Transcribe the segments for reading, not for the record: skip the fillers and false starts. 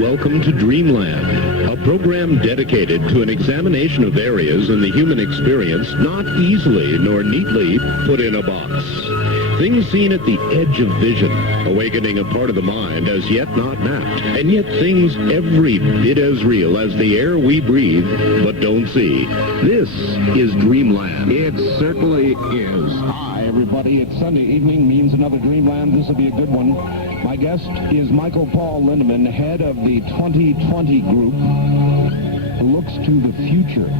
welcome to Dreamland, a program dedicated to an examination of areas in the human experience not easily nor neatly put in a box. Things seen at the edge of vision, awakening a part of the mind as yet not mapped, and yet things every bit as real as the air we breathe but don't see. This is Dreamland. It certainly is. Hi, everybody. It's Sunday evening, means another Dreamland. This will be a good one. My guest is Michael Paul Lindeman, head of the 2020 group, who looks to the future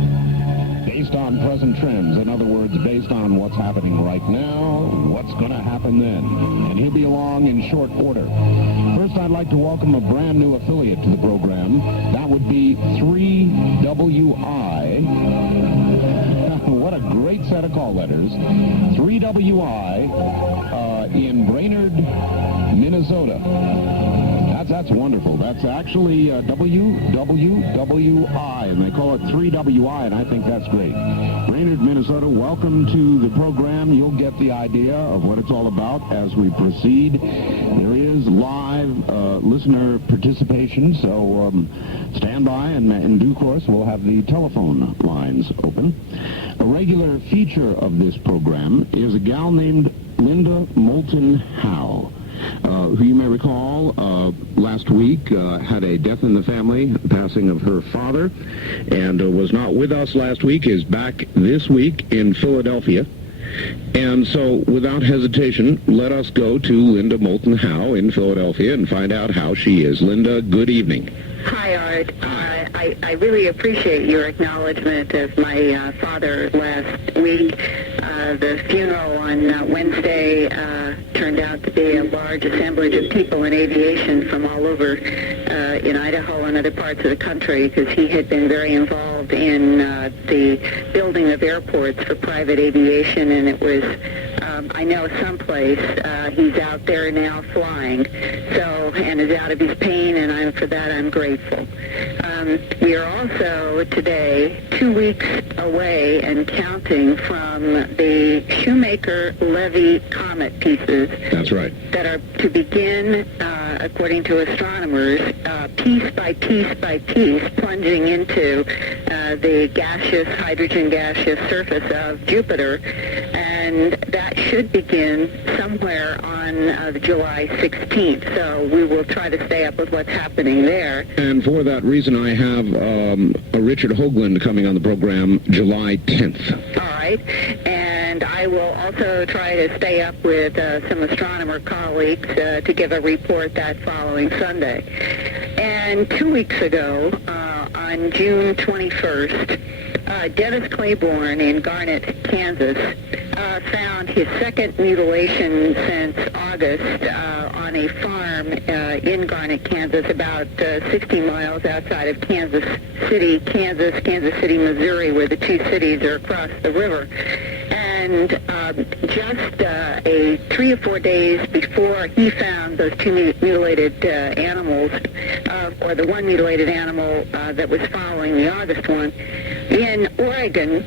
based on present trends. In other words, based on what's happening right now, what's going to happen then. And he'll be along in short order. First, I'd like to welcome a brand new affiliate to the program. That would be 3WI. What a great set of call letters. 3WI in Brainerd, Minnesota. That's wonderful. That's actually WWWI, and they call it 3WI, and I think that's great. Brainerd, Minnesota, welcome to the program. You'll get the idea of what it's all about as we proceed. There is live listener participation, so stand by, and in due course, we'll have the telephone lines open. A regular feature of this program is a gal named Linda Moulton Howe, who you may recall last week had a death in the family, passing of her father, and was not with us last week, is back this week in Philadelphia. And so, without hesitation, let us go to Linda Moulton Howe in Philadelphia and find out how she is. Linda, good evening. Hi, Art. I really appreciate your acknowledgement of my father last week. The funeral on Wednesday turned out to be a large assemblage of people in aviation from all over in Idaho and other parts of the country, because he had been very involved in the building of airports for private aviation, and it was, I know someplace he's out there now flying, and is out of his pain, and for that I'm grateful. We are also today 2 weeks away and counting from the Shoemaker-Levy comet pieces. That's right. That are to begin, according to astronomers, piece by piece by piece, plunging into the hydrogen gaseous surface of Jupiter, and that should begin somewhere on July 16th. So we will try to stay up with what's happening there. And for that reason, I have a Richard Hoagland coming on the program July 10th. All right. And I will also try to stay up with some astronomer colleagues to give a report that following Sunday. And 2 weeks ago, on June 21st, Dennis Claiborne in Garnett, Kansas, found his second mutilation since August on a farm in Garnett, Kansas, about 60 miles outside of Kansas City, Missouri, where the two cities are across the river. And just 3 or 4 days before he found those two mutilated animals, or the one mutilated animal that was following the August one, in Oregon,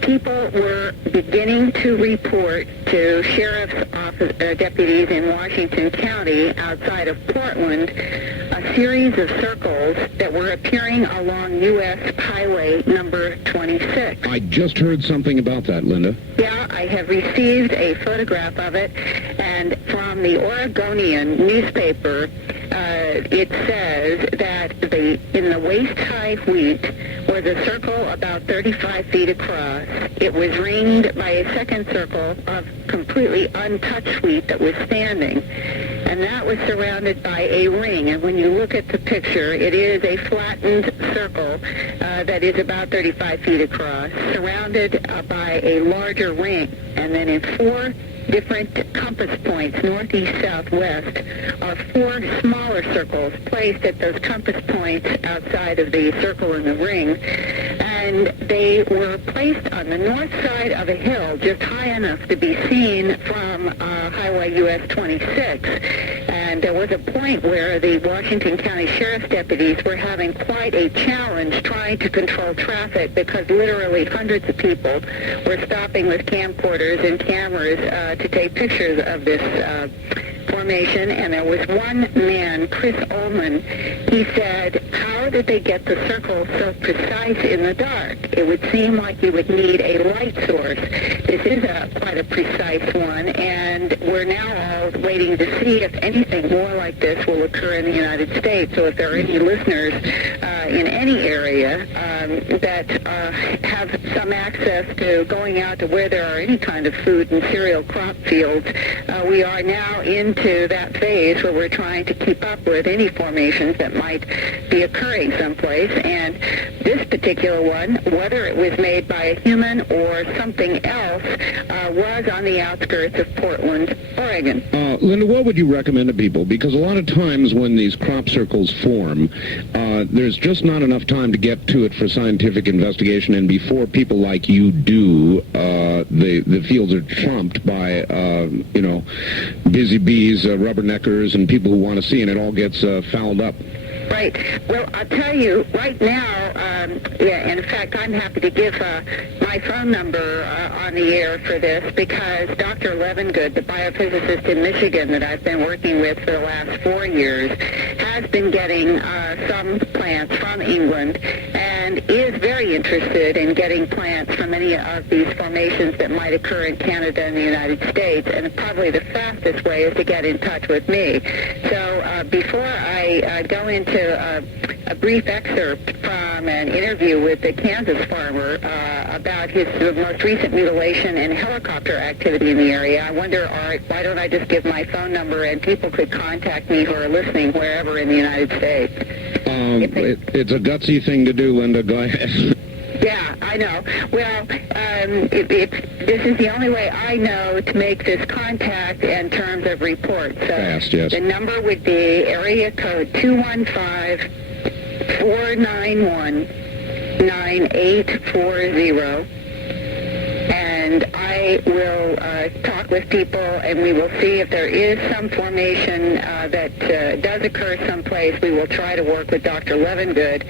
people were beginning to report to sheriff's office deputies in Washington County outside of Portland a series of circles that were appearing along U.S. Highway number 26. I just heard something about that, Linda. Yeah, I have received a photograph of it, and from the Oregonian newspaper, it says that in the waist-high wheat was a circle about 35 feet across. It was ringed by a second circle of completely untouched wheat that was standing, and that was surrounded by a ring. And when you look at the picture, it is a flattened circle that is about 35 feet across, surrounded by a larger ring. And then in 4 different compass points, northeast, southwest, are 4 smaller circles placed at those compass points outside of the circle in the ring. And they were placed on the north side of a hill just high enough to be seen from Highway US 26. And there was a point where the Washington County Sheriff's deputies were having quite a challenge trying to control traffic, because literally hundreds of people were stopping with camcorders and cameras to take pictures of this formation, and there was one man, Chris Ullman. He said, how did they get the circle so precise in the dark? It would seem like you would need a light source. This is quite a precise one, and we're now all waiting to see if anything more like this will occur in the United States. So if there are any listeners in any area that have some access to going out to where there are any kind of food and cereal crop fields, we are now into that phase where we're trying to keep up with any formations that might be occurring someplace. And this particular one, whether it was made by a human or something else, was on the outskirts of Portland, Oregon. Linda, what would you recommend to people? Because a lot of times when these crop circles form, there's just not enough time to get to it for scientific investigation, and before people like you do, the fields are trumped by, busy bees, rubberneckers, and people who want to see, and it all gets fouled up. Right. Well, I'll tell you, right now, and in fact, I'm happy to give my phone number on the air for this, because Dr. Levengood, the biophysicist in Michigan that I've been working with for the last 4 years, has been getting some plants from England and is very interested in getting plants from any of these formations that might occur in Canada and the United States, and probably the fastest way is to get in touch with me. So before I go into a brief excerpt from an interview with the Kansas farmer about his most recent mutilation and helicopter activity in the area, I wonder, why don't I just give my phone number and people could contact me who are listening wherever in the United States. It's a gutsy thing to do, Linda. Go ahead. Yeah, I know. Well, this is the only way I know to make this contact in terms of reports. So fast, yes. The number would be area code 215-491-9840. And I will talk with people, and we will see if there is some formation that does occur someplace. We will try to work with Dr. Levengood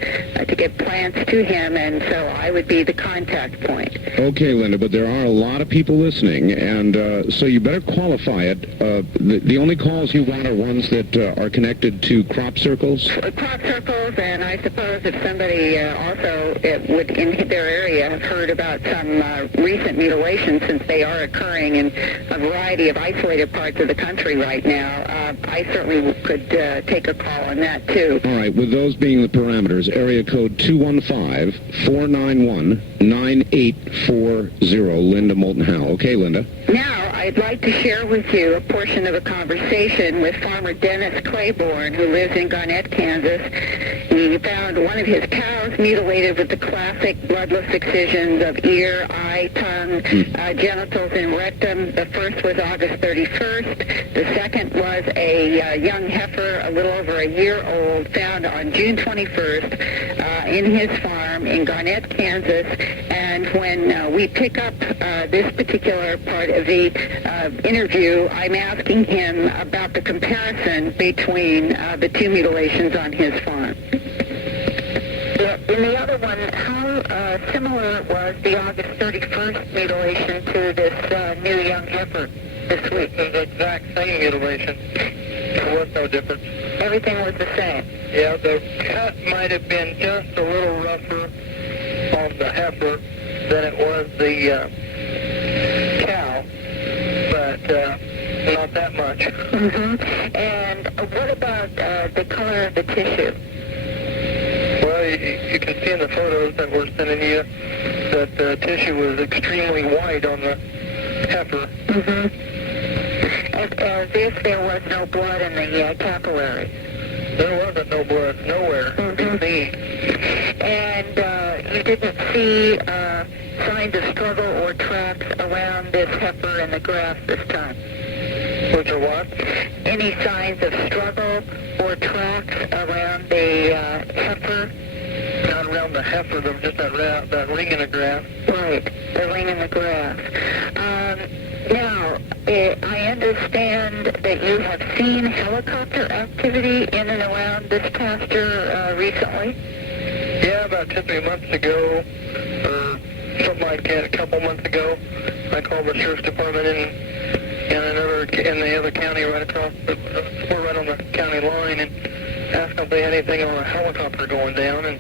to get plants to him, and so I would be the contact point. Okay, Linda, but there are a lot of people listening, and so you better qualify it. The only calls you want are ones that are connected to crop circles? Crop circles, and I suppose if somebody also would in their area have heard about some recent mutilations, since they are occurring in a variety of isolated parts of the country right now, I certainly could take a call on that too. All right, with those being the parameters, area code 215-491-9840, Linda Moulton Howe. Okay, Linda. Now, I'd like to share with you a portion of a conversation with farmer Dennis Claiborne, who lives in Garnett, Kansas. He found one of his cows mutilated with the classic bloodless excisions of ear, eye, tongue, genitals, and rectum. The first was August 31st. The second was a young heifer, a little over a year old, found on June 21st in his farm in Garnett, Kansas. And when we pick up this particular part of the interview, I'm asking him about the comparison between the two mutilations on his farm. In the other one, how similar was the August 31st mutilation to this new young heifer this week? It was the exact same mutilation. There was no difference. Everything was the same. Yeah, the cut might have been just a little rougher on the heifer than it was the cow, but not that much. Mm-hmm. And what about the color of the tissue? Well, you can see in the photos that we're sending you that the tissue was extremely white on the heifer. Mm-hmm. As if there was no blood in the capillaries. There wasn't no blood nowhere. Mm-hmm. And you didn't see signs of struggle or tracks around this heifer in the grass this time? Which are what? Any signs of struggle or tracks around the heifer? Not around the heifer, there was just that ring in the grass. Right, the ring in the grass. Now, I understand that you have seen helicopter activity in and around this pasture recently? Yeah, about 2-3 months ago, or something like that, a couple months ago, I called the sheriff's department in in the other county right across, we're right on the county line, and asked if they had anything on a helicopter going down, and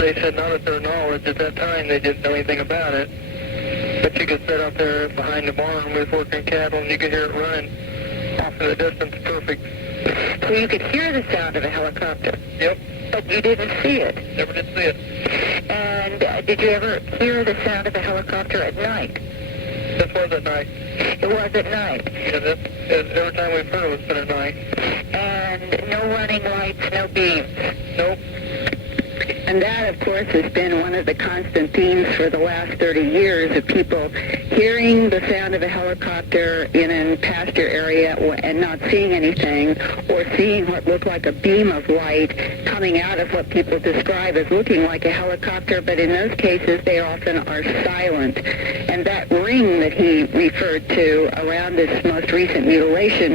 they said not at their knowledge at that time. They didn't know anything about it. But you could sit out there behind the barn with working cattle, and you could hear it running off in the distance. Perfect. So you could hear the sound of a helicopter? Yep. But you didn't see it? Never did see it. And did you ever hear the sound of a helicopter at night? This was at night. It was at night? Yeah, every time we've heard it, it's been at night. And no running lights, no beams? Nope. And that, of course, has been one of the constant themes for the last 30 years of people hearing the sound of a helicopter in a pasture area and not seeing anything, or seeing what looked like a beam of light coming out of what people describe as looking like a helicopter, but in those cases they often are silent. And that ring that he referred to around this most recent mutilation,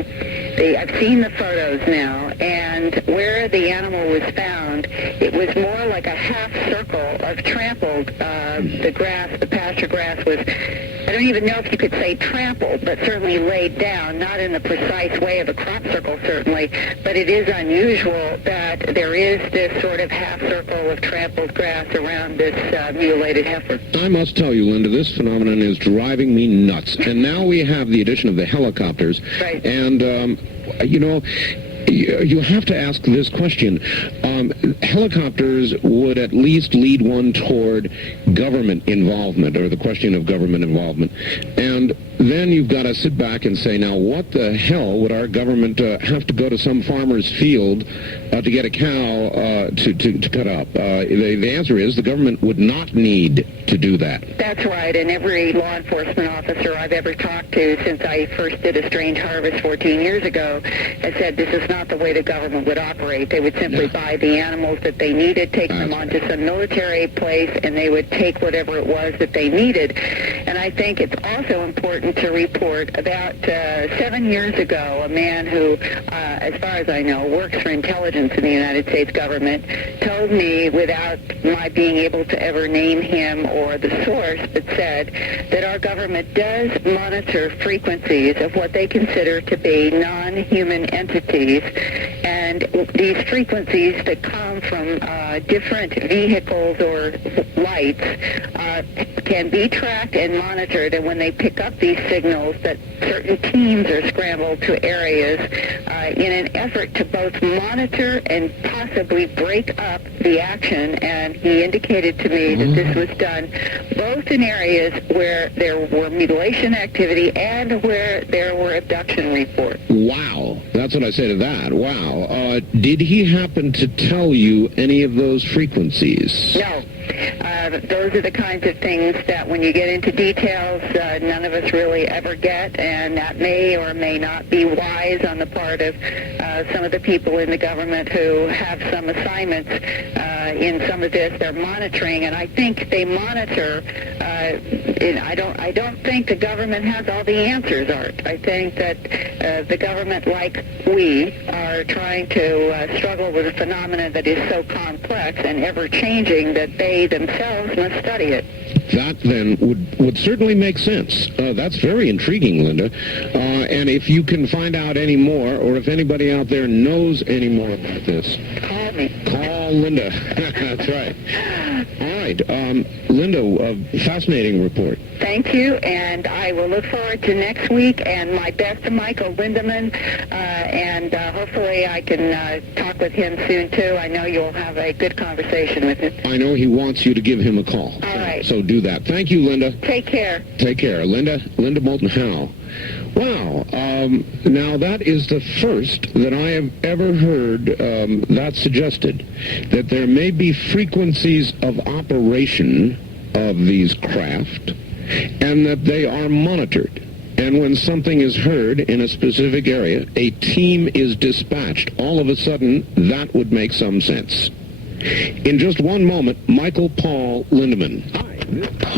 I've seen the photos now, and where the animal was found, it was more like a half circle of trampled, the grass, the pasture grass was, I don't even know if you could say trampled, but certainly laid down, not in the precise way of a crop circle, certainly, but it is unusual that there is this sort of half circle of trampled grass around this mutilated heifer. I must tell you, Linda, this phenomenon is driving me nuts. And now we have the addition of the helicopters. Right. And, you know, you have to ask this question. Helicopters would at least lead one toward government involvement, or the question of government involvement. And then you've got to sit back and say, now, what the hell would our government have to go to some farmer's field to get a cow to cut up? The answer is the government would not need to do that. That's right, and every law enforcement officer I've ever talked to since I first did a strange harvest 14 years ago has said this is not the way the government would operate. They would simply buy the animals that they needed, take them onto some military place, and they would take whatever it was that they needed. And I think it's also important to report about 7 years ago, a man who, as far as I know, works for intelligence in the United States government, told me, without my being able to ever name him or the source, but said that our government does monitor frequencies of what they consider to be non-human entities, and these frequencies that come from different vehicles or lights can be tracked and monitored, and when they pick up these signals, that certain teams are scrambled to areas in an effort to both monitor and possibly break up the action. And he indicated to me that this was done both in areas where there were mutilation activity and where there were abduction reports. Wow. That's what I say to that. Wow. Did he happen to tell you any of those frequencies? No. Those are the kinds of things that when you get into details, none of us really ever get, and that may or may not be wise on the part of some of the people in the government who have some assignments in some of this. They're monitoring, and I think they monitor. I don't think the government has all the answers, Art. I think that the government, like we, are trying to struggle with a phenomenon that is so complex and ever-changing that they themselves must study it. That, then, would certainly make sense. That's very intriguing, Linda. And if you can find out any more, or if anybody out there knows any more about this, Call me. Call Linda. That's right. All right. Linda, fascinating report. Thank you, and I will look forward to next week, and my best to Michael Lindeman, and hopefully I can talk with him soon, too. I know you'll have a good conversation with him. I know he wants you to give him a call. All right. So do that. Thank you, Linda. Take care. Take care. Linda Moulton Howe. Wow. Now, that is the first that I have ever heard that suggested, that there may be frequencies of operation of these craft, and that they are monitored. And when something is heard in a specific area, a team is dispatched. All of a sudden, that would make some sense. In just one moment, Michael Paul Lindeman. Hi.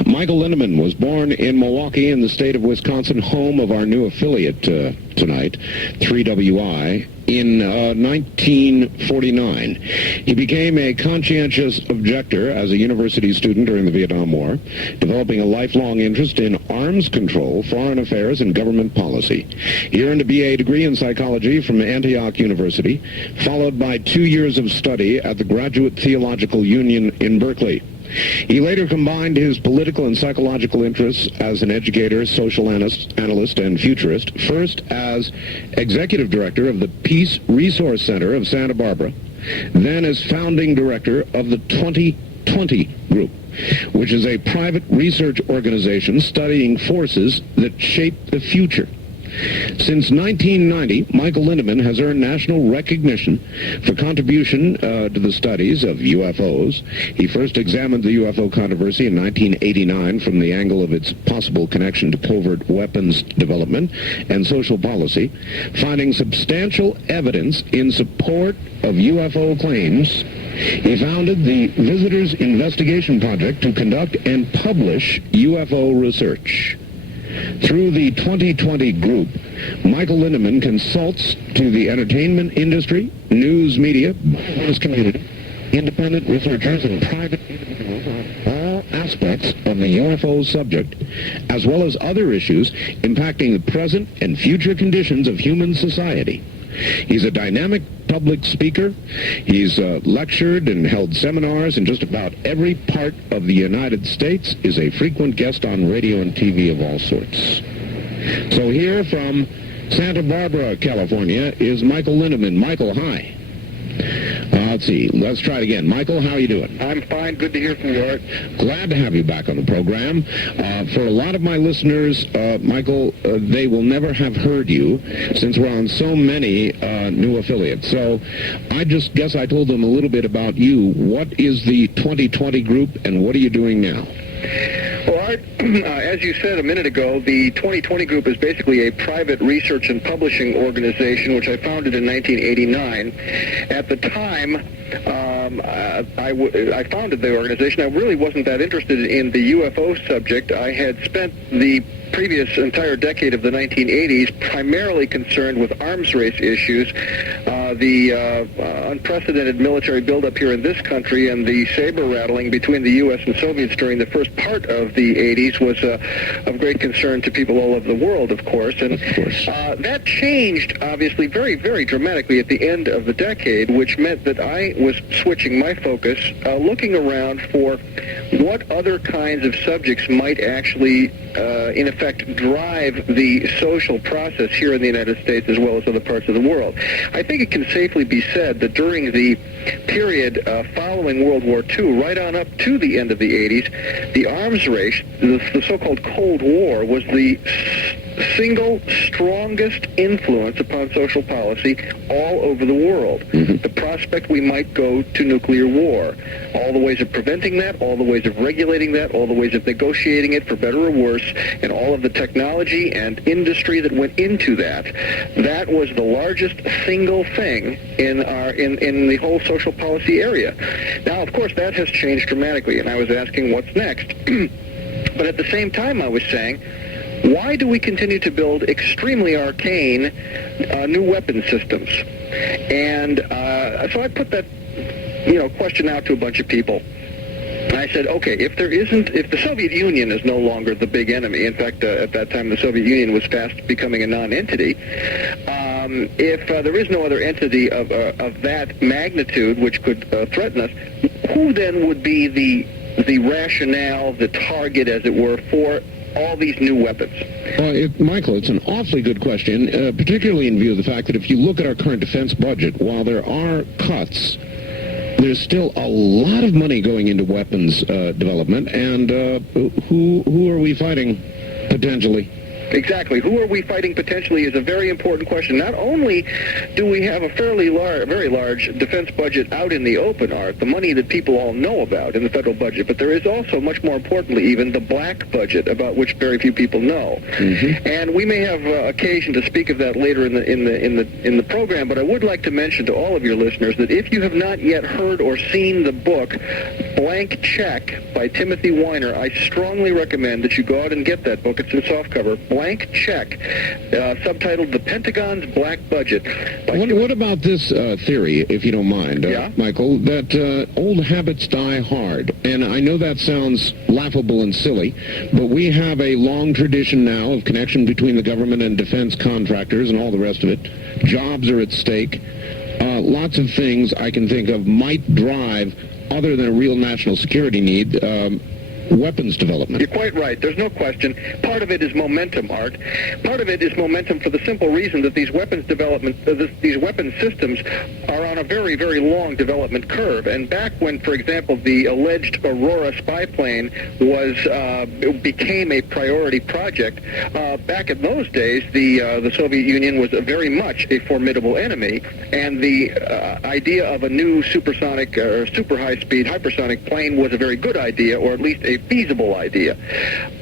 Michael Lindeman was born in Milwaukee in the state of Wisconsin, home of our new affiliate tonight, 3WI, in 1949. He became a conscientious objector as a university student during the Vietnam War, developing a lifelong interest in arms control, foreign affairs, and government policy. He earned a BA degree in psychology from Antioch University, followed by 2 years of study at the Graduate Theological Union in Berkeley. He later combined his political and psychological interests as an educator, social analyst, and futurist, first as executive director of the Peace Resource Center of Santa Barbara, then as founding director of the 2020 Group, which is a private research organization studying forces that shape the future. Since 1990, Michael Lindeman has earned national recognition for contribution to the studies of UFOs. He first examined the UFO controversy in 1989 from the angle of its possible connection to covert weapons development and social policy, finding substantial evidence in support of UFO claims. He founded the Visitors Investigation Project to conduct and publish UFO research. Through the 2020 Group, Michael Lindeman consults to the entertainment industry, news media, business community, independent researchers, and private individuals on all aspects of the UFO subject, as well as other issues impacting the present and future conditions of human society. He's a dynamic public speaker. He's lectured and held seminars in just about every part of the United States, is a frequent guest on radio and TV of all sorts. So here from Santa Barbara, California, is Michael Lindeman. Michael, hi. Let's see. Let's try it again. Michael, how are you doing? I'm fine. Good to hear from you, Art. Glad to have you back on the program. For a lot of my listeners, Michael, they will never have heard you since we're on so many new affiliates. So I just guess I told them a little bit about you. What is the 2020 Group, and what are you doing now? Well, Art, as you said a minute ago, the 2020 Group is basically a private research and publishing organization, which I founded in 1989. At the time, I founded the organization. I really wasn't that interested in the UFO subject. I had spent the previous entire decade of the 1980s primarily concerned with arms race issues, the unprecedented military buildup here in this country, and the saber rattling between the U.S. and Soviets during the first part of the 80s was of great concern to people all over the world, of course. And that changed, obviously, very, very dramatically at the end of the decade, which meant that I was switching my focus, looking around for what other kinds of subjects might actually, in effect, drive the social process here in the United States as well as other parts of the world. I think it can safely be said that during the period following World War II, right on up to the end of the 80s, the arms race, the so-called Cold War, was the single strongest influence upon social policy all over the world. The prospect we might go to nuclear war, all the ways of preventing that, all the ways of regulating that, all the ways of negotiating it for better or worse, and all of the technology and industry that went into that. That was the largest single thing in the whole social policy area. Now, of course, that has changed dramatically, and I was asking what's next. But at the same time, I was saying, why do we continue to build extremely arcane new weapon systems? And so I put that question out to a bunch of people. And I said, okay, if the Soviet Union is no longer the big enemy, in fact, at that time the Soviet Union was fast becoming a non-entity, if there is no other entity of that magnitude which could threaten us, who then would be the rationale, the target, as it were, for all these new weapons? Well, Michael, it's an awfully good question, particularly in view of the fact that if you look at our current defense budget, while there are cuts, there's still a lot of money going into weapons development, and who are we fighting, potentially? Exactly. Who are we fighting potentially is a very important question. Not only do we have a very large defense budget out in the open, Art, the money that people all know about in the federal budget, but there is also, much more importantly even, the black budget, about which very few people know. Mm-hmm. And we may have occasion to speak of that later in the program, but I would like to mention to all of your listeners that if you have not yet heard or seen the book Blank Check by Timothy Weiner, I strongly recommend that you go out and get that book. It's in softcover. Blank Check, subtitled The Pentagon's Black Budget. What about this theory, if you don't mind, yeah? Michael, that old habits die hard? And I know that sounds laughable and silly, but we have a long tradition now of connection between the government and defense contractors and all the rest of it. Jobs are at stake. Lots of things I can think of might drive, other than a real national security need, weapons development. You're quite right. There's no question. Part of it is momentum, Art. Part of it is momentum for the simple reason that these weapons development, these weapons systems are on a very, very long development curve. And back when, for example, the alleged Aurora spy plane became a priority project, back in those days, the Soviet Union was very much a formidable enemy, and the idea of a new supersonic or super high-speed hypersonic plane was a very good idea, or at least a feasible idea.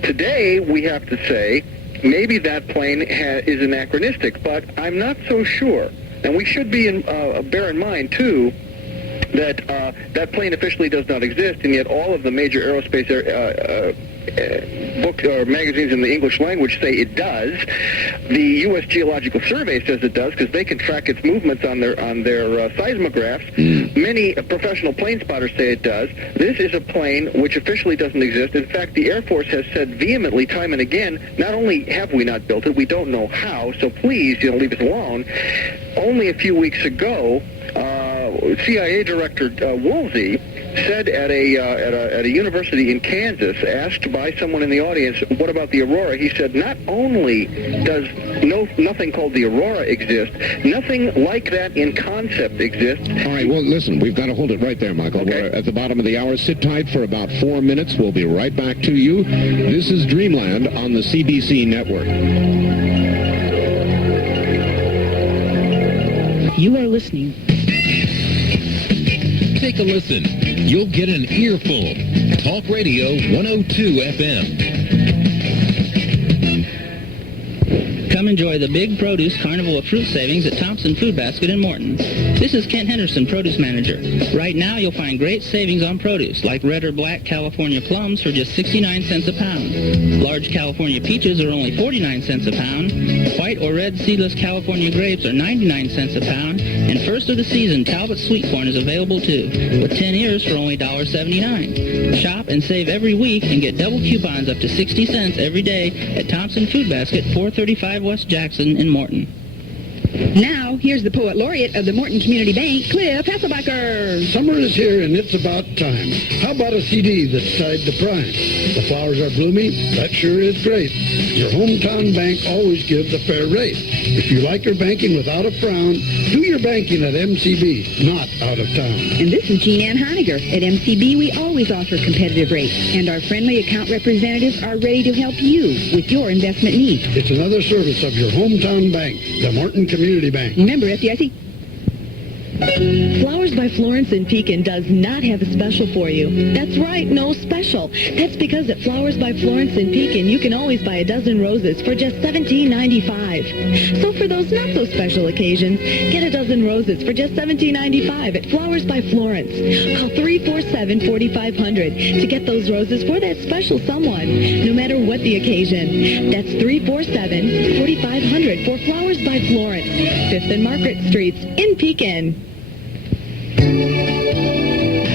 Today, we have to say, maybe that plane is anachronistic, but I'm not so sure. And we should be bear in mind, too, that that plane officially does not exist, and yet all of the major aerospace books or magazines in the English language say it does. The U.S. Geological Survey says it does because they can track its movements on their seismographs. Many professional plane spotters say it does. This is a plane which officially doesn't exist. In fact, the Air Force has said vehemently time and again, not only have we not built it, we don't know how, so please, leave us alone. Only a few weeks ago, CIA Director Woolsey said at a university in Kansas, asked by someone in the audience, what about the Aurora? He said, not only does nothing called the Aurora exist, nothing like that in concept exists. All right, well, listen, we've got to hold it right there, Michael. Okay. We're at the bottom of the hour. Sit tight for about 4 minutes. We'll be right back to you. This is Dreamland on the CBC Network. You are listening. Take a listen. You'll get an earful. Talk Radio 102 FM. Come enjoy the Big Produce Carnival of Fruit Savings at Thompson Food Basket in Morton. This is Kent Henderson, Produce Manager. Right now, you'll find great savings on produce, like red or black California plums for just 69 cents a pound. Large California peaches are only 49 cents a pound. White or red seedless California grapes are 99 cents a pound. And first of the season, Talbot sweet corn is available too, with 10 ears for only $1.79. Shop and save every week and get double coupons up to 60 cents every day at Thompson Food Basket, 435 West Jackson in Morton. Now, here's the Poet Laureate of the Morton Community Bank, Cliff Hasselbacher. Summer is here and it's about time. How about a CD that's tied to Prime? The flowers are blooming? That sure is great. Your hometown bank always gives a fair rate. If you like your banking without a frown, do your banking at MCB, not out of town. And this is Jean Ann Heiniger. At MCB, we always offer competitive rates, and our friendly account representatives are ready to help you with your investment needs. It's another service of your hometown bank, the Morton Community Bank. Remember, FDIC. Flowers by Florence in Pekin does not have a special for you. That's right, no special. That's because at Flowers by Florence in Pekin, you can always buy a dozen roses for just $17.95. So for those not so special occasions, get a dozen roses for just $17.95 at Flowers by Florence. Call 347-4500 to get those roses for that special someone, no matter what the occasion. That's 347-4500 for Flowers by Florence, 5th and Margaret Streets in Pekin.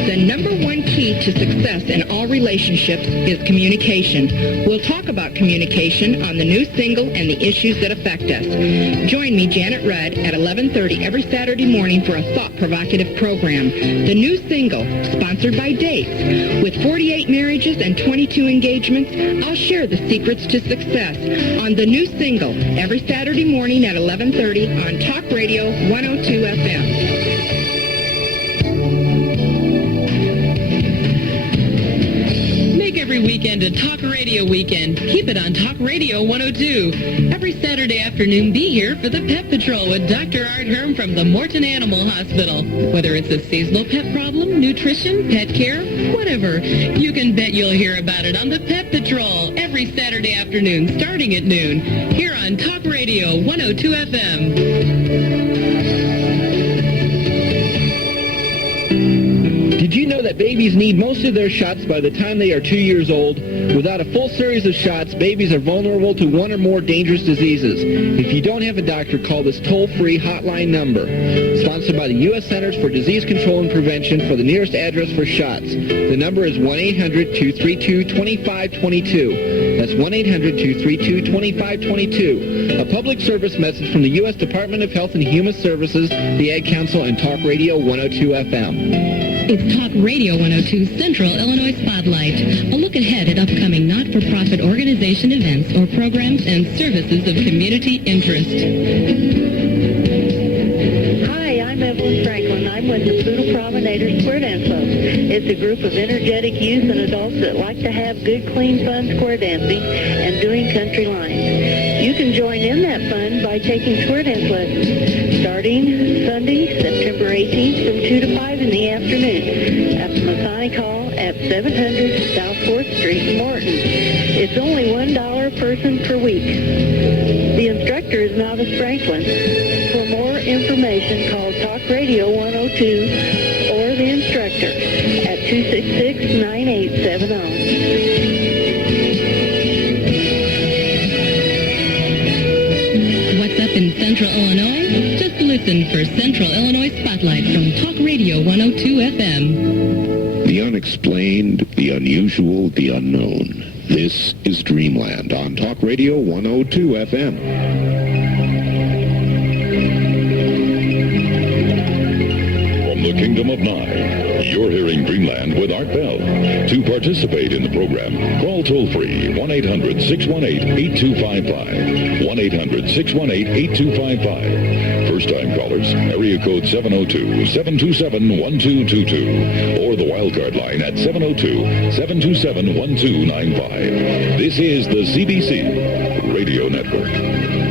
The number one key to success in all relationships is communication. We'll talk about communication on the new single and the issues that affect us. Join me, Janet Rudd, at 11:30 every Saturday morning for a thought-provocative program. The new single, sponsored by Dates. With 48 marriages and 22 engagements, I'll share the secrets to success on the new single every Saturday morning at 11:30 on Talk Radio 102 FM. Every weekend into Talk Radio Weekend. Keep it on Talk Radio 102. Every Saturday afternoon, be here for the Pet Patrol with Dr. Art Herm from the Morton Animal Hospital. Whether it's a seasonal pet problem, nutrition, pet care, whatever, you can bet you'll hear about it on the Pet Patrol every Saturday afternoon starting at noon here on Talk Radio 102 FM. Did you know that babies need most of their shots by the time they are 2 years old? Without a full series of shots, babies are vulnerable to one or more dangerous diseases. If you don't have a doctor, call this toll-free hotline number. Sponsored by the U.S. Centers for Disease Control and Prevention for the nearest address for shots. The number is 1-800-232-2522. That's 1-800-232-2522. A public service message from the U.S. Department of Health and Human Services, the Ad Council, and Talk Radio 102 FM. It's Talk Radio 102 Central Illinois Spotlight. A look ahead at upcoming not-for-profit organization events or programs and services of community interest. Hi, I'm Evelyn Franklin. I'm with the Poodle Promenaders Square Dance Club. It's a group of energetic youth and adults that like to have good, clean, fun square dancing and doing country lines. You can join in that fun by taking square dance lessons starting Sunday, September 18th from 2 to 5 in the afternoon at the Masonic Hall at 700 South 4th Street, Morton. It's only $1 a person per week. The instructor is Novice Franklin. For more information, call Talk Radio 102 or the instructor at 266-9870. In Central Illinois? Just listen for Central Illinois Spotlight from Talk Radio 102 FM. The unexplained, the unusual, the unknown. This is Dreamland on Talk Radio 102 FM. From the Kingdom of Nye, you're hearing Dreamland with Art Bell. To participate in the program, call toll-free 1-800-618-8255. 1-800-618-8255. First-time callers, area code 702-727-1222. Or the wildcard line at 702-727-1295. This is the CBC Radio Network.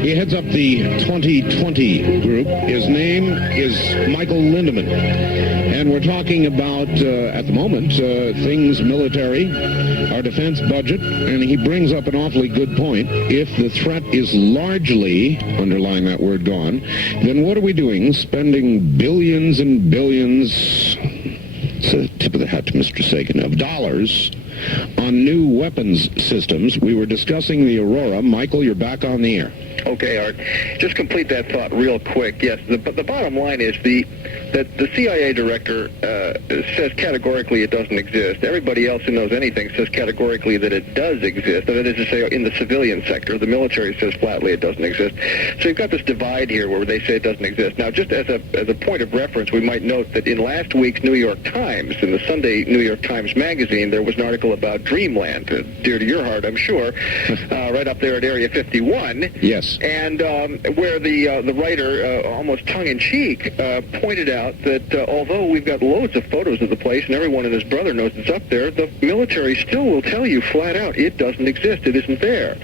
He heads up the 2020 group. His name is Michael Lindeman. And we're talking about, at the moment, things military, our defense budget, and he brings up an awfully good point. If the threat is largely, underlying that word, gone, then what are we doing? Spending billions and billions, it's a tip of the hat to Mr. Sagan, of dollars on new weapons systems. We were discussing the Aurora. Michael, you're back on the air. Okay, Art. Just complete that thought real quick. Yes, but the bottom line is that the CIA director says categorically it doesn't exist. Everybody else who knows anything says categorically that it does exist. That is to say, in the civilian sector, the military says flatly it doesn't exist. So you've got this divide here where they say it doesn't exist. Now, just as a point of reference, we might note that in last week's New York Times, in the Sunday New York Times Magazine, there was an article about Dreamland, dear to your heart, I'm sure, right up there at Area 51. Yes. And where the writer, almost tongue-in-cheek, pointed out that although we've got loads of photos of the place and everyone and his brother knows it's up there, the military still will tell you flat out it doesn't exist, it isn't there.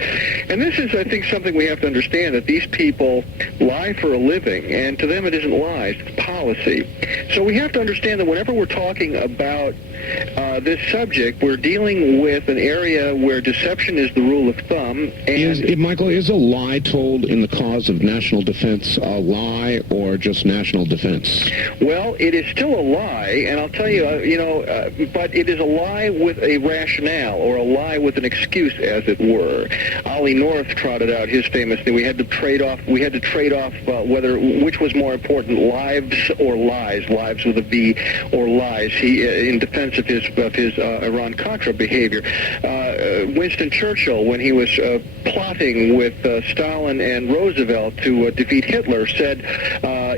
And this is, I think, something we have to understand, that these people lie for a living, and to them it isn't lies, it's policy. So we have to understand that whenever we're talking about this subject, we're dealing with an area where deception is the rule of thumb. And Michael, is a lie told in the cause of national defense a lie or just national defense? Well, it is still a lie, and I'll tell you, but it is a lie with a rationale, or a lie with an excuse, as it were. Ollie North trotted out his famous thing: we had to trade off which was more important, lives or lies, lives with a V, or lies. He, in defense of his Iran-Contra behavior. Winston Churchill, when he was plotting with Stalin and Roosevelt to defeat Hitler, said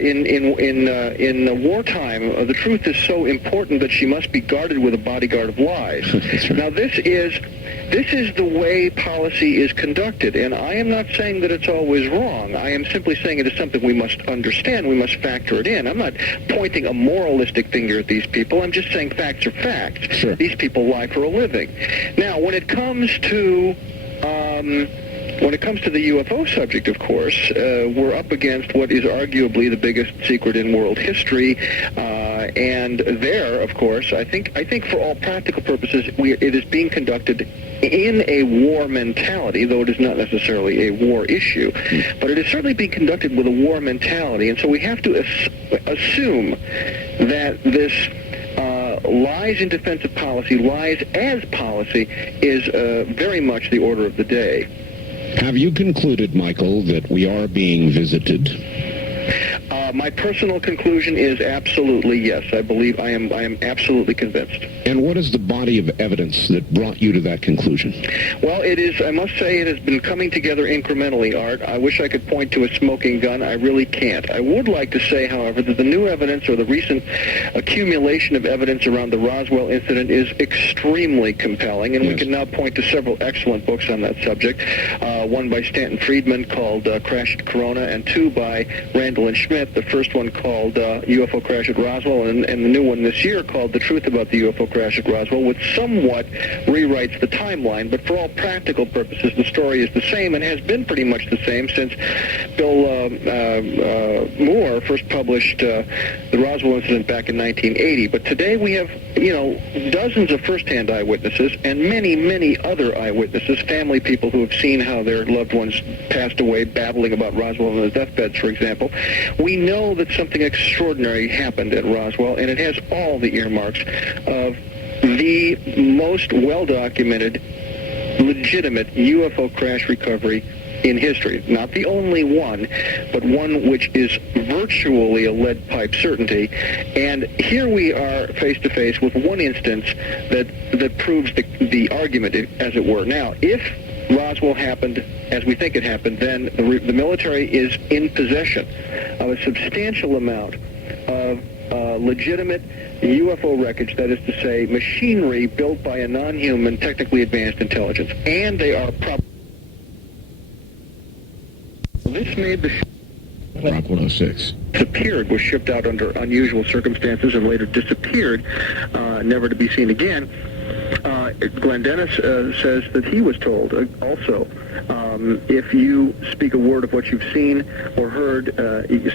in wartime, the truth is so important that she must be guarded with a bodyguard of lies. That's right. Now, this is This is the way policy is conducted, and I am not saying that it's always wrong. I am simply saying it is something we must understand. We must factor it in. I'm not pointing a moralistic finger at these people. I'm just saying facts are facts. Sure. These people lie for a living. Now, when it comes to the UFO subject, of course, we're up against what is arguably the biggest secret in world history, and there, of course, I think for all practical purposes, it is being conducted in a war mentality, though it is not necessarily a war issue, but it is certainly being conducted with a war mentality, and so we have to assume that this lies in defense of policy, lies as policy, is very much the order of the day. Have you concluded, Michael, that we are being visited? My personal conclusion is absolutely yes. I believe I am absolutely convinced. And what is the body of evidence that brought you to that conclusion? Well, it is, I must say, it has been coming together incrementally, Art. I wish I could point to a smoking gun. I really can't. I would like to say, however, that the new evidence or the recent accumulation of evidence around the Roswell incident is extremely compelling, and we can now point to several excellent books on that subject. One by Stanton Friedman called Crash at Corona, and two by Randall and Schmidt. The first one called UFO Crash at Roswell, and the new one this year called The Truth About the UFO Crash at Roswell, which somewhat rewrites the timeline, but for all practical purposes, the story is the same and has been pretty much the same since Bill Moore first published the Roswell incident back in 1980. But today we have, dozens of first-hand eyewitnesses and many, many other eyewitnesses, family people who have seen how their loved ones passed away, babbling about Roswell on their deathbeds, for example. We know that something extraordinary happened at Roswell, and it has all the earmarks of the most well-documented, legitimate UFO crash recovery in history. Not the only one, but one which is virtually a lead pipe certainty. And here we are face-to-face with one instance that proves the argument, as it were. Now, if Roswell happened as we think it happened, then the military is in possession of a substantial amount of legitimate UFO wreckage, that is to say, machinery built by a non-human, technically advanced intelligence. And they are probably... This made the... Rock 106. Disappeared, was shipped out under unusual circumstances and later disappeared, never to be seen again. Glenn Dennis says that he was told also, if you speak a word of what you've seen or heard,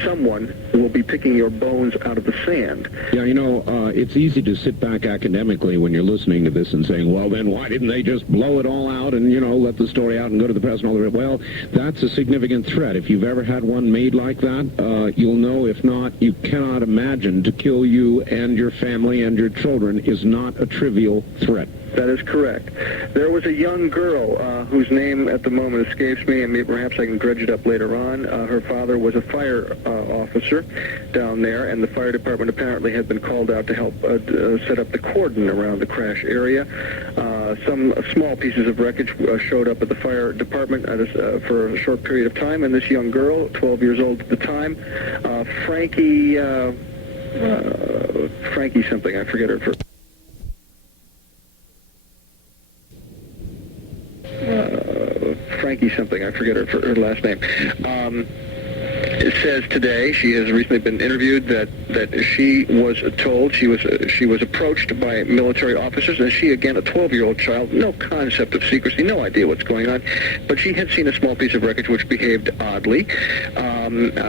someone will be picking your bones out of the sand. Yeah, it's easy to sit back academically when you're listening to this and saying, well, then why didn't they just blow it all out and, let the story out and go to the press and all the rest? Well, that's a significant threat. If you've ever had one made like that, you'll know. If not, you cannot imagine to kill you and your family and your children is not a trivial threat. That is correct. There was a young girl whose name at the moment escapes me, and perhaps I can dredge it up later on. Her father was a fire officer down there, and the fire department apparently had been called out to help set up the cordon around the crash area. Some small pieces of wreckage showed up at the fire department for a short period of time, and this young girl, 12 years old at the time, Frankie something, I forget her first. Frankie something, I forget her last name. It says today, she has recently been interviewed, that she was told, she was approached by military officers, and she, again, a 12-year-old child, no concept of secrecy, no idea what's going on, but she had seen a small piece of wreckage which behaved oddly.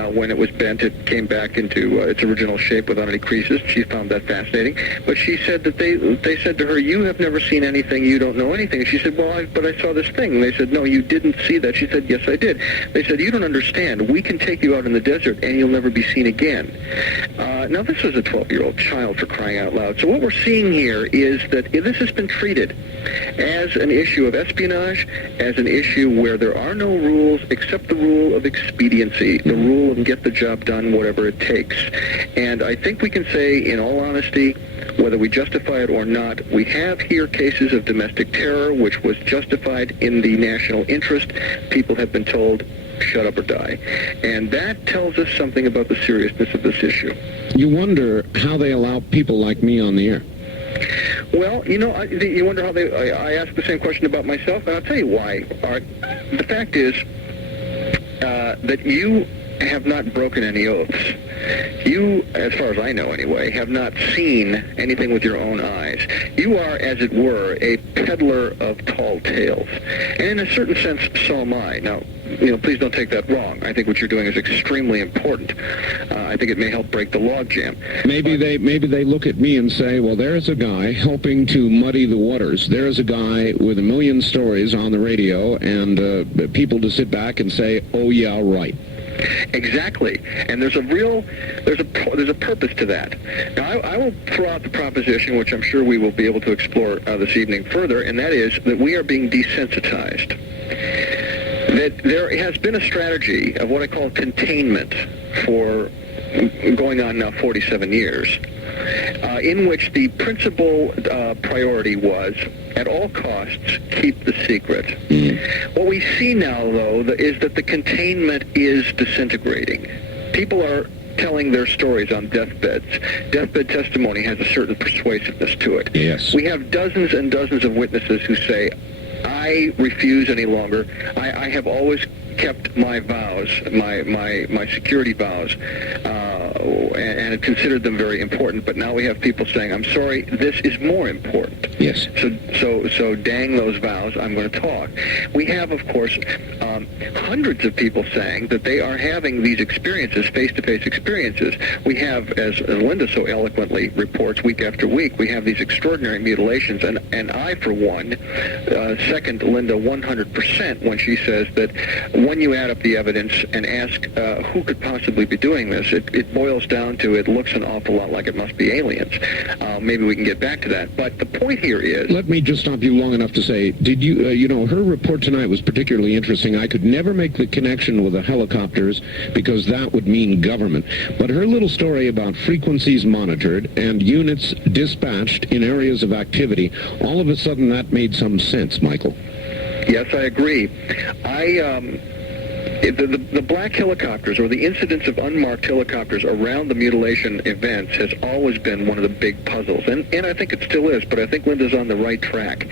When it was bent, it came back into its original shape without any creases. She found that fascinating. But she said that they said to her, you have never seen anything, you don't know anything. And she said, well, but I saw this thing. And they said, no, you didn't see that. She said, yes, I did. They said, you don't understand. We can take you out in the desert and you'll never be seen again. Now, this was a 12-year-old child, for crying out loud. So what we're seeing here is that this has been treated as an issue of espionage, as an issue where there are no rules except the rule of expediency, the rule of get the job done, whatever it takes. And I think we can say, in all honesty, whether we justify it or not, we have here cases of domestic terror, which was justified in the national interest. People have been told, shut up or die. And that tells us something about the seriousness of this issue. You wonder how they allow people like me on the air. Well, you wonder how I ask the same question about myself, and I'll tell you why, Art. The fact is that you have not broken any oaths. You, as far as I know anyway, have not seen anything with your own eyes. You are, as it were, a peddler of tall tales. And in a certain sense, so am I. Now, please don't take that wrong. I think what you're doing is extremely important. I think it may help break the logjam. Maybe they look at me and say, well, there's a guy helping to muddy the waters. There's a guy with a million stories on the radio, and people to sit back and say, oh, yeah, right. Exactly, and there's a purpose to that. Now, I will throw out the proposition, which I'm sure we will be able to explore this evening further, and that is that we are being desensitized. That there has been a strategy of what I call containment for going on now 47 years, in which the principal priority was, at all costs, keep the secret. What we see now, though, is that the containment is disintegrating. People are telling their stories on deathbeds. Deathbed testimony has a certain persuasiveness to it. Yes. We have dozens and dozens of witnesses who say, I refuse any longer. I have always kept my vows, my security vows, and considered them very important. But now we have people saying, I'm sorry, this is more important. Yes. So dang those vows, I'm going to talk. We have, of course, hundreds of people saying that they are having these experiences, face-to-face experiences. We have, as Linda so eloquently reports week after week, we have these extraordinary mutilations, and I, for one, second Linda 100% when she says that when you add up the evidence and ask who could possibly be doing this, it boils down to it looks an awful lot like it must be aliens. Maybe we can get back to that. But the point here is... Let me just stop you long enough to say, did you, her report tonight was particularly interesting. I could never make the connection with the helicopters because that would mean government. But her little story about frequencies monitored and units dispatched in areas of activity, all of a sudden that made some sense, Michael. Yes, I agree. The black helicopters, or the incidence of unmarked helicopters around the mutilation events, has always been one of the big puzzles. And I think it still is, but I think Linda's on the right track.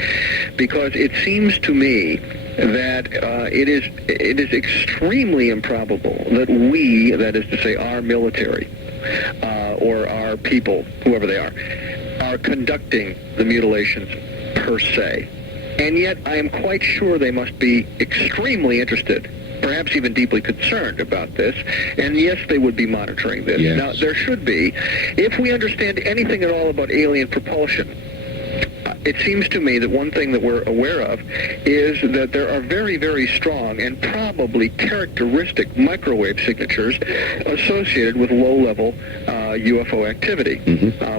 Because it seems to me that it is extremely improbable that we, that is to say our military, or our people, whoever they are conducting the mutilations per se. And yet I am quite sure they must be extremely interested, perhaps even deeply concerned about this, and yes, they would be monitoring this. Yes. Now, there should be. If we understand anything at all about alien propulsion, it seems to me that one thing that we're aware of is that there are very, very strong and probably characteristic microwave signatures associated with low-level UFO activity.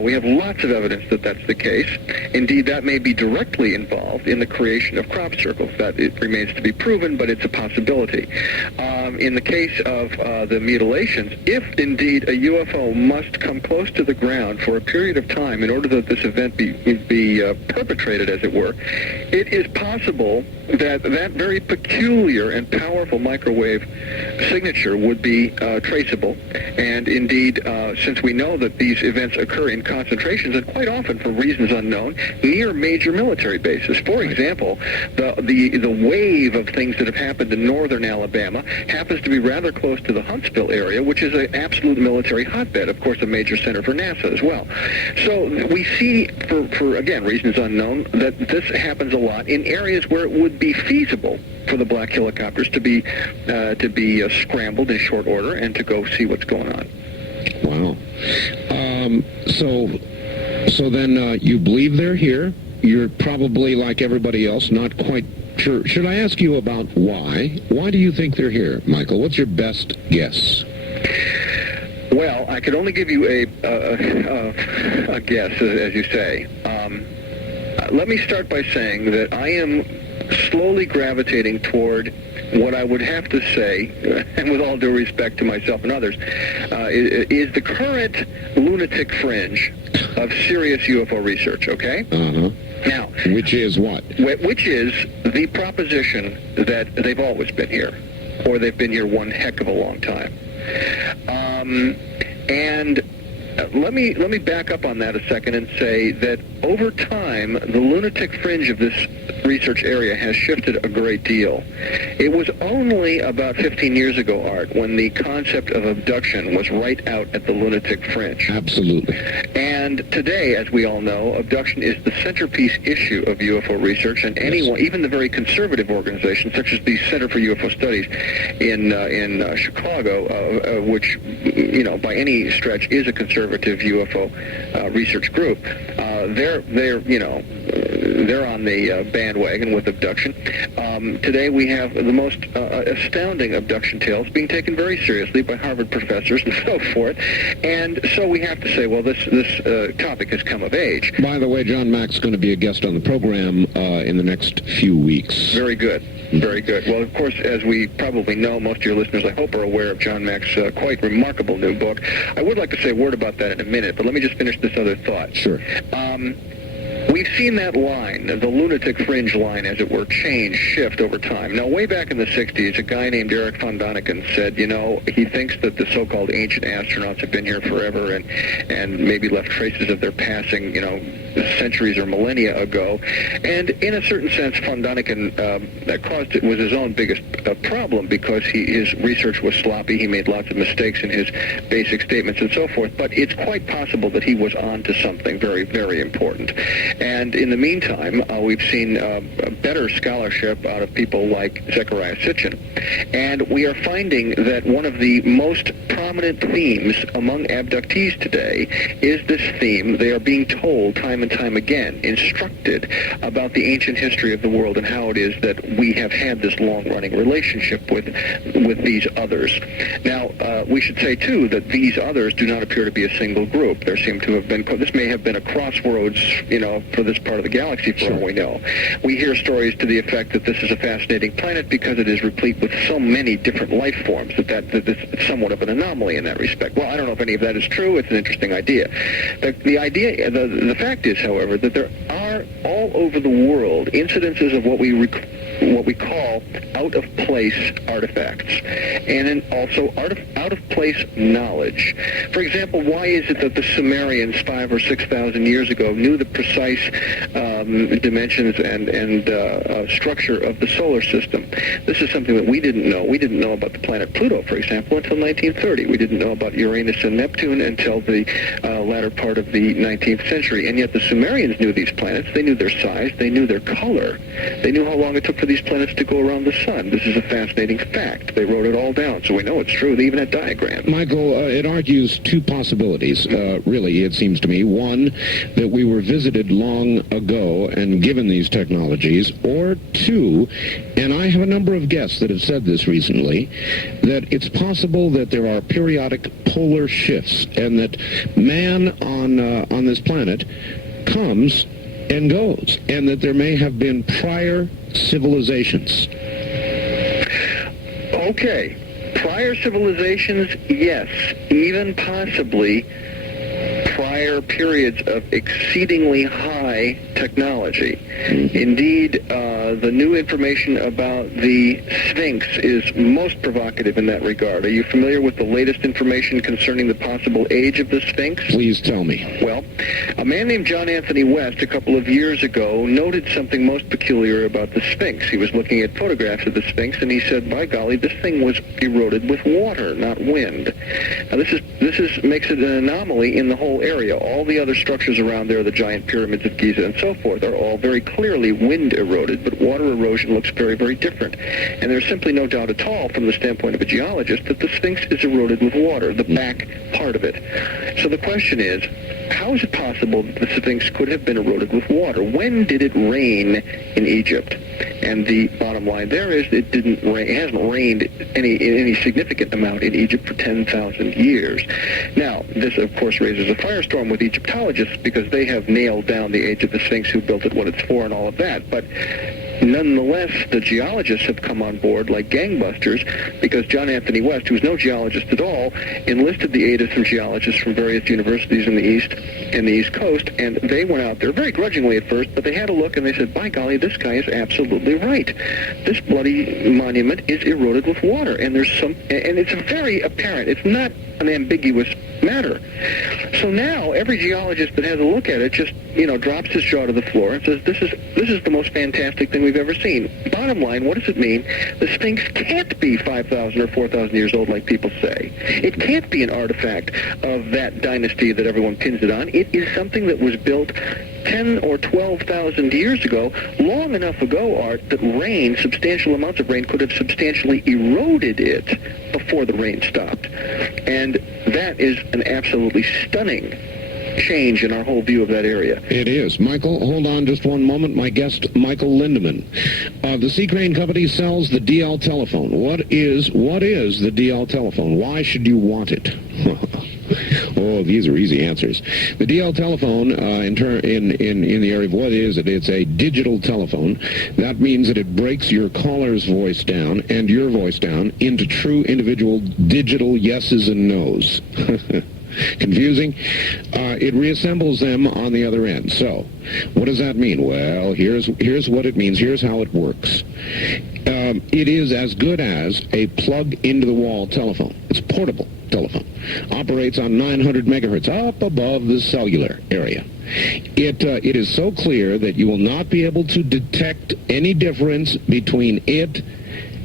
We have lots of evidence that that's the case. Indeed, that may be directly involved in the creation of crop circles. That it remains to be proven, but it's a possibility. In the case of the mutilations, if indeed a UFO must come close to the ground for a period of time in order that this event be perpetrated, as it were, it is possible that that very peculiar and powerful microwave signature would be traceable. And indeed, since we know that these events occur in concentrations, and quite often for reasons unknown, near major military bases. For example, the wave of things that have happened in northern Alabama happens to be rather close to the Huntsville area, which is an absolute military hotbed, of course, a major center for NASA as well. So we see, for again, reasons unknown, that this happens a lot in areas where it would be feasible for the black helicopters to be scrambled in short order and to go see what's going on. Wow. So then you believe they're here. You're probably, like everybody else, not quite sure. Should I ask you about why? Why do you think they're here, Michael? What's your best guess? Well, I could only give you a guess, as you say. Let me start by saying that I am slowly gravitating toward what I would have to say, and with all due respect to myself and others, is the current lunatic fringe of serious UFO research, okay? Now, which is what? Which is the proposition that they've always been here, or they've been here one heck of a long time. And let me back up on that a second and say that over time, the lunatic fringe of this research area has shifted a great deal. It was only about 15 years ago, Art, when the concept of abduction was right out at the lunatic fringe. Absolutely. And today, as we all know, abduction is the centerpiece issue of UFO research, and anyone, even the very conservative organizations, such as the Center for UFO Studies in Chicago, which, you know, by any stretch is a conservative UFO research group, they're on the bandwagon with abduction. Today we have the most astounding abduction tales being taken very seriously by Harvard professors and so forth. And so we have to say, well, this topic has come of age. By the way, John Mack's going to be a guest on the program in the next few weeks. Very good. Very good. Well, of course, as we probably know, most of your listeners, I hope, are aware of John Mack's quite remarkable new book. I would like to say a word about that in a minute, but let me just finish this other thought. Sure. We've seen that line, the lunatic fringe line, as it were, shift over time. Now, way back in the 60s, a guy named Erich von Däniken said, you know, he thinks that the so-called ancient astronauts have been here forever and maybe left traces of their passing, you know, centuries or millennia ago. And in a certain sense, von Däniken was his own biggest problem because his research was sloppy. He made lots of mistakes in his basic statements and so forth. But it's quite possible that he was on to something very, very important. And in the meantime, we've seen better scholarship out of people like Zecharia Sitchin. And we are finding that one of the most prominent themes among abductees today is this theme. They are being told time and time again, instructed about the ancient history of the world and how it is that we have had this long-running relationship with these others. Now, we should say, too, that these others do not appear to be a single group. There seem to have been, this may have been a crossroads, you know, for this part of the galaxy, for all we know. We hear stories to the effect that this is a fascinating planet because it is replete with so many different life forms that it's somewhat of an anomaly in that respect. Well, I don't know if any of that is true. It's an interesting idea. The fact is, however, that there are all over the world incidences of what we call out-of-place artifacts, and also out-of-place knowledge. For example, why is it that the Sumerians 5,000 or 6,000 years ago knew the precise dimensions and structure of the solar system? This is something that we didn't know. We didn't know about the planet Pluto, for example, until 1930. We didn't know about Uranus and Neptune until the latter part of the 19th century. And yet the Sumerians knew these planets. They knew their size. They knew their color. They knew how long it took for these planets to go around the sun. This is a fascinating fact. They wrote it all down, so we know it's true. They even had diagrams. Michael, it argues two possibilities, really, it seems to me. One, that we were visited long ago and given these technologies, or two, and I have a number of guests that have said this recently, that it's possible that there are periodic polar shifts and that man on this planet comes and goes, and that there may have been prior civilizations. Okay. Prior civilizations, yes. Even possibly prior periods of exceedingly high technology. Indeed, the new information about the Sphinx is most provocative in that regard. Are you familiar with the latest information concerning the possible age of the Sphinx? Please tell me. Well, a man named John Anthony West a couple of years ago noted something most peculiar about the Sphinx. He was looking at photographs of the Sphinx, and he said, by golly, this thing was eroded with water, not wind. Now, this makes it an anomaly in the whole area. All the other structures around there, the giant pyramids of Giza and so forth, are all very clearly wind eroded, but water erosion looks very, very different. And there's simply no doubt at all, from the standpoint of a geologist, that the Sphinx is eroded with water, the back part of it. So the question is, how is it possible that the Sphinx could have been eroded with water? When did it rain in Egypt? And the bottom line there is it didn't rain. It hasn't rained any significant amount in Egypt for 10,000 years. Now, this, of course, raises a firestorm with Egyptologists because they have nailed down the age of the Sphinx, who built it, what it's for, and all of that. But nonetheless, the geologists have come on board like gangbusters because John Anthony West, who's no geologist at all, enlisted the aid of some geologists from various universities in the East in the East Coast, and they went out there very grudgingly at first, but they had a look and they said, by golly, this guy is absolutely right. This bloody monument is eroded with water, and it's very apparent. It's not an ambiguous matter. So now every geologist that has a look at it just, drops his jaw to the floor and says, this is the most fantastic thing we've ever seen. Bottom line, what does it mean? The Sphinx can't be 5,000 or 4,000 years old like people say. It can't be an artifact of that dynasty that everyone pins it on. It is something that was built 10 or 12,000 years ago, long enough ago, Art, that rain, substantial amounts of rain, could have substantially eroded it before the rain stopped. And that is an absolutely stunning change in our whole view of that area. It is. Michael, hold on just one moment. My guest, Michael Lindeman. The Sea Crane Company sells the DL telephone. What is the DL telephone? Why should you want it? Oh, these are easy answers. The DL telephone, in the area of what is it? It's a digital telephone. That means that it breaks your caller's voice down and your voice down into true individual digital yeses and nos. Confusing? It reassembles them on the other end. So, what does that mean? Well, here's what it means. Here's how it works. It is as good as a plug-into-the-wall telephone. It's portable telephone. Operates on 900 megahertz, up above the cellular area. It is so clear that you will not be able to detect any difference between it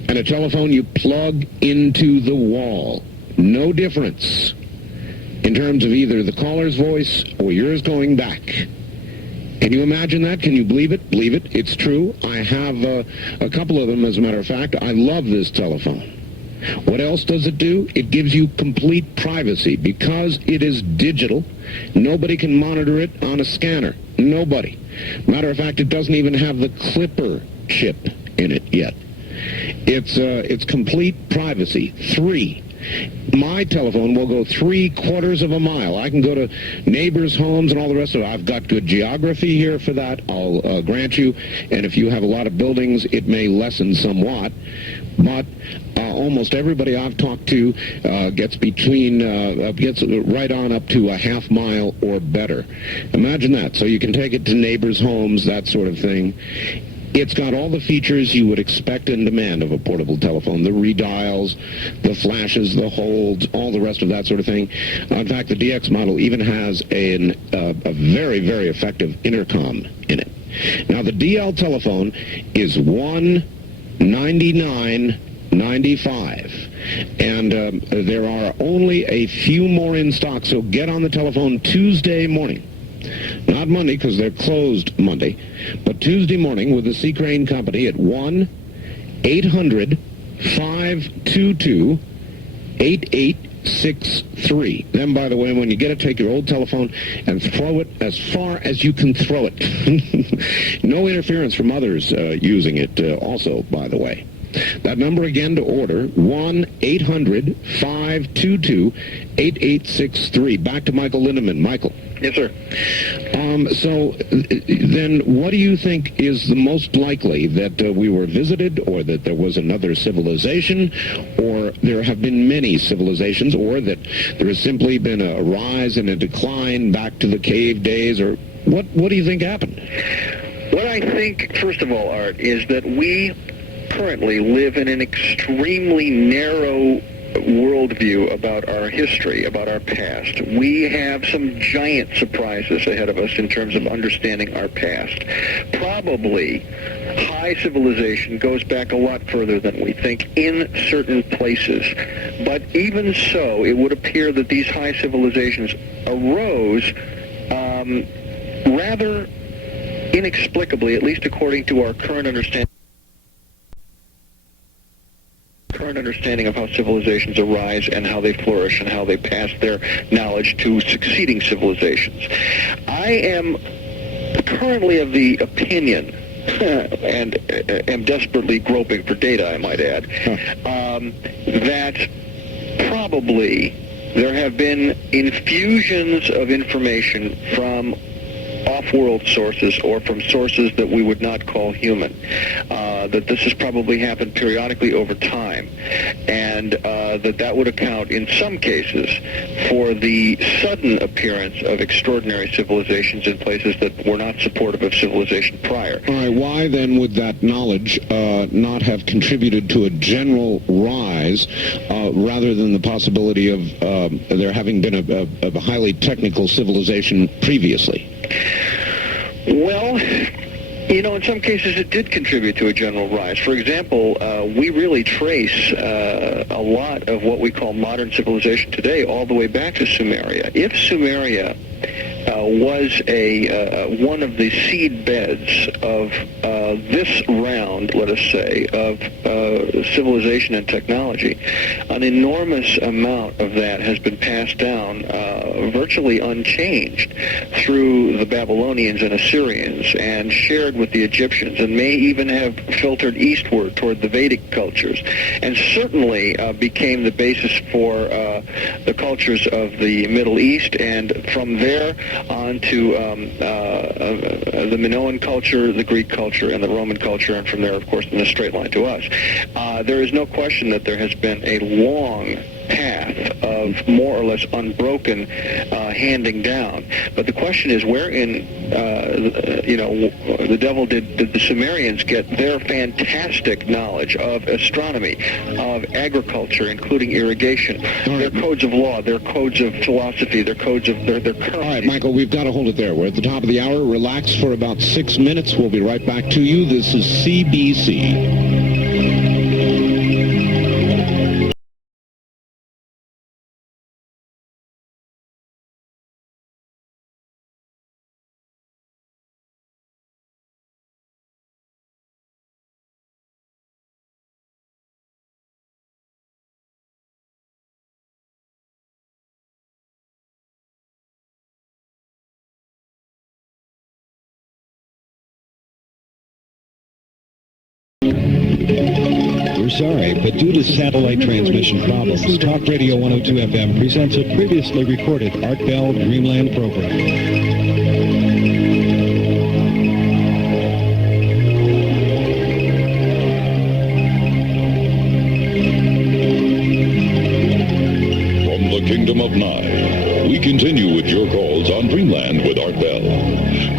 and a telephone you plug into the wall. No difference in terms of either the caller's voice or yours going back. Can you imagine that? Can you believe it? Believe it. It's true. I have a couple of them, as a matter of fact. I love this telephone. What else does it do? It gives you complete privacy. Because it is digital, nobody can monitor it on a scanner. Nobody. Matter of fact, it doesn't even have the clipper chip in it yet. It's complete privacy. 3. My telephone will go 3/4 of a mile. I can go to neighbors' homes and all the rest of it. I've got good geography here for that, I'll grant you. And if you have a lot of buildings, it may lessen somewhat. But almost everybody I've talked to gets right on up to a half mile or better. Imagine that. So you can take it to neighbors' homes, that sort of thing. It's got all the features you would expect and demand of a portable telephone. The redials, the flashes, the holds, all the rest of that sort of thing. In fact, the DX model even has a very, very effective intercom in it. Now, the DL telephone is $199.95. And there are only a few more in stock, so get on the telephone Tuesday morning. Not Monday, because they're closed Monday, but Tuesday morning with the Sea Crane Company at 1-800-522-8863. Then, by the way, when you get it, take your old telephone and throw it as far as you can throw it. No interference from others using it also, by the way. That number again to order, 1-800-522-8863. Back to Michael Lindeman. Michael. Yes, sir. So then what do you think is the most likely, that we were visited, or that there was another civilization, or there have been many civilizations, or that there has simply been a rise and a decline back to the cave days, or what do you think happened? What I think, first of all, Art, is that we currently live in an extremely narrow worldview about our history, about our past. We have some giant surprises ahead of us in terms of understanding our past. Probably high civilization goes back a lot further than we think in certain places. But even so, it would appear that these high civilizations arose rather inexplicably, at least according to our current understanding of how civilizations arise and how they flourish and how they pass their knowledge to succeeding civilizations. I am currently of the opinion, and am desperately groping for data, I might add, that probably there have been infusions of information from off-world sources or from sources that we would not call human. that this has probably happened periodically over time, and that would account in some cases for the sudden appearance of extraordinary civilizations in places that were not supportive of civilization prior. All right, why then would that knowledge not have contributed to a general rise rather than the possibility of there having been a highly technical civilization previously? Well, in some cases it did contribute to a general rise. For example, we really trace a lot of what we call modern civilization today all the way back to Sumeria. If Sumeria was one of the seed beds of this round, let us say, of civilization and technology, an enormous amount of that has been passed down virtually unchanged through the Babylonians and Assyrians and shared with the Egyptians, and may even have filtered eastward toward the Vedic cultures, and certainly became the basis for the cultures of the Middle East, and from there on to the Minoan culture, the Greek culture, and the Roman culture, and from there, of course, in a straight line to us. There is no question that there has been a long path of more or less unbroken handing down. But the question is, where in, the devil did the Sumerians get their fantastic knowledge of astronomy, of agriculture, including irrigation, their codes of law, their codes of philosophy, their codes of their currency? All right, Michael, we've got to hold it there. We're at the top of the hour. Relax for about 6 minutes. We'll be right back to you. This is CBC. We're sorry, but due to satellite transmission problems, Talk Radio 102 FM presents a previously recorded Art Bell Dreamland program. Kingdom of Nye. We continue with your calls on Dreamland with Art Bell.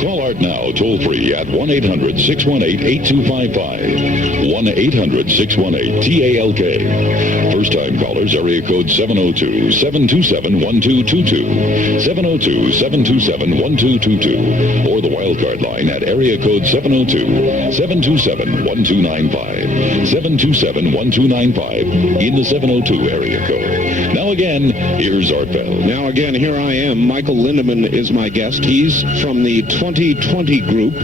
Call Art now toll-free at 1-800-618-8255. 1-800-618-TALK. First-time callers, area code 702-727-1222. 702-727-1222. Or the wildcard line at area code 702-727-1295. 727-1295 in the 702 area code. Now again, here's Art Bell. Now again, here I am. Michael Lindeman is my guest. He's from the 2020 Group,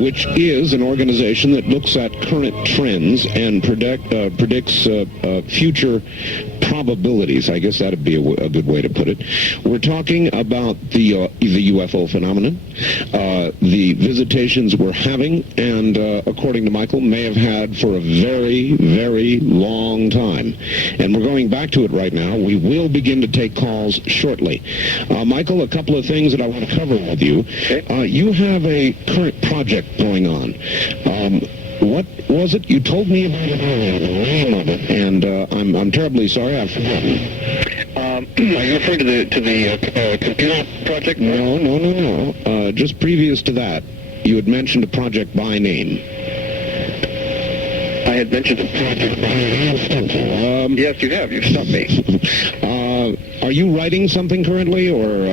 which is an organization that looks at current trends and predicts future probabilities. I guess that would be a good way to put it. We're talking about the UFO phenomenon, the visitations we're having, and according to Michael, may have had for a very, very long time. And we're going back to it right now. We will begin to take calls shortly. Michael, a couple of things that I want to cover with you. You have a current project going on. What was it? You told me about it earlier, the name of it, and I'm terribly sorry, I've forgotten. Are you referring to the computer project? No. Just previous to that, you had mentioned a project by name. I had mentioned a project by name. Yes, you have. You've stopped me. Are you writing something currently, or?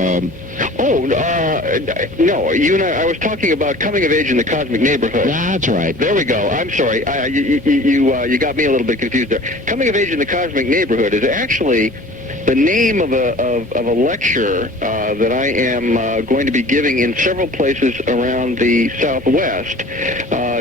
No. You and I was talking about coming of age in the cosmic neighborhood. That's right. There we go. I'm sorry. You got me a little bit confused there. Coming of age in the cosmic neighborhood is actually the name of a lecture that I am going to be giving in several places around the Southwest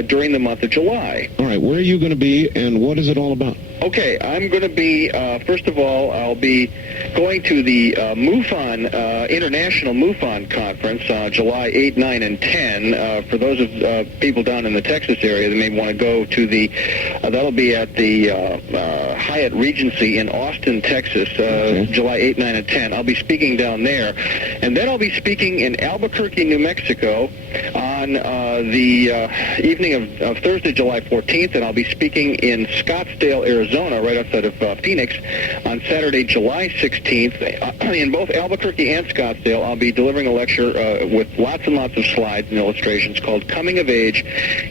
during the month of July. All right. Where are you going to be, and what is it all about? Okay, I'm going to be, first of all, I'll be going to the MUFON, International MUFON Conference, July 8, 9, and 10. For those of people down in the Texas area that may want to go to the, that'll be at the Hyatt Regency in Austin, Texas. July 8, 9, and 10. I'll be speaking down there. And then I'll be speaking in Albuquerque, New Mexico on the evening of Thursday, July 14th, and I'll be speaking in Scottsdale, Arizona, right outside of Phoenix, on Saturday, July 16th. In both Albuquerque and Scottsdale, I'll be delivering a lecture with lots and lots of slides and illustrations called Coming of Age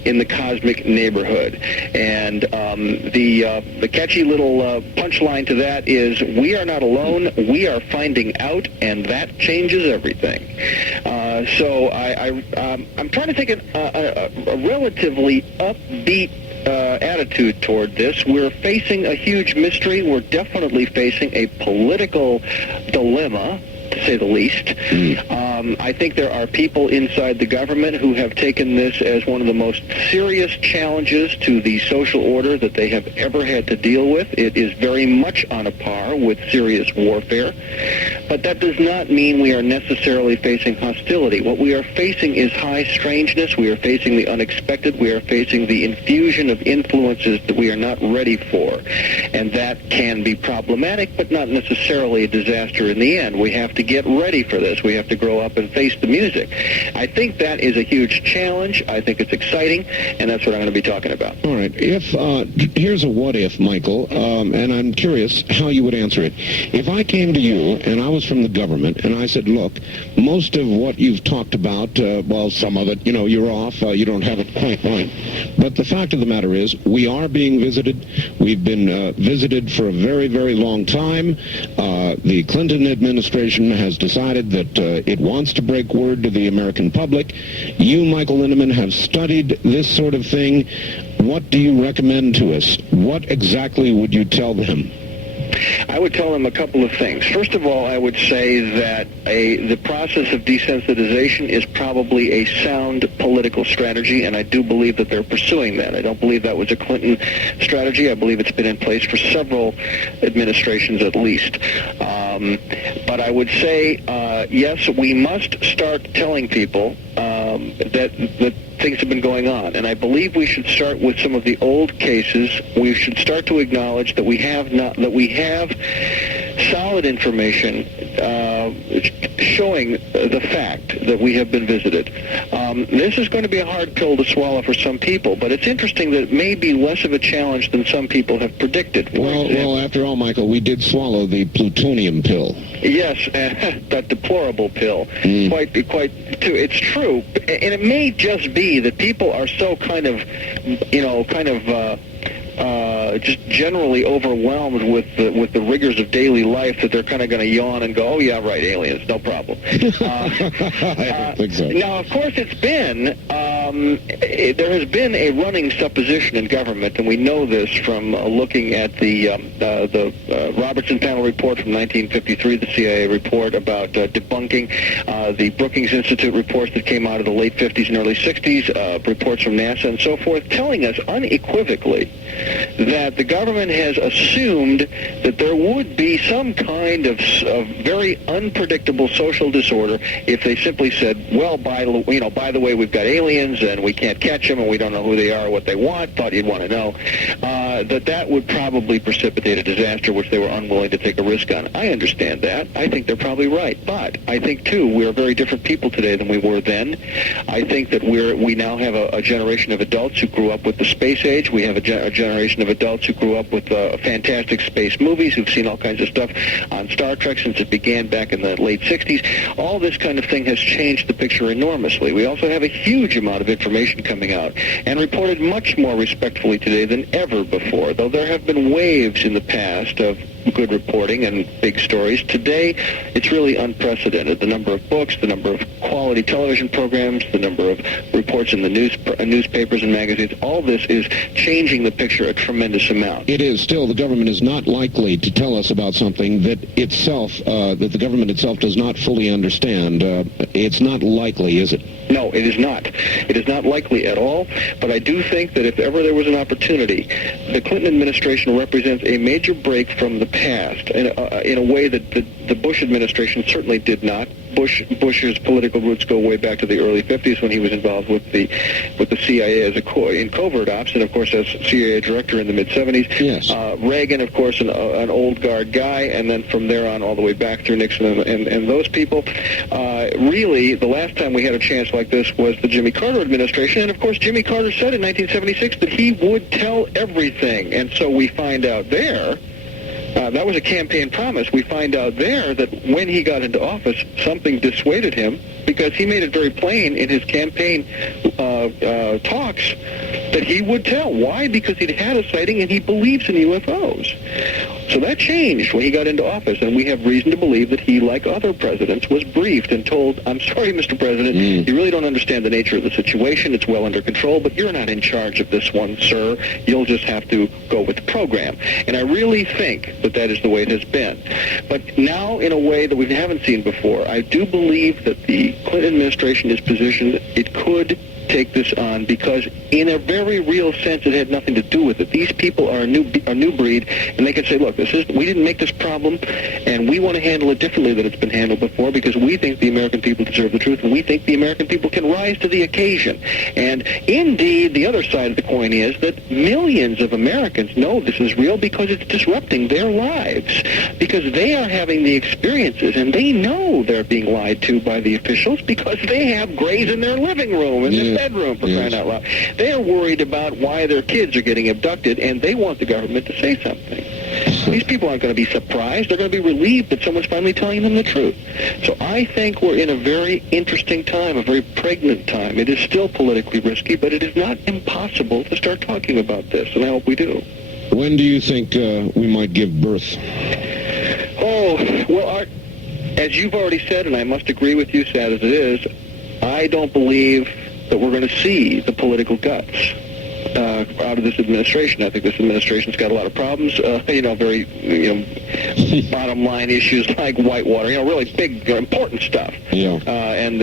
in the Cosmic Neighborhood. And the catchy little punchline to that is, we are not alone, we are finding out, and that changes everything. So I'm trying to take a relatively upbeat attitude toward this. We're facing a huge mystery. We're definitely facing a political dilemma, to say the least. I think there are people inside the government who have taken this as one of the most serious challenges to the social order that they have ever had to deal with. It is very much on a par with serious warfare. But that does not mean we are necessarily facing hostility. What we are facing is high strangeness. We are facing the unexpected. We are facing the infusion of influences that we are not ready for. And that can be problematic, but not necessarily a disaster in the end. We have to get ready for this. We have to grow up and face the music. I think that is a huge challenge. I think it's exciting, and that's what I'm going to be talking about. All right. Here's a what if, Michael, and I'm curious how you would answer it. If I came to you and I was from the government and I said, look, most of what you've talked about, well, some of it, you're off, you don't have it quite right. But the fact of the matter is, we are being visited. We've been visited for a very, very long time. The Clinton administration has decided that it wants to break word to the American public. You, Michael Lindeman, have studied this sort of thing. What do you recommend to us? What exactly would you tell them? I would tell them a couple of things. First of all, I would say that the process of desensitization is probably a sound political strategy, and I do believe that they're pursuing that. I don't believe that was a Clinton strategy. I believe it's been in place for several administrations at least. But I would say, yes, we must start telling people that things have been going on. And I believe we should start with some of the old cases. We should start to acknowledge that we have solid information showing the fact that we have been visited. This is going to be a hard pill to swallow for some people, but it's interesting that it may be less of a challenge than some people have predicted. Well, after all, Michael, we did swallow the plutonium pill. Yes, that deplorable pill. It's true, and it may just be that people are so just generally overwhelmed with the rigors of daily life that they're kind of going to yawn and go, oh yeah, right, aliens, no problem. I don't think so. Now, of course, there has been a running supposition in government, and we know this from looking at the Robertson panel report from 1953, the CIA report about debunking, the Brookings Institute reports that came out of the late 50s and early 60s, reports from NASA and so forth, telling us unequivocally that the government has assumed that there would be some kind of very unpredictable social disorder if they simply said, well, by the way, we've got aliens and we can't catch them and we don't know who they are or what they want, thought you'd want to know, that would probably precipitate a disaster which they were unwilling to take a risk on. I understand that. I think they're probably right. But I think, too, we're very different people today than we were then. I think that we now have a generation of adults who grew up with the space age. We have a generation of adults who grew up with fantastic space movies, who've seen all kinds of stuff on Star Trek since it began back in the late 60s. All this kind of thing has changed the picture enormously. We also have a huge amount of information coming out and reported much more respectfully today than ever before, though there have been waves in the past of good reporting and big stories. Today, it's really unprecedented. The number of books, the number of quality television programs, the number of reports in the newspapers and magazines, all this is changing the picture a tremendous amount. It is. Still, the government is not likely to tell us about something that the government itself does not fully understand. It's not likely, is it? No, it is not. It is not likely at all, but I do think that if ever there was an opportunity, the Clinton administration represents a major break from the past in a way that the Bush administration certainly did not. Bush's political roots go way back to the early 50s when he was involved with the CIA as in covert ops, and of course as CIA director in the mid-70s. Yes. Reagan, of course, an old guard guy, and then from there on all the way back through Nixon and those people. Really, the last time we had a chance like this was the Jimmy Carter administration, and of course Jimmy Carter said in 1976 that he would tell everything, and so we find out there. That was a campaign promise. We find out there that when he got into office, something dissuaded him because he made it very plain in his campaign talks that he would tell. Why? Because he'd had a sighting and he believes in UFOs. So that changed when he got into office, and we have reason to believe that he, like other presidents, was briefed and told, I'm sorry, Mr. President, you really don't understand the nature of the situation. It's well under control, but you're not in charge of this one, sir. You'll just have to go with the program. And I really think that that is the way it has been. But now, in a way that we haven't seen before, I do believe that the Clinton administration is positioned it could take this on because in a very real sense it had nothing to do with it. These people are a new breed, and they can say, look, we didn't make this problem, and we want to handle it differently than it's been handled before because we think the American people deserve the truth, and we think the American people can rise to the occasion. And indeed, the other side of the coin is that millions of Americans know this is real because it's disrupting their lives, because they are having the experiences, and they know they're being lied to by the officials because they have grays in their living room and their bedroom, for crying out loud. They are worried about why their kids are getting abducted, and they want the government to say something. These people aren't going to be surprised. They're going to be relieved that someone's finally telling them the truth. So I think we're in a very interesting time, a very pregnant time. It is still politically risky, but it is not impossible to start talking about this, and I hope we do. When do you think we might give birth? Oh, well, Art, as you've already said, and I must agree with you, sad as it is, I don't believe that we're going to see the political guts out of this administration. I think this administration's got a lot of problems, very, bottom line issues like Whitewater, really big, important stuff. Yeah. And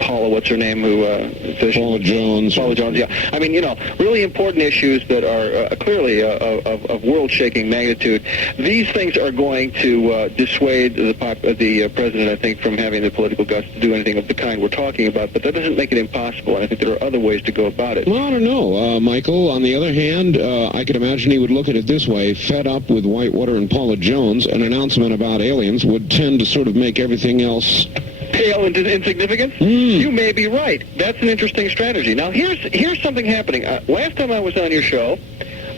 Paula, what's her name? Paula Jones. Paula Jones, yeah. I mean, really important issues that are clearly of world-shaking magnitude. These things are going to dissuade the president, I think, from having the political guts to do anything of the kind we're talking about, but that doesn't make it impossible, and I think there are other ways to go about it. Well, I don't know, Michael. On the other hand, I could imagine he would look at it this way. Fed up with Whitewater and Paula Jones, an announcement about aliens would tend to sort of make everything else pale into insignificance? You may be right. That's an interesting strategy. Now, here's something happening. Last time I was on your show,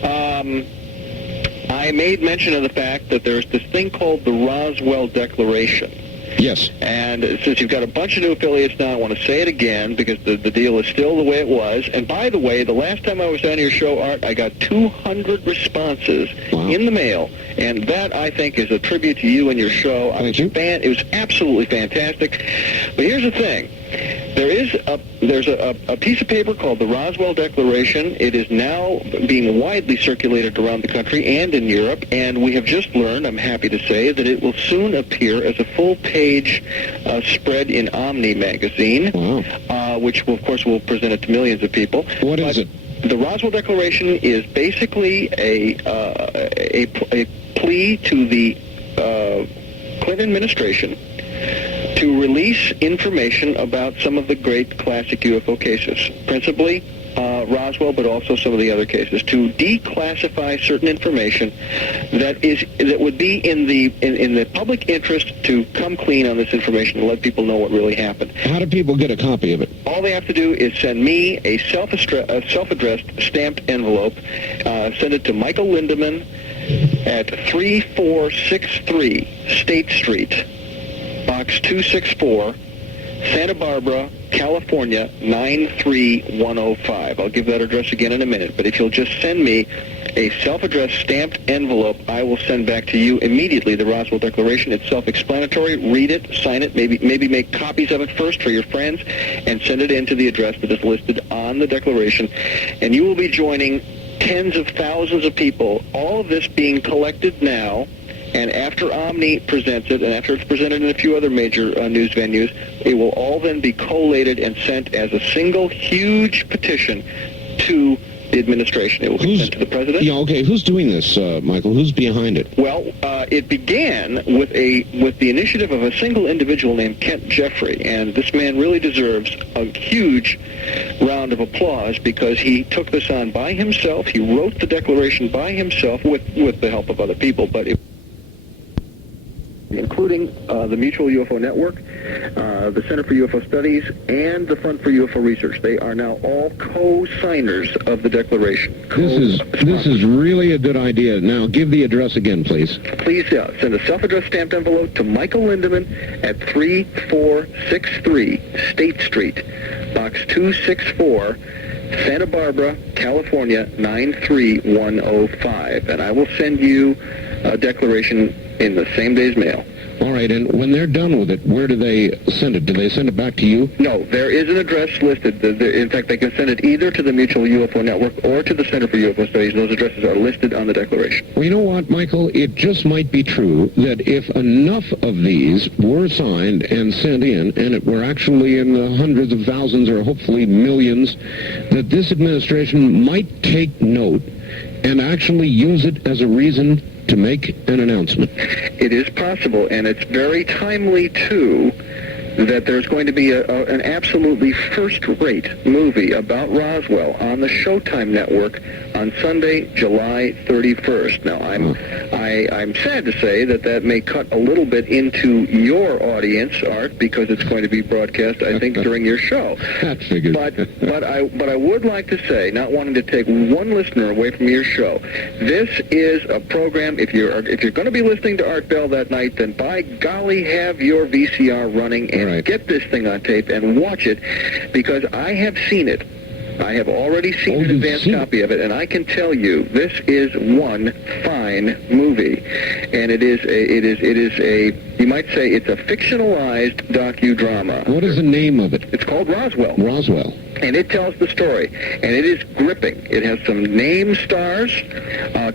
I made mention of the fact that there's this thing called the Roswell Declaration. Yes. And since you've got a bunch of new affiliates now, I want to say it again because the deal is still the way it was. And by the way, the last time I was on your show, Art, I got 200 responses in the mail. And that, I think, is a tribute to you and your show. It was absolutely fantastic. But here's the thing. There's a piece of paper called the Roswell Declaration. It is now being widely circulated around the country and in Europe, and we have just learned, I'm happy to say, that it will soon appear as a full-page spread in Omni magazine, which, of course, will present it to millions of people. What is it? The Roswell Declaration is basically a plea to the Clinton administration to release information about some of the great classic UFO cases, principally Roswell, but also some of the other cases, to declassify certain information that would be in the public interest to come clean on this information and let people know what really happened. How do people get a copy of it? All they have to do is send me a self-addressed stamped envelope. Send it to Michael Lindeman at 3463 State Street, Box 264, Santa Barbara, California, 93105. I'll give that address again in a minute, but if you'll just send me a self-addressed stamped envelope, I will send back to you immediately the Roswell Declaration. It's self-explanatory. Read it, sign it, maybe make copies of it first for your friends, and send it in to the address that is listed on the Declaration, and you will be joining tens of thousands of people, all of this being collected now. And after Omni presents it, and after it's presented in a few other major news venues, it will all then be collated and sent as a single huge petition to the administration. It will be sent to the president. Yeah, okay. Who's doing this, Michael? Who's behind it? Well, it began with the initiative of a single individual named Kent Jeffrey, and this man really deserves a huge round of applause because he took this on by himself. He wrote the declaration by himself with the help of other people, but including the Mutual UFO Network, the Center for UFO Studies, and the Fund for UFO Research. They are now all co-signers of the declaration. This is really a good idea. Now, give the address again, please. Please send a self-addressed stamped envelope to Michael Lindeman at 3463 State Street, Box 264, Santa Barbara, California, 93105. And I will send you a declaration in the same day's mail. All right, and when they're done with it, where do they send it? Do they send it back to you? No, there is an address listed. In fact, they can send it either to the Mutual UFO Network or to the Center for UFO Studies. Those addresses are listed on the declaration. Well, you know what, Michael? It just might be true that if enough of these were signed and sent in, and it were actually in the hundreds of thousands or hopefully millions, that this administration might take note and actually use it as a reason to make an announcement. It is possible, and it's very timely, too, that there's going to be an absolutely first-rate movie about Roswell on the Showtime network on Sunday, July 31st. Now, I'm sad to say that may cut a little bit into your audience, Art, because it's going to be broadcast, I think, during your show. That figures. But I would like to say, not wanting to take one listener away from your show, this is a program. If you're going to be listening to Art Bell that night, then by golly, have your VCR running and get this thing on tape and watch it, because I have seen it. I have already seen an advanced copy of it, and I can tell you this is one fine movie, and it is a you might say it's a fictionalized docudrama. What is the name of it? It's called Roswell. Roswell. And it tells the story, and it is gripping. It has some name stars.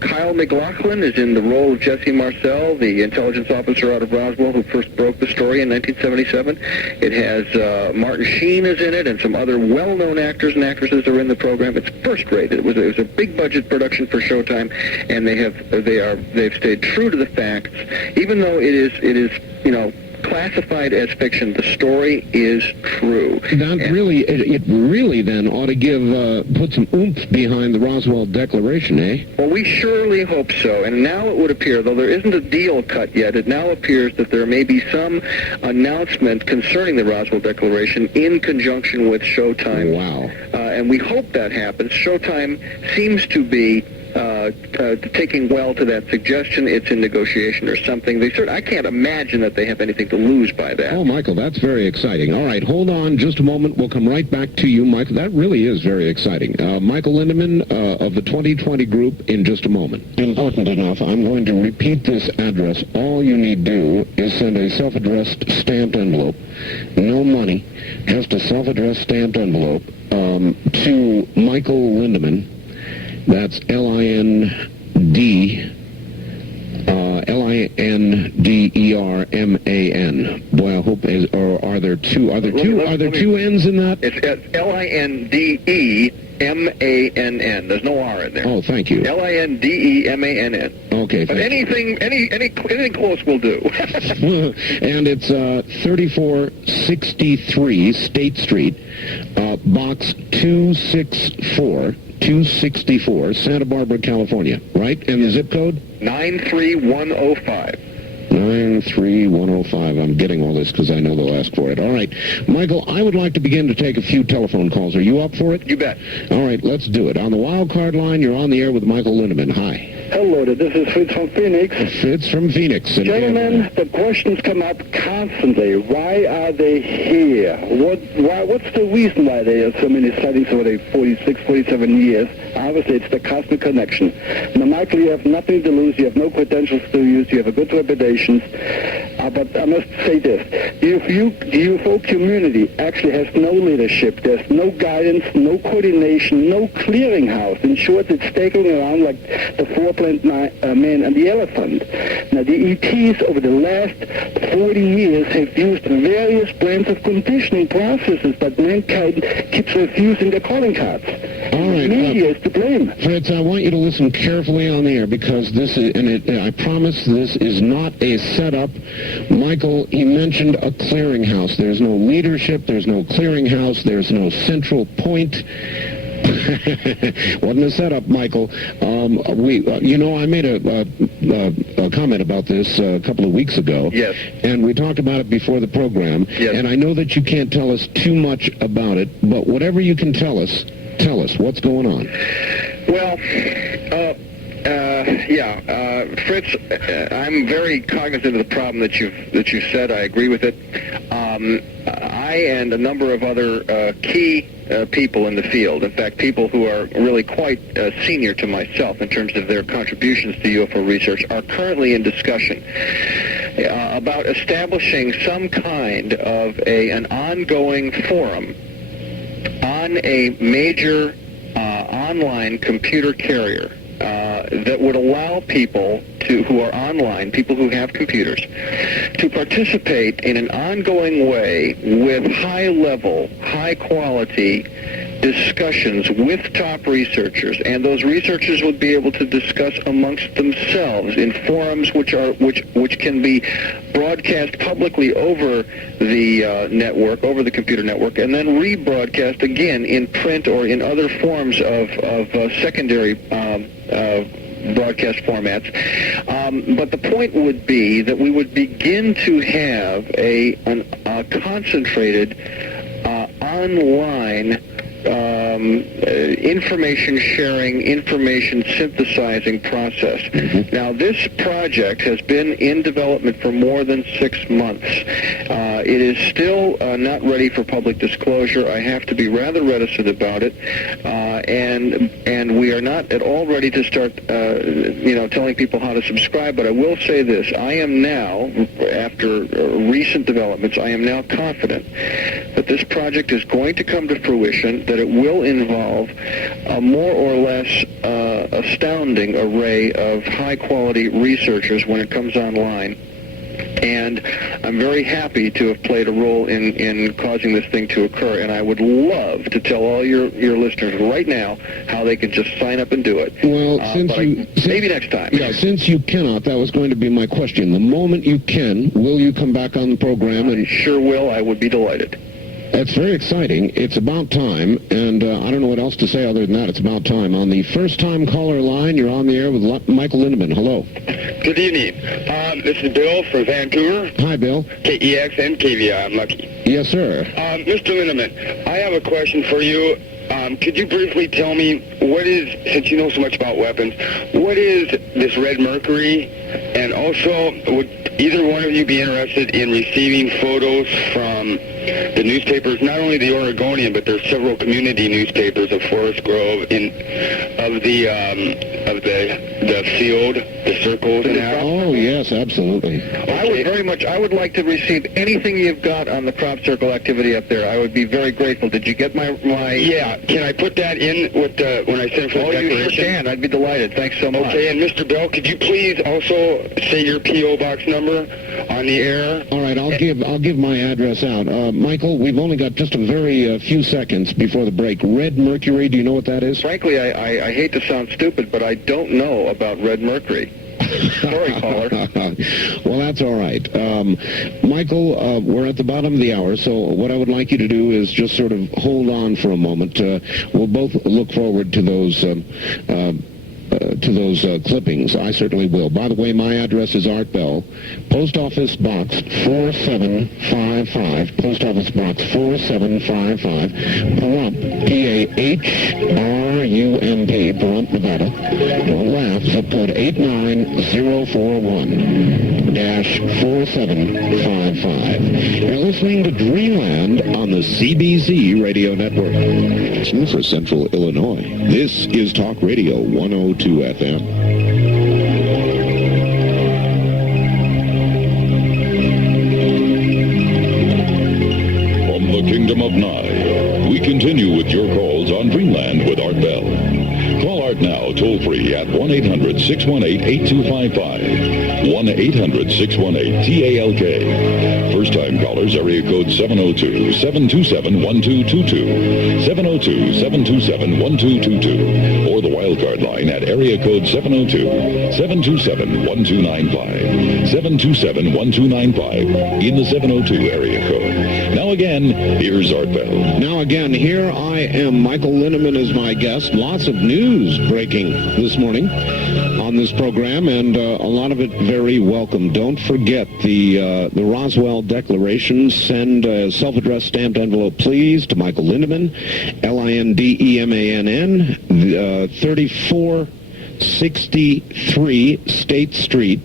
Kyle MacLachlan is in the role of Jesse Marcel, the intelligence officer out of Roswell who first broke the story in 1977. It has Martin Sheen is in it, and some other well-known actors and actresses are in the program. It's first-rate. It was a big-budget production for Showtime, and they've stayed true to the facts, even though it is classified as fiction. The story is true. It really then ought to put some oomph behind the Roswell Declaration, eh? Well, we surely hope so. And now it would appear, though there isn't a deal cut yet, it now appears that there may be some announcement concerning the Roswell Declaration in conjunction with Showtime. Wow. And we hope that happens. Showtime seems to be taking well to that suggestion. It's in negotiation or something. I can't imagine that they have anything to lose by that. Oh, Michael, that's very exciting. All right, hold on just a moment. We'll come right back to you, Michael. That really is very exciting. Michael Lindeman of the 2020 group in just a moment. Important enough, I'm going to repeat this address. All you need do is send a self-addressed stamped envelope, no money, just a self-addressed stamped envelope to Michael Lindeman. That's Lindeman. Boy, I hope are there two N's in that? It's Lindemann. There's no R in there. Oh, thank you. Lindemann. Okay. But anything close will do. And it's 3463 State Street, Box 264, Santa Barbara, California, right? And the zip code? 93105. 93105. I'm getting all this because I know they'll ask for it. All right. Michael, I would like to begin to take a few telephone calls. Are you up for it? You bet. All right, let's do it. On the wild card line, you're on the air with Michael Lindeman. Hi. Hello, this is Fritz from Phoenix. Fritz from Phoenix. Gentlemen, the questions come up constantly. Why are they here? What's the reason why there are so many sightings over the 46, 47 years? Obviously, it's the cosmic connection. Now, Michael, you have nothing to lose. You have no credentials to use. You have a good reputation. But I must say this. The UFO community actually has no leadership. There's no guidance, no coordination, no clearinghouse. In short, it's staggering around like the four-planet man and the elephant. Now, the ETs over the last 40 years have used various brands of conditioning processes, but mankind keeps refusing their calling cards. All right. The media is to blame. Fritz, I want you to listen carefully on the air because this is, I promise this is not a setup. Michael, he mentioned a clearinghouse. There's no leadership. There's no clearinghouse. There's no central point. Wasn't a setup, Michael. I made a comment about this a couple of weeks ago. Yes. And we talked about it before the program. Yes. And I know that you can't tell us too much about it, but whatever you can tell us what's going on. Well, Fritz, I'm very cognizant of the problem that you've said. I agree with it. I and a number of other key people in the field, in fact, people who are really quite senior to myself in terms of their contributions to UFO research, are currently in discussion about establishing some kind of an ongoing forum on a major online computer carrier that would allow people who are online, people who have computers, to participate in an ongoing way with high-level, high-quality discussions with top researchers, and those researchers would be able to discuss amongst themselves in forums which can be broadcast publicly over the network, over the computer network, and then rebroadcast again in print or in other forms of secondary broadcast formats. But the point would be that we would begin to have a concentrated online information sharing, information synthesizing process. Mm-hmm. Now, this project has been in development for more than 6 months. It is still not ready for public disclosure. I have to be rather reticent about it, and we are not at all ready to start, telling people how to subscribe. But I will say this: I am now, after recent developments, I am now confident that this project is going to come to fruition, that it will involve a more or less astounding array of high-quality researchers when it comes online. And I'm very happy to have played a role in causing this thing to occur. And I would love to tell all your listeners right now how they can just sign up and do it. Well, maybe next time. Yeah, since you cannot, that was going to be my question. The moment you can, will you come back on the program? I sure will. I would be delighted. That's very exciting. It's about time, and I don't know what else to say other than that. It's about time. On the first-time caller line, you're on the air with Michael Lindeman. Hello. Good evening. This is Bill from Vancouver. Hi, Bill. KEX and KVI. I'm lucky. Yes, sir. Mr. Lindeman, I have a question for you. Could you briefly tell me what is, since you know so much about weapons, what is this red mercury? And also, would either one of you be interested in receiving photos from the newspapers, not only the Oregonian, but there's several community newspapers of Forest Grove, of the field, the circles, and that? Oh, yes, absolutely. Okay. I would like to receive anything you've got on the crop circle activity up there. I would be very grateful. Did you get my... Yeah, can I put that in with when I send for the declaration? You sure can. I'd be delighted. Thanks so much. Okay, and Mr. Bell, could you please also say your P.O. Box number on the air? All right, I'll give my address out. Michael, we've only got just a very few seconds before the break. Red mercury, do you know what that is? Frankly, I hate to sound stupid, but I don't know about red mercury. Sorry, caller. Well, that's all right. Michael, we're at the bottom of the hour, so what I would like you to do is just sort of hold on for a moment. We'll both look forward to those clippings. I certainly will. By the way, my address is Art Bell, Post Office Box 4755, Post Office Box 4755, Pahrump, P-A-H-R-U-M-P, Pahrump, Nevada. Don't laugh, zip code 89041-4755. You're listening to Dreamland on the CBC Radio Network. For Central Illinois, this is Talk Radio 102 FM. From the Kingdom of Nye, we continue with your calls on Dreamland with Art Bell. Call our Start now toll-free at 1-800-618-8255. 1-800-618-TALK. First-time callers, area code 702-727-1222. 702-727-1222. Or the wildcard line at area code 702-727-1295. 727-1295 in the 702 area code. Now again, here's Art Bell. Now again, here I am. Michael Lindeman is my guest. Lots of news breaking this morning on this program, and a lot of it very welcome. Don't forget the Roswell Declaration. Send a self-addressed stamped envelope, please, to Michael Lindeman, Lindemann, 3463 State Street,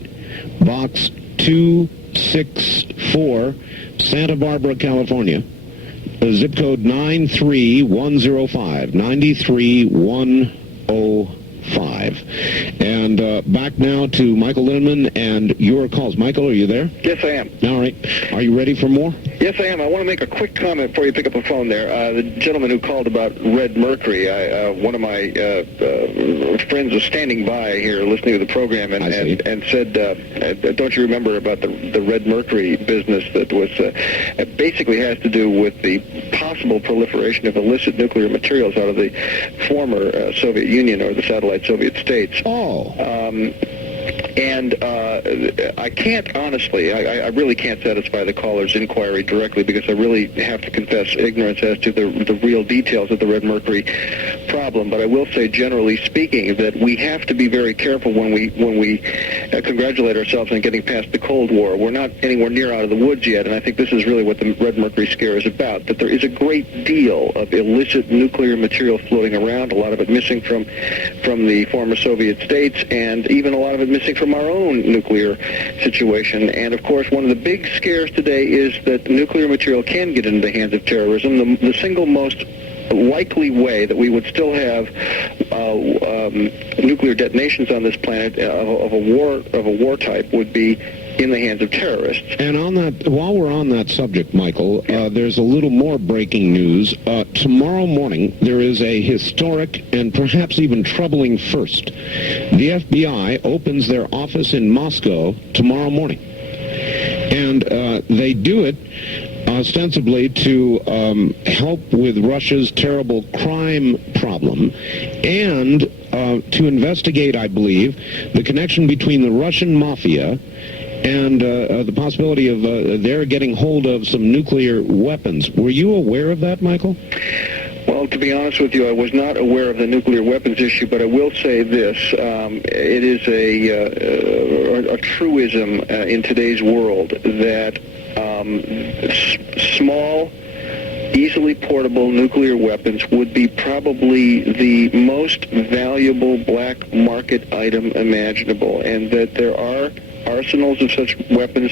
Box 264, Santa Barbara, California. Zip code 93105, 93105. And back now to Michael Lindeman and your calls. Michael, are you there? Yes, I am. All right. Are you ready for more? Yes, I am. I want to make a quick comment before you pick up the phone there. The gentleman who called about red mercury, one of my friends was standing by here listening to the program and said, don't you remember about the red mercury business that was basically has to do with the possible proliferation of illicit nuclear materials out of the former Soviet Union or the satellite Soviet states. Oh. And I can't, honestly, I really can't satisfy the caller's inquiry directly because I really have to confess ignorance as to the real details of the red mercury problem. But I will say, generally speaking, that we have to be very careful when we congratulate ourselves on getting past the Cold War. We're not anywhere near out of the woods yet, and I think this is really what the red mercury scare is about, that there is a great deal of illicit nuclear material floating around, a lot of it missing from the former Soviet states, and even a lot of it missing from our own nuclear situation. And of course, one of the big scares today is that nuclear material can get into the hands of terrorism. The single most likely way that we would still have nuclear detonations on this planet of a war type would be in the hands of terrorists. And on that, while we're on that subject, Michael, there's a little more breaking news. Tomorrow morning, there is a historic and perhaps even troubling first. The FBI opens their office in Moscow tomorrow morning. And they do it ostensibly to help with Russia's terrible crime problem and to investigate, I believe, the connection between the Russian mafia and the possibility of their getting hold of some nuclear weapons. Were you aware of that, Michael? Well, to be honest with you, I was not aware of the nuclear weapons issue, but I will say this. It is a truism in today's world that small, easily portable nuclear weapons would be probably the most valuable black market item imaginable, and that there are arsenals of such weapons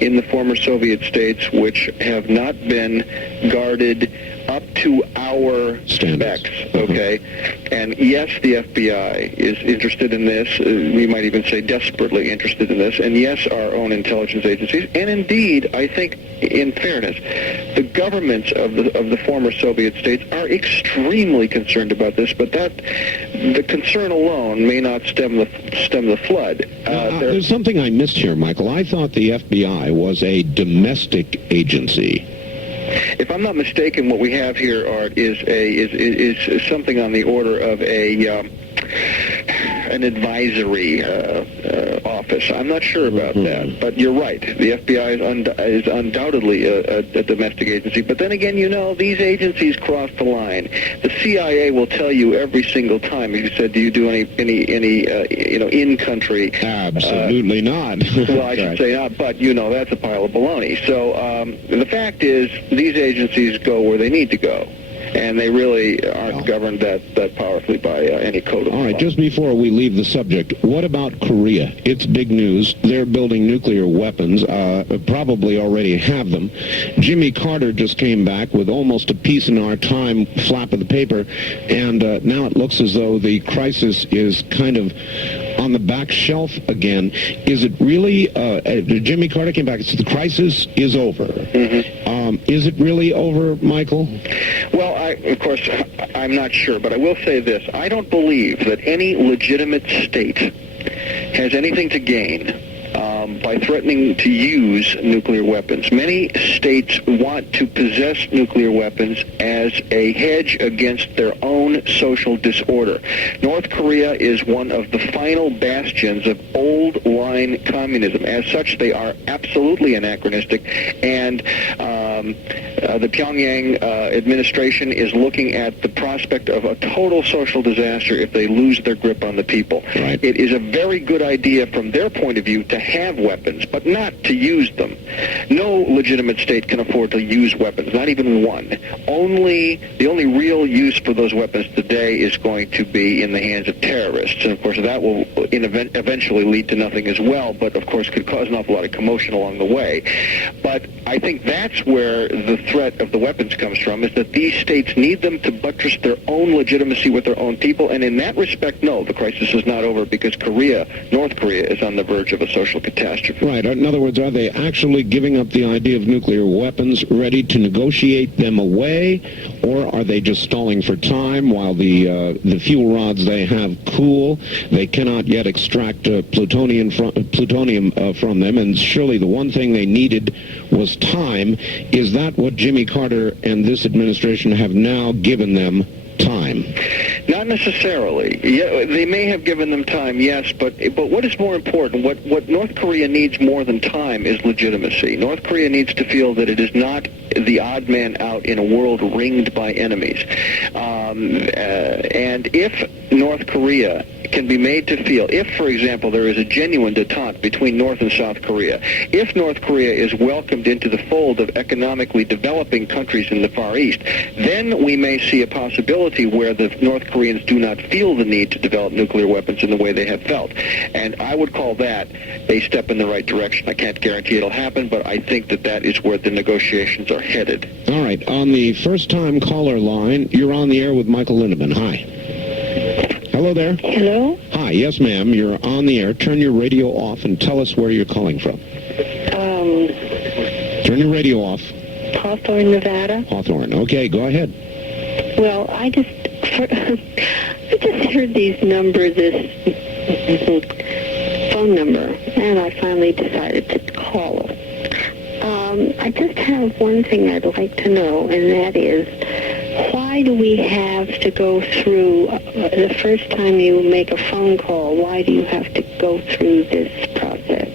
in the former Soviet states which have not been guarded up to our specs, okay? And yes, the FBI is interested in this. We might even say desperately interested in this. And yes, our own intelligence agencies. And indeed, I think, in fairness, the governments of the former Soviet states are extremely concerned about this. But the concern alone may not stem the flood. There's something I missed here, Michael. I thought the FBI was a domestic agency. If I'm not mistaken, what we have here, Art, is something on the order of an advisory office. I'm not sure about that, but you're right. The FBI is undoubtedly a domestic agency. But then again, these agencies cross the line. The CIA will tell you every single time. If you said, "Do you do any in-country?" Absolutely not. Well, I should say not, but that's a pile of baloney. So the fact is, these agencies go where they need to go. And they really aren't governed that powerfully by any code of law. All right, just before we leave the subject, what about Korea? It's big news. They're building nuclear weapons, probably already have them. Jimmy Carter just came back with almost a peace in our time flap of the paper, and now it looks as though the crisis is kind of on the back shelf again. Is it really, Jimmy Carter came back and said the crisis is over. Is it really over, Michael? Well, of course, I'm not sure, but I will say this. I don't believe that any legitimate state has anything to gain by threatening to use nuclear weapons. Many states want to possess nuclear weapons as a hedge against their own social disorder. North Korea is one of the final bastions of old-line communism. As such, they are absolutely anachronistic, and the Pyongyang administration is looking at the prospect of a total social disaster if they lose their grip on the people. Right. It is a very good idea from their point of view to have weapons, but not to use them. No legitimate state can afford to use weapons, not even one. The only real use for those weapons today is going to be in the hands of terrorists. And, of course, that will eventually lead to nothing as well, but, of course, could cause an awful lot of commotion along the way. But I think that's where the threat of the weapons comes from, is that these states need them to buttress their own legitimacy with their own people. And in that respect, no, the crisis is not over, because North Korea, is on the verge of a social catastrophe. Right. In other words, are they actually giving up the idea of nuclear weapons, ready to negotiate them away, or are they just stalling for time while the fuel rods they have cool? They cannot yet extract plutonium from them, and surely the one thing they needed was time. Is that what Jimmy Carter and this administration have now given them? Time? Not necessarily. Yeah, they may have given them time, yes, but what is more important, what North Korea needs more than time, is legitimacy. North Korea needs to feel that it is not the odd man out in a world ringed by enemies. And if North Korea can be made to feel, if, for example, there is a genuine detente between North and South Korea, if North Korea is welcomed into the fold of economically developing countries in the Far East, then we may see a possibility where the North Koreans do not feel the need to develop nuclear weapons in the way they have felt. And I would call that a step in the right direction. I can't guarantee it'll happen, but I think that is where the negotiations are headed. All right. On the first-time caller line, you're on the air with Michael Lindeman. Hi. Hello there. Hello? Hi. Yes, ma'am. You're on the air. Turn your radio off and tell us where you're calling from. Turn your radio off. Hawthorne, Nevada. Hawthorne. Okay, go ahead. Well, I just heard these numbers, this phone number, and I finally decided to call. I just have one thing I'd like to know, and that is, why do we have to go through, the first time you make a phone call, why do you have to go through this process?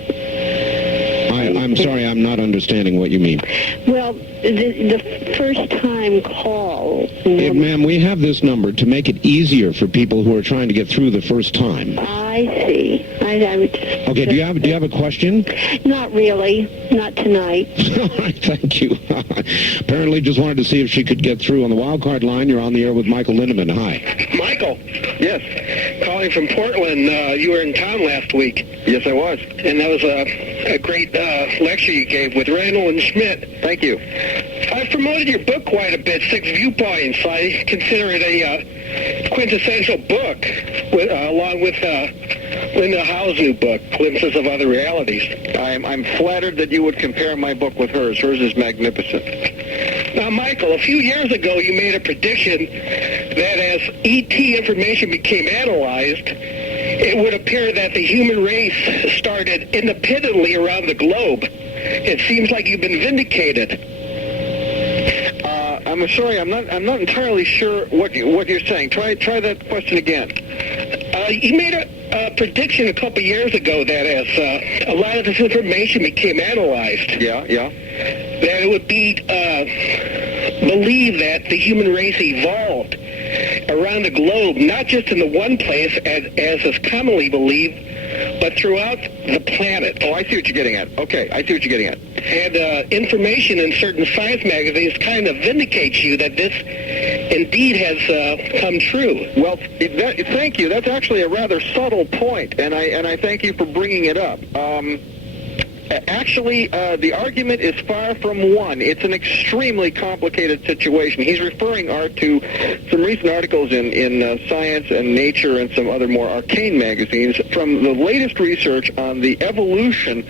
I'm sorry, I'm not understanding what you mean. Well, the first time call... Ma'am, we have this number to make it easier for people who are trying to get through the first time. I see. I would just... Okay, do you have a question? Not really. Not tonight. All right, thank you. Apparently just wanted to see if she could get through. On the wild card line, you're on the air with Michael Lindeman. Hi. Michael. Yes. Calling from Portland. You were in town last week. Yes, I was. And that was a great lecture you gave with Randall and Schmidt. Thank you. I've promoted your book quite a bit, 6 Viewpoints. I consider it a quintessential book, along with Linda Howe's new book, Glimpses of Other Realities. I'm flattered that you would compare my book with hers. Hers is magnificent. Now, Michael, a few years ago you made a prediction that as ET information became analyzed, it would appear that the human race started independently around the globe. It seems like you've been vindicated. I'm sorry, I'm not entirely sure what you're saying. Try that question again. You made a prediction a couple years ago that as a lot of this information became analyzed, yeah, that it would be believed that the human race evolved around the globe, not just in the one place as is commonly believed, but throughout the planet. Oh, I see what you're getting at. Okay, I see what you're getting at. And information in certain science magazines kind of vindicates you that this indeed has come true. Well, thank you. That's actually a rather subtle point, and I thank you for bringing it up. Actually, the argument is far from one. It's an extremely complicated situation. He's referring, Art, to some recent articles in Science and Nature and some other more arcane magazines from the latest research on the evolution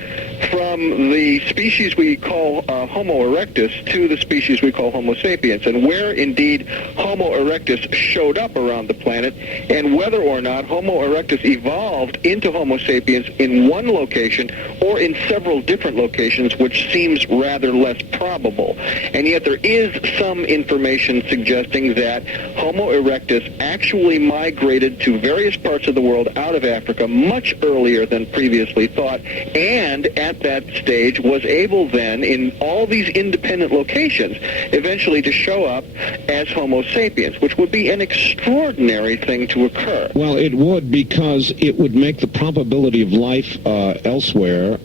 from the species we call Homo erectus to the species we call Homo sapiens, and where indeed Homo erectus showed up around the planet, and whether or not Homo erectus evolved into Homo sapiens in one location or in several different locations, which seems rather less probable. And yet there is some information suggesting that Homo erectus actually migrated to various parts of the world out of Africa much earlier than previously thought, and at that stage was able then, in all these independent locations, eventually to show up as Homo sapiens, which would be an extraordinary thing to occur. Well, it would, because it would make the probability of life elsewhere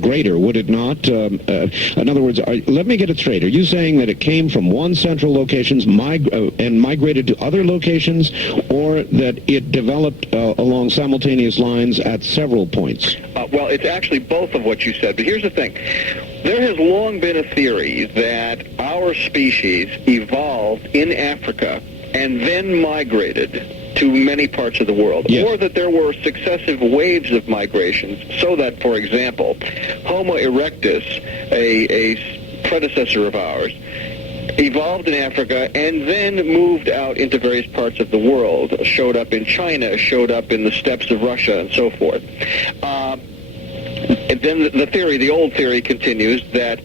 greater, would it not? In other words, let me get it straight. Are you saying that it came from one central location and migrated to other locations, or that it developed along simultaneous lines at several points? Well, it's actually both of what you said, but here's the thing. There has long been a theory that our species evolved in Africa and then migrated to many parts of the world, yes, or that there were successive waves of migrations, so that, for example, Homo erectus, a predecessor of ours, evolved in Africa and then moved out into various parts of the world, showed up in China, showed up in the steppes of Russia, and so forth. And then the old theory continues that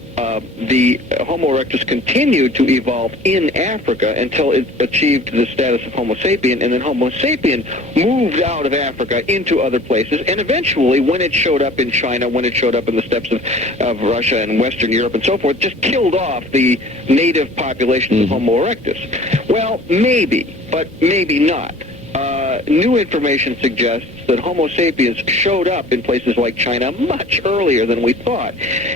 the Homo erectus continued to evolve in Africa until it achieved the status of Homo sapien, and then Homo sapien moved out of Africa into other places, and eventually, when it showed up in China, when it showed up in the steppes of Russia and Western Europe and so forth, just killed off the native populations of Homo erectus. Well, maybe, but maybe not. New information suggests that Homo sapiens showed up in places like China much earlier than we thought,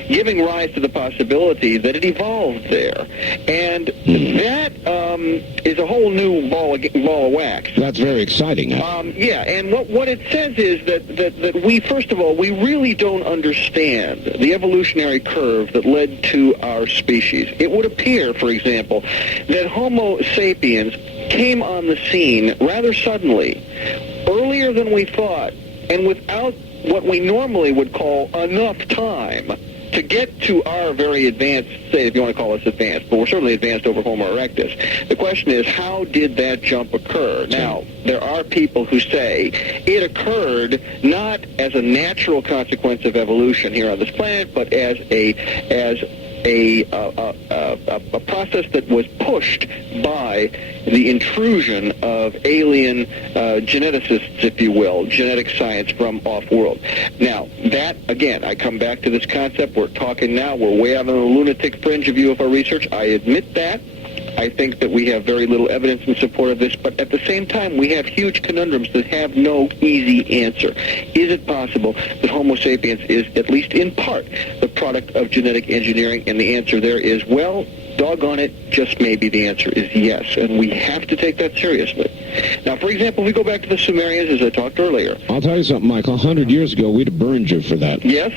giving rise to the possibility that it evolved there. And that is a whole new ball of wax. That's very exciting. Yeah, and what it says is that we, first of all, we really don't understand the evolutionary curve that led to our species. It would appear, for example, that Homo sapiens came on the scene rather suddenly, earlier than we thought, and without what we normally would call enough time to get to our very advanced state, if you want to call us advanced, but we're certainly advanced over Homo erectus. The question is, how did that jump occur? Now, there are people who say it occurred not as a natural consequence of evolution here on this planet, but as a process that was pushed by the intrusion of alien geneticists, if you will, genetic science from off-world. Now, that, again, I come back to this concept. We're talking now, we're way out on the lunatic fringe of UFO research. I admit that. I think that we have very little evidence in support of this, but at the same time, we have huge conundrums that have no easy answer. Is it possible that Homo sapiens is, at least in part, the product of genetic engineering? And the answer there is, well, doggone it, just maybe the answer is yes, and we have to take that seriously. Now, for example, we go back to the Sumerians, as I talked earlier. I'll tell you something, Michael. 100 years ago, we'd have burned you for that. Yes,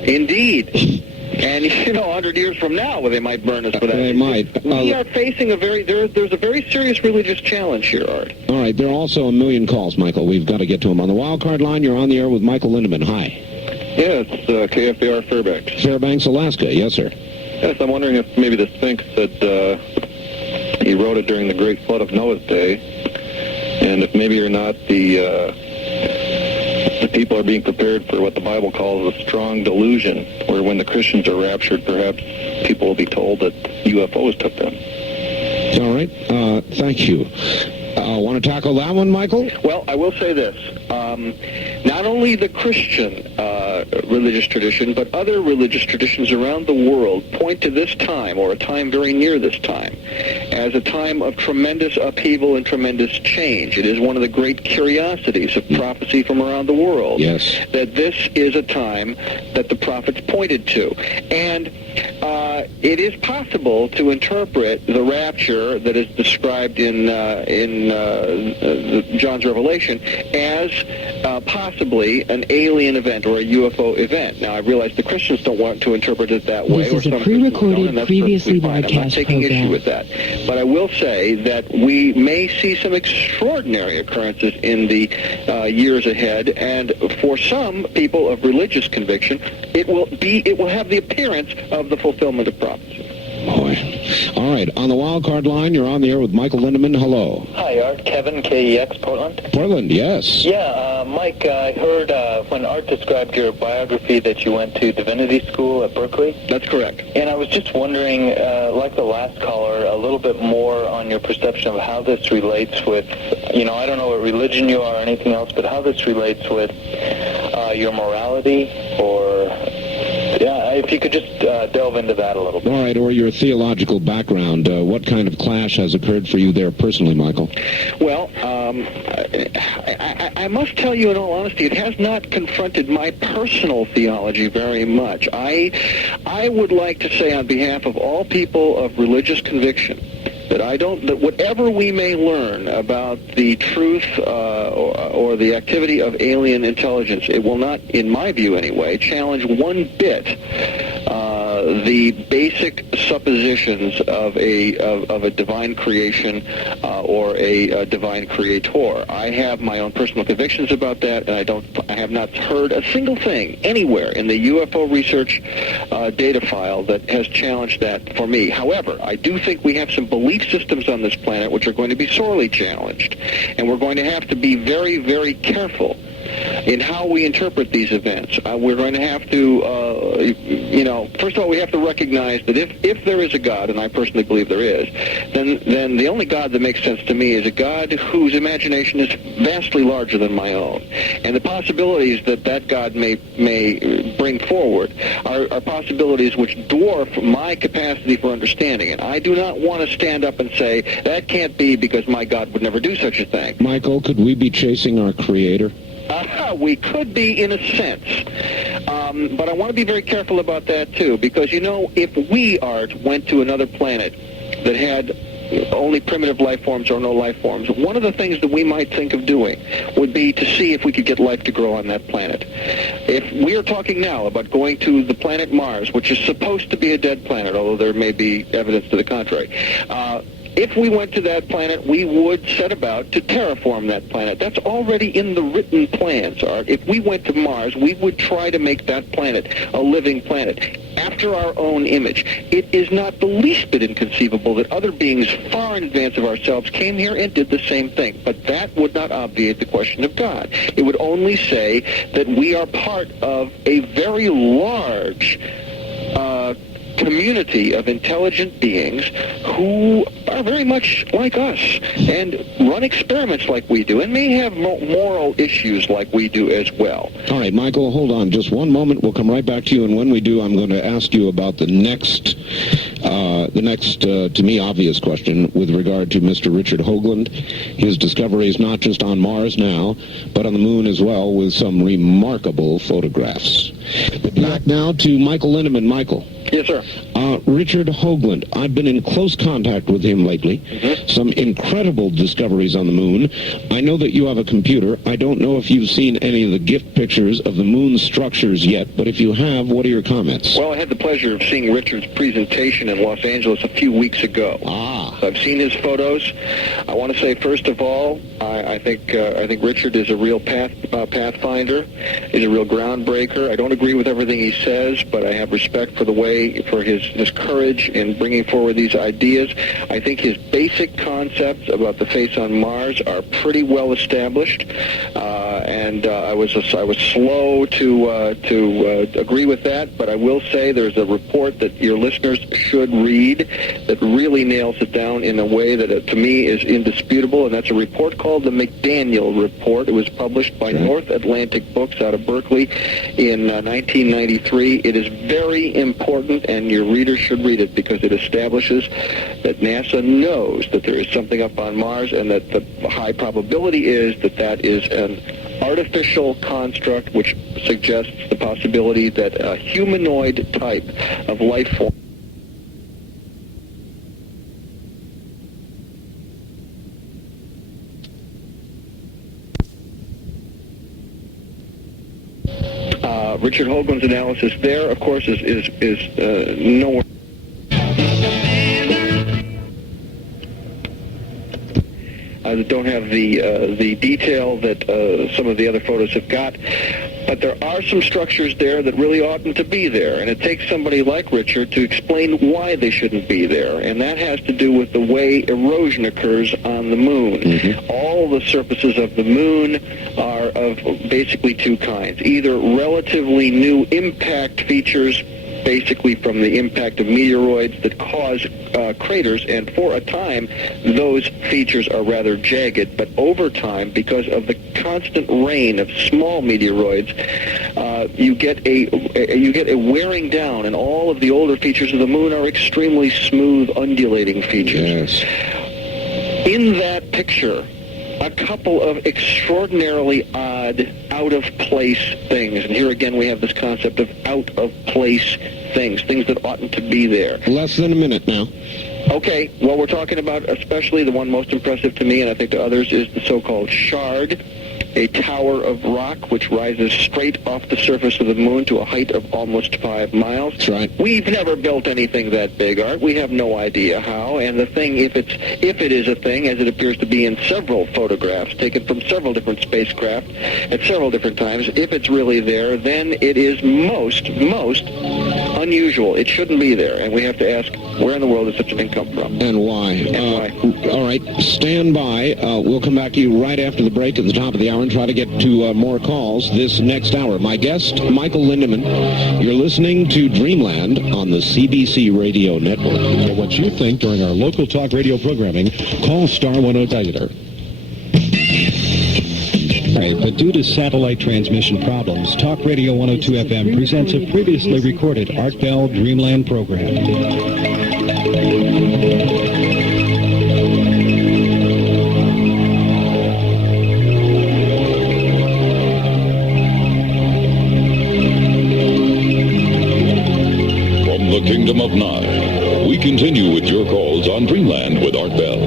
indeed. And, 100 years from now, well, they might burn us for that. They might. We are facing there's a very serious religious challenge here, Art. All right, there are also a million calls, Michael. We've got to get to them. On the wild card line, you're on the air with Michael Lindeman. Hi. Yeah, it's KFDR Fairbanks. Fairbanks, Alaska. Yes, sir. Yes, I'm wondering if maybe the Sphinx that he wrote it during the Great Flood of Noah's day, and if maybe or not the people are being prepared for what the Bible calls a strong delusion, where when the Christians are raptured, perhaps people will be told that UFOs took them. All right. Thank you. Want to tackle that one, Michael? Well, I will say this. Not only the Christian religious tradition, but other religious traditions around the world point to this time, or a time very near this time, as a time of tremendous upheaval and tremendous change. It is one of the great curiosities of prophecy from around the world. Yes. That this is a time that the prophets pointed to. And it is possible to interpret the rapture that is described in John's Revelation as possibly an alien event or a UFO event. Now, I realize the Christians don't want to interpret it that way. This is a pre-recorded, previously broadcast I'm not taking issue with that. But I will say that we may see some extraordinary occurrences in the years ahead, and for some people of religious conviction, it will have the appearance of the fulfillment of prophecy. Boy. All right, on the wild card line, you're on the air with Michael Lindeman. Hello. Hi, Art. Kevin, KEX, Portland. Portland, yes. Yeah, Mike, I heard when Art described your biography that you went to divinity school at Berkeley. That's correct. And I was just wondering, like the last caller, a little bit more on your perception of how this relates with, I don't know what religion you are or anything else, but how this relates with your morality or... Yeah, if you could just delve into that a little bit. All right, or your theological background. What kind of clash has occurred for you there personally, Michael? Well, I must tell you in all honesty, it has not confronted my personal theology very much. I would like to say on behalf of all people of religious conviction that whatever we may learn about the truth or the activity of alien intelligence, it will not, in my view anyway, challenge one bit the basic suppositions of a divine creation or a divine creator. I have my own personal convictions about that, and I have not heard a single thing anywhere in the UFO research data file that has challenged that for me. However, I do think we have some belief systems on this planet which are going to be sorely challenged, and we're going to have to be very, very careful in how we interpret these events. We're going to have to, first of all, we have to recognize that if there is a God, and I personally believe there is, then the only God that makes sense to me is a God whose imagination is vastly larger than my own. And the possibilities that God may bring forward are possibilities which dwarf my capacity for understanding. And I do not want to stand up and say, that can't be because my God would never do such a thing. Michael, could we be chasing our Creator? We could be in a sense, but I want to be very careful about that too, because if we, Art, went to another planet that had only primitive life forms or no life forms, one of the things that we might think of doing would be to see if we could get life to grow on that planet. If we are talking now about going to the planet Mars, which is supposed to be a dead planet, although there may be evidence to the contrary, if we went to that planet, we would set about to terraform that planet. That's already in the written plans, Art. If we went to Mars, we would try to make that planet a living planet after our own image. It is not the least bit inconceivable that other beings far in advance of ourselves came here and did the same thing. But that would not obviate the question of God. It would only say that we are part of a very large community of intelligent beings who are very much like us and run experiments like we do and may have moral issues like we do as well. All right, Michael, hold on just one moment. We'll come right back to you, and when we do, I'm going to ask you about the next, to me, obvious question with regard to Mr. Richard Hoagland. His discoveries not just on Mars now, but on the moon as well, with some remarkable photographs. Back now to Michael Lindeman. Michael. Yes, sir. Richard Hoagland, I've been in close contact with him lately. Mm-hmm. Some incredible discoveries on the moon. I know that you have a computer. I don't know if you've seen any of the gift pictures of the moon structures yet, but if you have, what are your comments? Well, I had the pleasure of seeing Richard's presentation in Los Angeles a few weeks ago. So I've seen his photos. I want to say, first of all, I think Richard is a real pathfinder. He's a real groundbreaker. I don't agree with everything he says, but I have respect for his courage in bringing forward these ideas. I think his basic concepts about the face on Mars are pretty well established, and I was slow to agree with that. But I will say there's a report that your listeners should read that really nails it down in a way that to me is indisputable, and that's a report called the McDaniel Report. It was published by North Atlantic Books out of Berkeley in 1993. It is very important, and your readers should read it because it establishes that NASA knows that there is something up on Mars, and that the high probability is that is an artificial construct which suggests the possibility that a humanoid type of life form Richard Hoagland's analysis there, of course, is nowhere. That don't have the detail that some of the other photos have got. But there are some structures there that really oughtn't to be there, and it takes somebody like Richard to explain why they shouldn't be there, and that has to do with the way erosion occurs on the moon. Mm-hmm. All the surfaces of the moon are of basically two kinds, either relatively new impact features, basically from the impact of meteoroids that cause craters, and for a time those features are rather jagged, but over time, because of the constant rain of small meteoroids, you get a wearing down, and all of the older features of the moon are extremely smooth, undulating features. Yes. In that picture, a couple of extraordinarily odd, out-of-place things. And here again we have this concept of out-of-place things that oughtn't to be there. Less than a minute now. Okay, well, we're talking about especially the one most impressive to me, and I think to others, is the so-called shard, a tower of rock which rises straight off the surface of the moon to a height of almost 5 miles. That's right. We've never built anything that big, Art. We have no idea how, and the thing, if it is a thing, as it appears to be in several photographs taken from several different spacecraft at several different times, if it's really there, then it is most unusual. It shouldn't be there, and we have to ask, where in the world does such a thing come from? And why? All right, stand by. We'll come back to you right after the break at the top of the hour and try to get to more calls this next hour. My guest, Michael Lindeman. You're listening to Dreamland on the CBC Radio Network. For what you think during our local talk radio programming, call Star 102. Right, but due to satellite transmission problems, Talk Radio 102 FM presents a previously recorded Art Bell Dreamland program. Kingdom of Nine. We continue with your calls on Dreamland with Art Bell.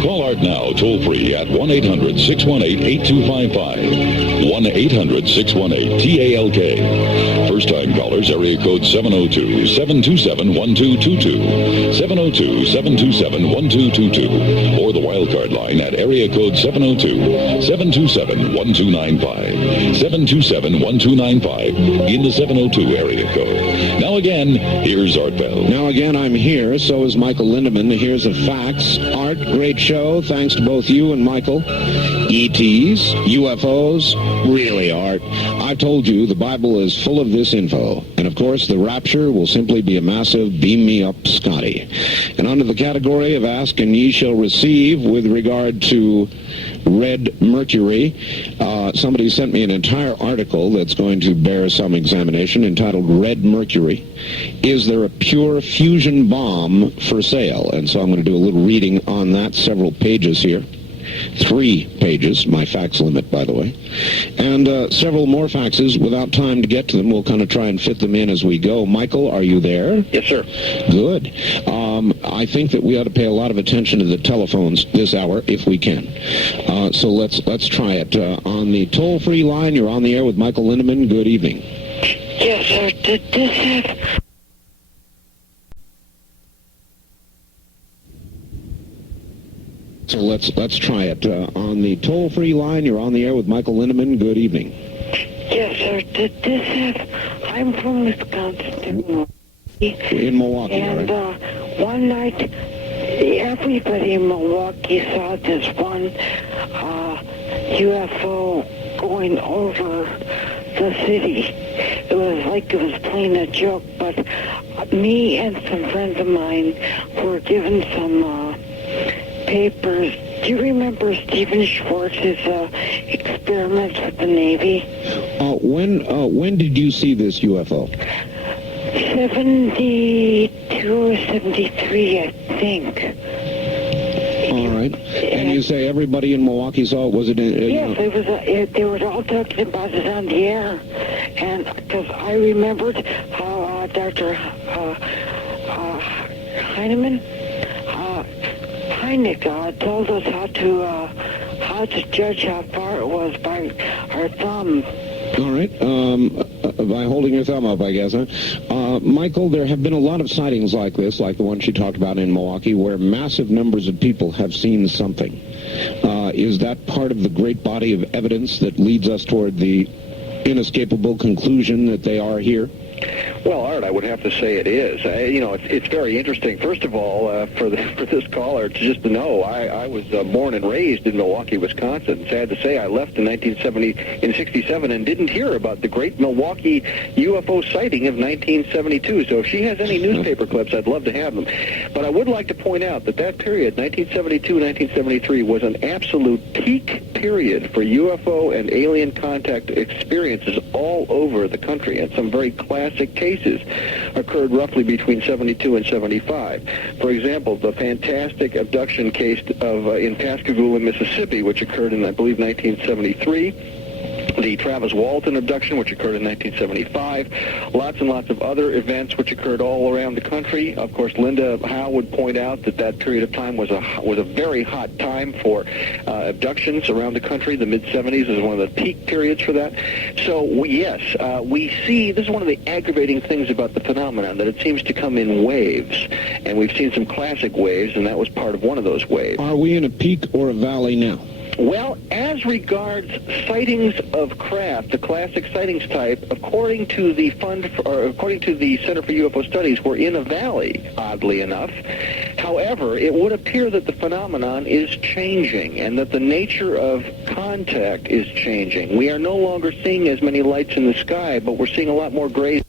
Call Art now, toll-free at 1-800-618-8255. 1-800-618-TALK. First-time callers, area code 702-727-1222. 702-727-1222. Or the wildcard line at area code 702-727-1295. 727-1295 in the 702 area code. Now again, here's Art Bell. Now again, I'm here. So is Michael Lindeman. Here's the facts. Art, great show. Thanks to both you and Michael. ETs, UFOs, really, Art. I've told you the Bible is full of this info. And of course, the rapture will simply be a massive beam me up Scotty. And under the category of ask and ye shall receive with regard to red mercury, somebody sent me an entire article that's going to bear some examination entitled Red Mercury. Is there a pure fusion bomb for sale? And so I'm going to do a little reading on that, several pages here. 3 pages, my fax limit, by the way. And several more faxes. Without time to get to them, we'll kind of try and fit them in as we go. Michael, are you there? Yes, sir. Good. I think that we ought to pay a lot of attention to the telephones this hour, if we can. So let's try it. On the toll-free line, you're on the air with Michael Lindeman. Good evening. Yes, sir. Did this have... So let's try it. On the toll-free line, you're on the air with Michael Lindeman. Good evening. Yes, sir. Did this have... I'm from Wisconsin. In Milwaukee, and all right. One night, everybody in Milwaukee saw this one UFO going over the city. It was like it was playing a joke, but me and some friends of mine were given some papers. Do you remember Stephen Schwartz's experiments with the Navy? When did you see this UFO? 72 or 73, I think. All right. And you say everybody in Milwaukee saw it? Was it? Yes, it was. They were all talking about it on the air, and because I remembered how Dr. Heineck told us how to judge how far it was by our thumb. All right. by holding your thumb up, I guess, huh? Michael, there have been a lot of sightings like this, like the one she talked about in Milwaukee, where massive numbers of people have seen something. Is that part of the great body of evidence that leads us toward the inescapable conclusion that they are here? Well, Art, I would have to say it is. It's very interesting. First of all, for this caller just to know, I was born and raised in Milwaukee, Wisconsin. Sad to say, I left in 1967 and didn't hear about the great Milwaukee UFO sighting of 1972. So if she has any newspaper clips, I'd love to have them. But I would like to point out that period, 1972, 1973, was an absolute peak period for UFO and alien contact experiences all over the country, and some very classic cases occurred roughly between 72 and 75. For example, the fantastic abduction case in Pascagoula, Mississippi, which occurred in, I believe, 1973. The Travis Walton abduction, which occurred in 1975. Lots and lots of other events which occurred all around the country. Of course, Linda Howe would point out that period of time was a very hot time for abductions around the country. The mid-'70s is one of the peak periods for that. So, we see, this is one of the aggravating things about the phenomenon, that it seems to come in waves. And we've seen some classic waves, and that was part of one of those waves. Are we in a peak or a valley now? Well, as regards sightings of craft, the classic sightings type, according to the Center for UFO Studies, we're in a valley, oddly enough. However, it would appear that the phenomenon is changing and that the nature of contact is changing. We are no longer seeing as many lights in the sky, but we're seeing a lot more grays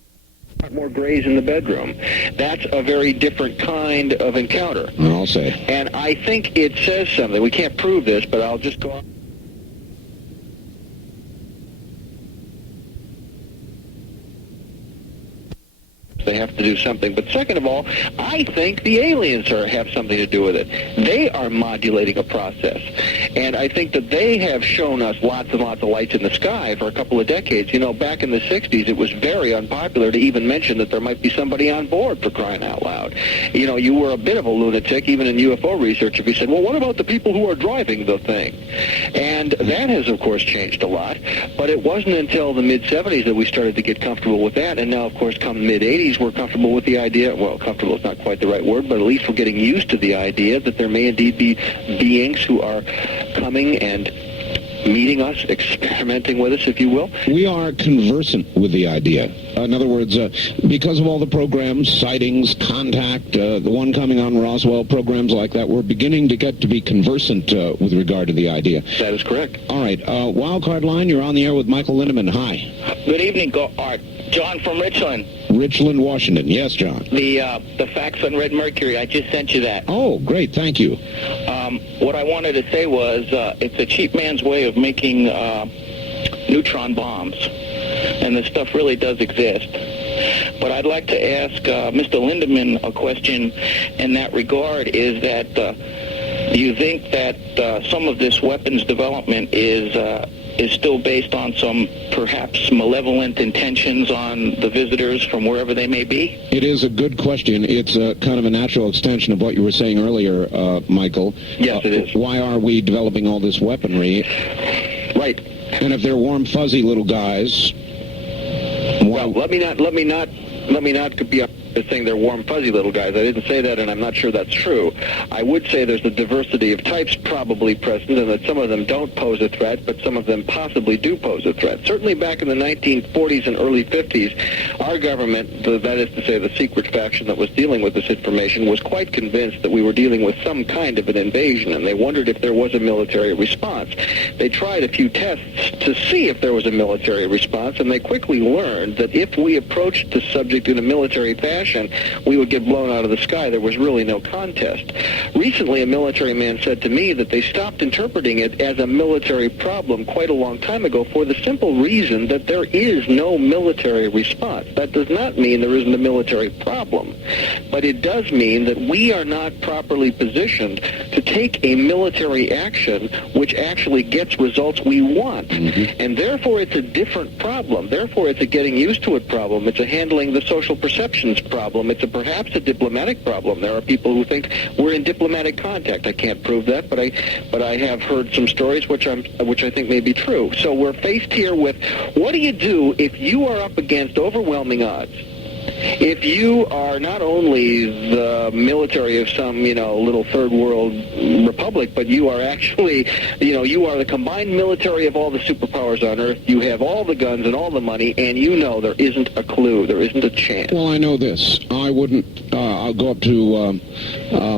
in the bedroom. That's a very different kind of encounter. I'll say. And I think it says something. We can't prove this, but I'll just go on. They have to do something. But second of all, I think the aliens have something to do with it. They are modulating a process. And I think that they have shown us lots and lots of lights in the sky for a couple of decades. You know, back in the 60s, it was very unpopular to even mention that there might be somebody on board, for crying out loud. You know, you were a bit of a lunatic, even in UFO research, if you said, well, what about the people who are driving the thing? And that has, of course, changed a lot. But it wasn't until the mid-'70s that we started to get comfortable with that. And now, of course, come the mid-'80s, we're comfortable with the idea, well, comfortable is not quite the right word, but at least we're getting used to the idea that there may indeed be beings who are coming and meeting us, experimenting with us, if you will. We are conversant with the idea. In other words, because of all the programs, sightings, contact, the one coming on Roswell, programs like that, we're beginning to get to be conversant with regard to the idea. That is correct. All right. Wildcard line, you're on the air with Michael Lindeman. Hi. Good evening, Art. John from Richland. Richland, Washington. Yes, John. The facts on Red Mercury, I just sent you that. Oh, great. Thank you. What I wanted to say was it's a cheap man's way of making neutron bombs. And the stuff really does exist. But I'd like to ask Mr. Lindeman a question in that regard, is that do you think that some of this weapons development is still based on some perhaps malevolent intentions on the visitors from wherever they may be? It is a good question. It's kind of a natural extension of what you were saying earlier, Michael. Yes, it is. Why are we developing all this weaponry? Right. And if they're warm, fuzzy little guys... Well, let me not be up saying they're warm, fuzzy little guys. I didn't say that, and I'm not sure that's true. I would say there's a diversity of types probably present, and that some of them don't pose a threat, but some of them possibly do pose a threat. Certainly back in the 1940s and early 50s, our government, that is to say the secret faction that was dealing with this information, was quite convinced that we were dealing with some kind of an invasion, and they wondered if there was a military response. They tried a few tests to see if there was a military response, and they quickly learned that if we approached the subject in a military fashion, we would get blown out of the sky. There was really no contest. Recently, a military man said to me that they stopped interpreting it as a military problem quite a long time ago for the simple reason that there is no military response. That does not mean there isn't a military problem, but it does mean that we are not properly positioned to take a military action which actually gets results we want. And therefore it's a different problem. Therefore it's a getting used to it problem. It's a handling the social perceptions problem. It's perhaps a diplomatic problem. There are people who think we're in diplomatic contact. I can't prove that, but I have heard some stories which I think may be true. So we're faced here with, what do you do if you are up against overwhelming odds? If you are not only the military of some, little third world republic, but you are actually, you are the combined military of all the superpowers on Earth. You have all the guns and all the money, and there isn't a clue. There isn't a chance. Well, I know this. I wouldn't I'll go up to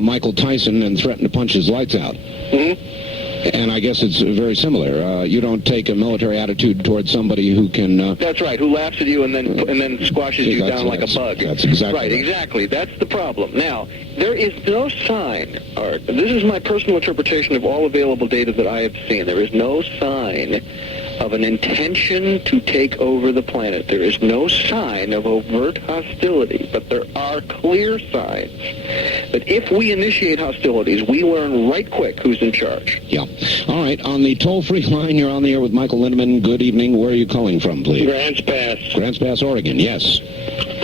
Michael Tyson and threaten to punch his lights out. And I guess it's very similar. You don't take a military attitude towards somebody who can... That's right, who laughs at you and then squashes you down like a bug. That's exactly right. Exactly. That's the problem. Now, there is no sign, Art, this is my personal interpretation of all available data that I have seen, there is no sign of an intention to take over the planet. There is no sign of overt hostility, but there are clear signs that if we initiate hostilities, we learn right quick who's in charge. Yeah. All right. On the toll-free line, you're on the air with Michael Lindeman. Good evening. Where are you calling from, please? Grants Pass. Grants Pass, Oregon. Yes.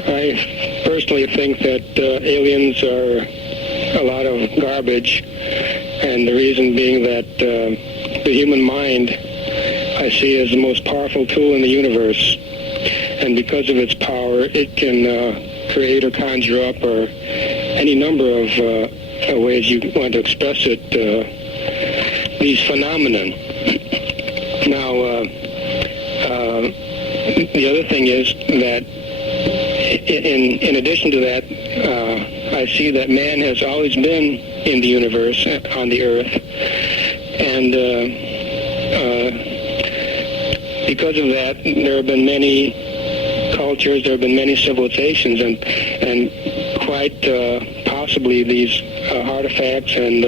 I personally think that aliens are a lot of garbage, and the reason being that the human mind I see as the most powerful tool in the universe, and because of its power, it can create or conjure up or any number of ways you want to express it, these phenomenon. Now, the other thing is that in addition to that, I see that man has always been in the universe, on the earth, and because of that, there have been many cultures, there have been many civilizations, and quite possibly these artifacts and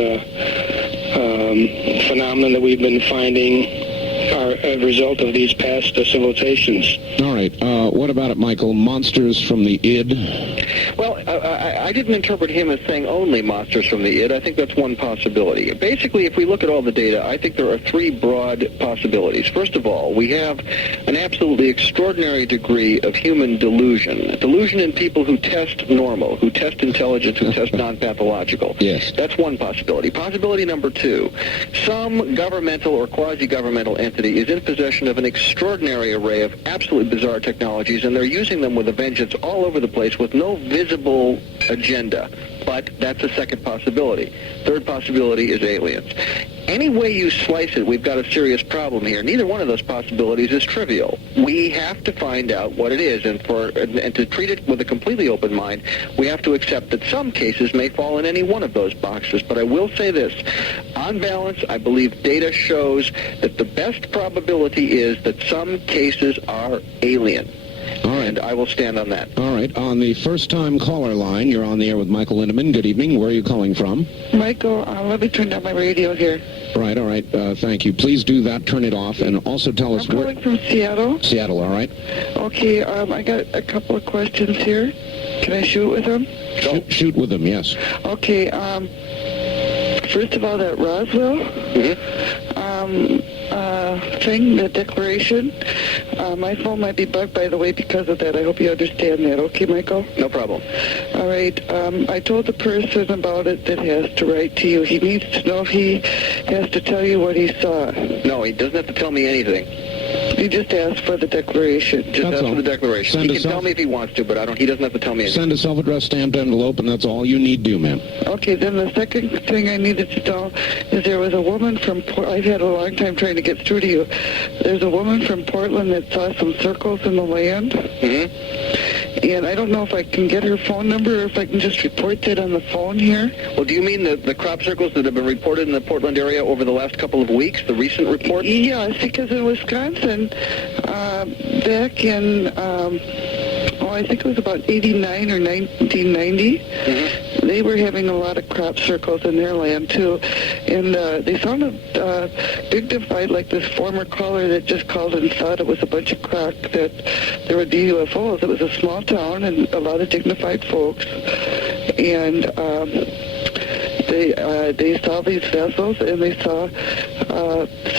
phenomena that we've been finding are a result of these past civilizations. All right. What about it, Michael? Monsters from the id? Well, I didn't interpret him as saying only monsters from the id. I think that's one possibility. Basically, if we look at all the data, I think there are three broad possibilities. First of all, we have an absolutely extraordinary degree of human delusion. Delusion in people who test normal, who test intelligence, who test non-pathological. Yes. That's one possibility. Possibility number two, some governmental or quasi-governmental entity is in possession of an extraordinary array of absolutely bizarre technologies, and they're using them with a vengeance all over the place with no visible agenda. But that's a second possibility. Third possibility is aliens. Any way you slice it, we've got a serious problem here. Neither one of those possibilities is trivial. We have to find out what it is, and to treat it with a completely open mind, we have to accept that some cases may fall in any one of those boxes. But I will say this. On balance, I believe data shows that the best probability is that some cases are alien. All right. And I will stand on that. All right. On the first-time caller line, you're on the air with Michael Lindeman. Good evening. Where are you calling from? Michael, let me turn down my radio here. Right. All right. Thank you. Please do that. Turn it off. And also tell us I'm calling from Seattle. Seattle. All right. Okay. I got a couple of questions here. Can I shoot with them? Shoot with them, yes. Okay. First of all, that Roswell thing, the declaration, my phone might be bugged, by the way, because of that. I hope you understand that. Okay, Michael? No problem. All right. I told the person about it that has to write to you. He needs to know if he has to tell you what he saw. No, he doesn't have to tell me anything. He just asked for the declaration. Just ask for the declaration. He can tell me if he wants to, but he doesn't have to tell me anything. Send a self-addressed stamped envelope, and that's all you need to do, ma'am. Okay, then the second thing I needed to know is there was a woman from I've had a long time trying to get through to you. There's a woman from Portland that saw some circles in the land. And I don't know if I can get her phone number or if I can just report that on the phone here. Well, do you mean the crop circles that have been reported in the Portland area over the last couple of weeks, the recent reports? Yes, because in Wisconsin, back in, I think it was about 89 or 1990, they were having a lot of crop circles in their land, too. And they found a big divide, like this former caller that just called and thought it was a bunch of crock, that there would be UFOs. It was a small town and a lot of dignified folks. And they saw these vessels and they saw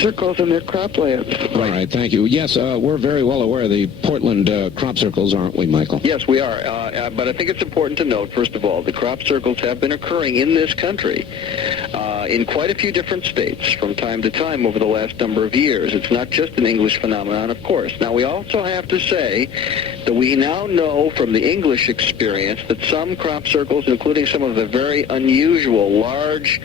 circles in their croplands. All right, thank you. Yes, we're very well aware of the Portland crop circles, aren't we, Michael? Yes, we are. But I think it's important to note, first of all, the crop circles have been occurring in this country in quite a few different states from time to time over the last number of years. It's not just an English phenomenon, of course. Now, we also have to say that we now know from the English experience that some crop circles, including some of the very unusual, large,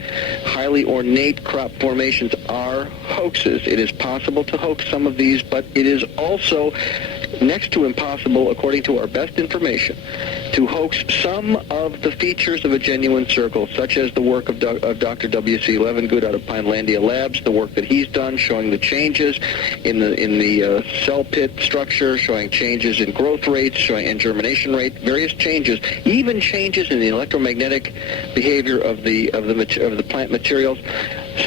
highly ornate crop formations, are hoaxes. It is possible to hoax some of these, but it is also next to impossible, according to our best information, to hoax some of the features of a genuine circle, such as the work of Dr. W.C. Levengood out of Pinelandia Labs, the work that he's done showing the changes in the cell pit structure, showing changes in growth rates, showing in germination rate, various changes, even changes in the electromagnetic behavior of the plant materials,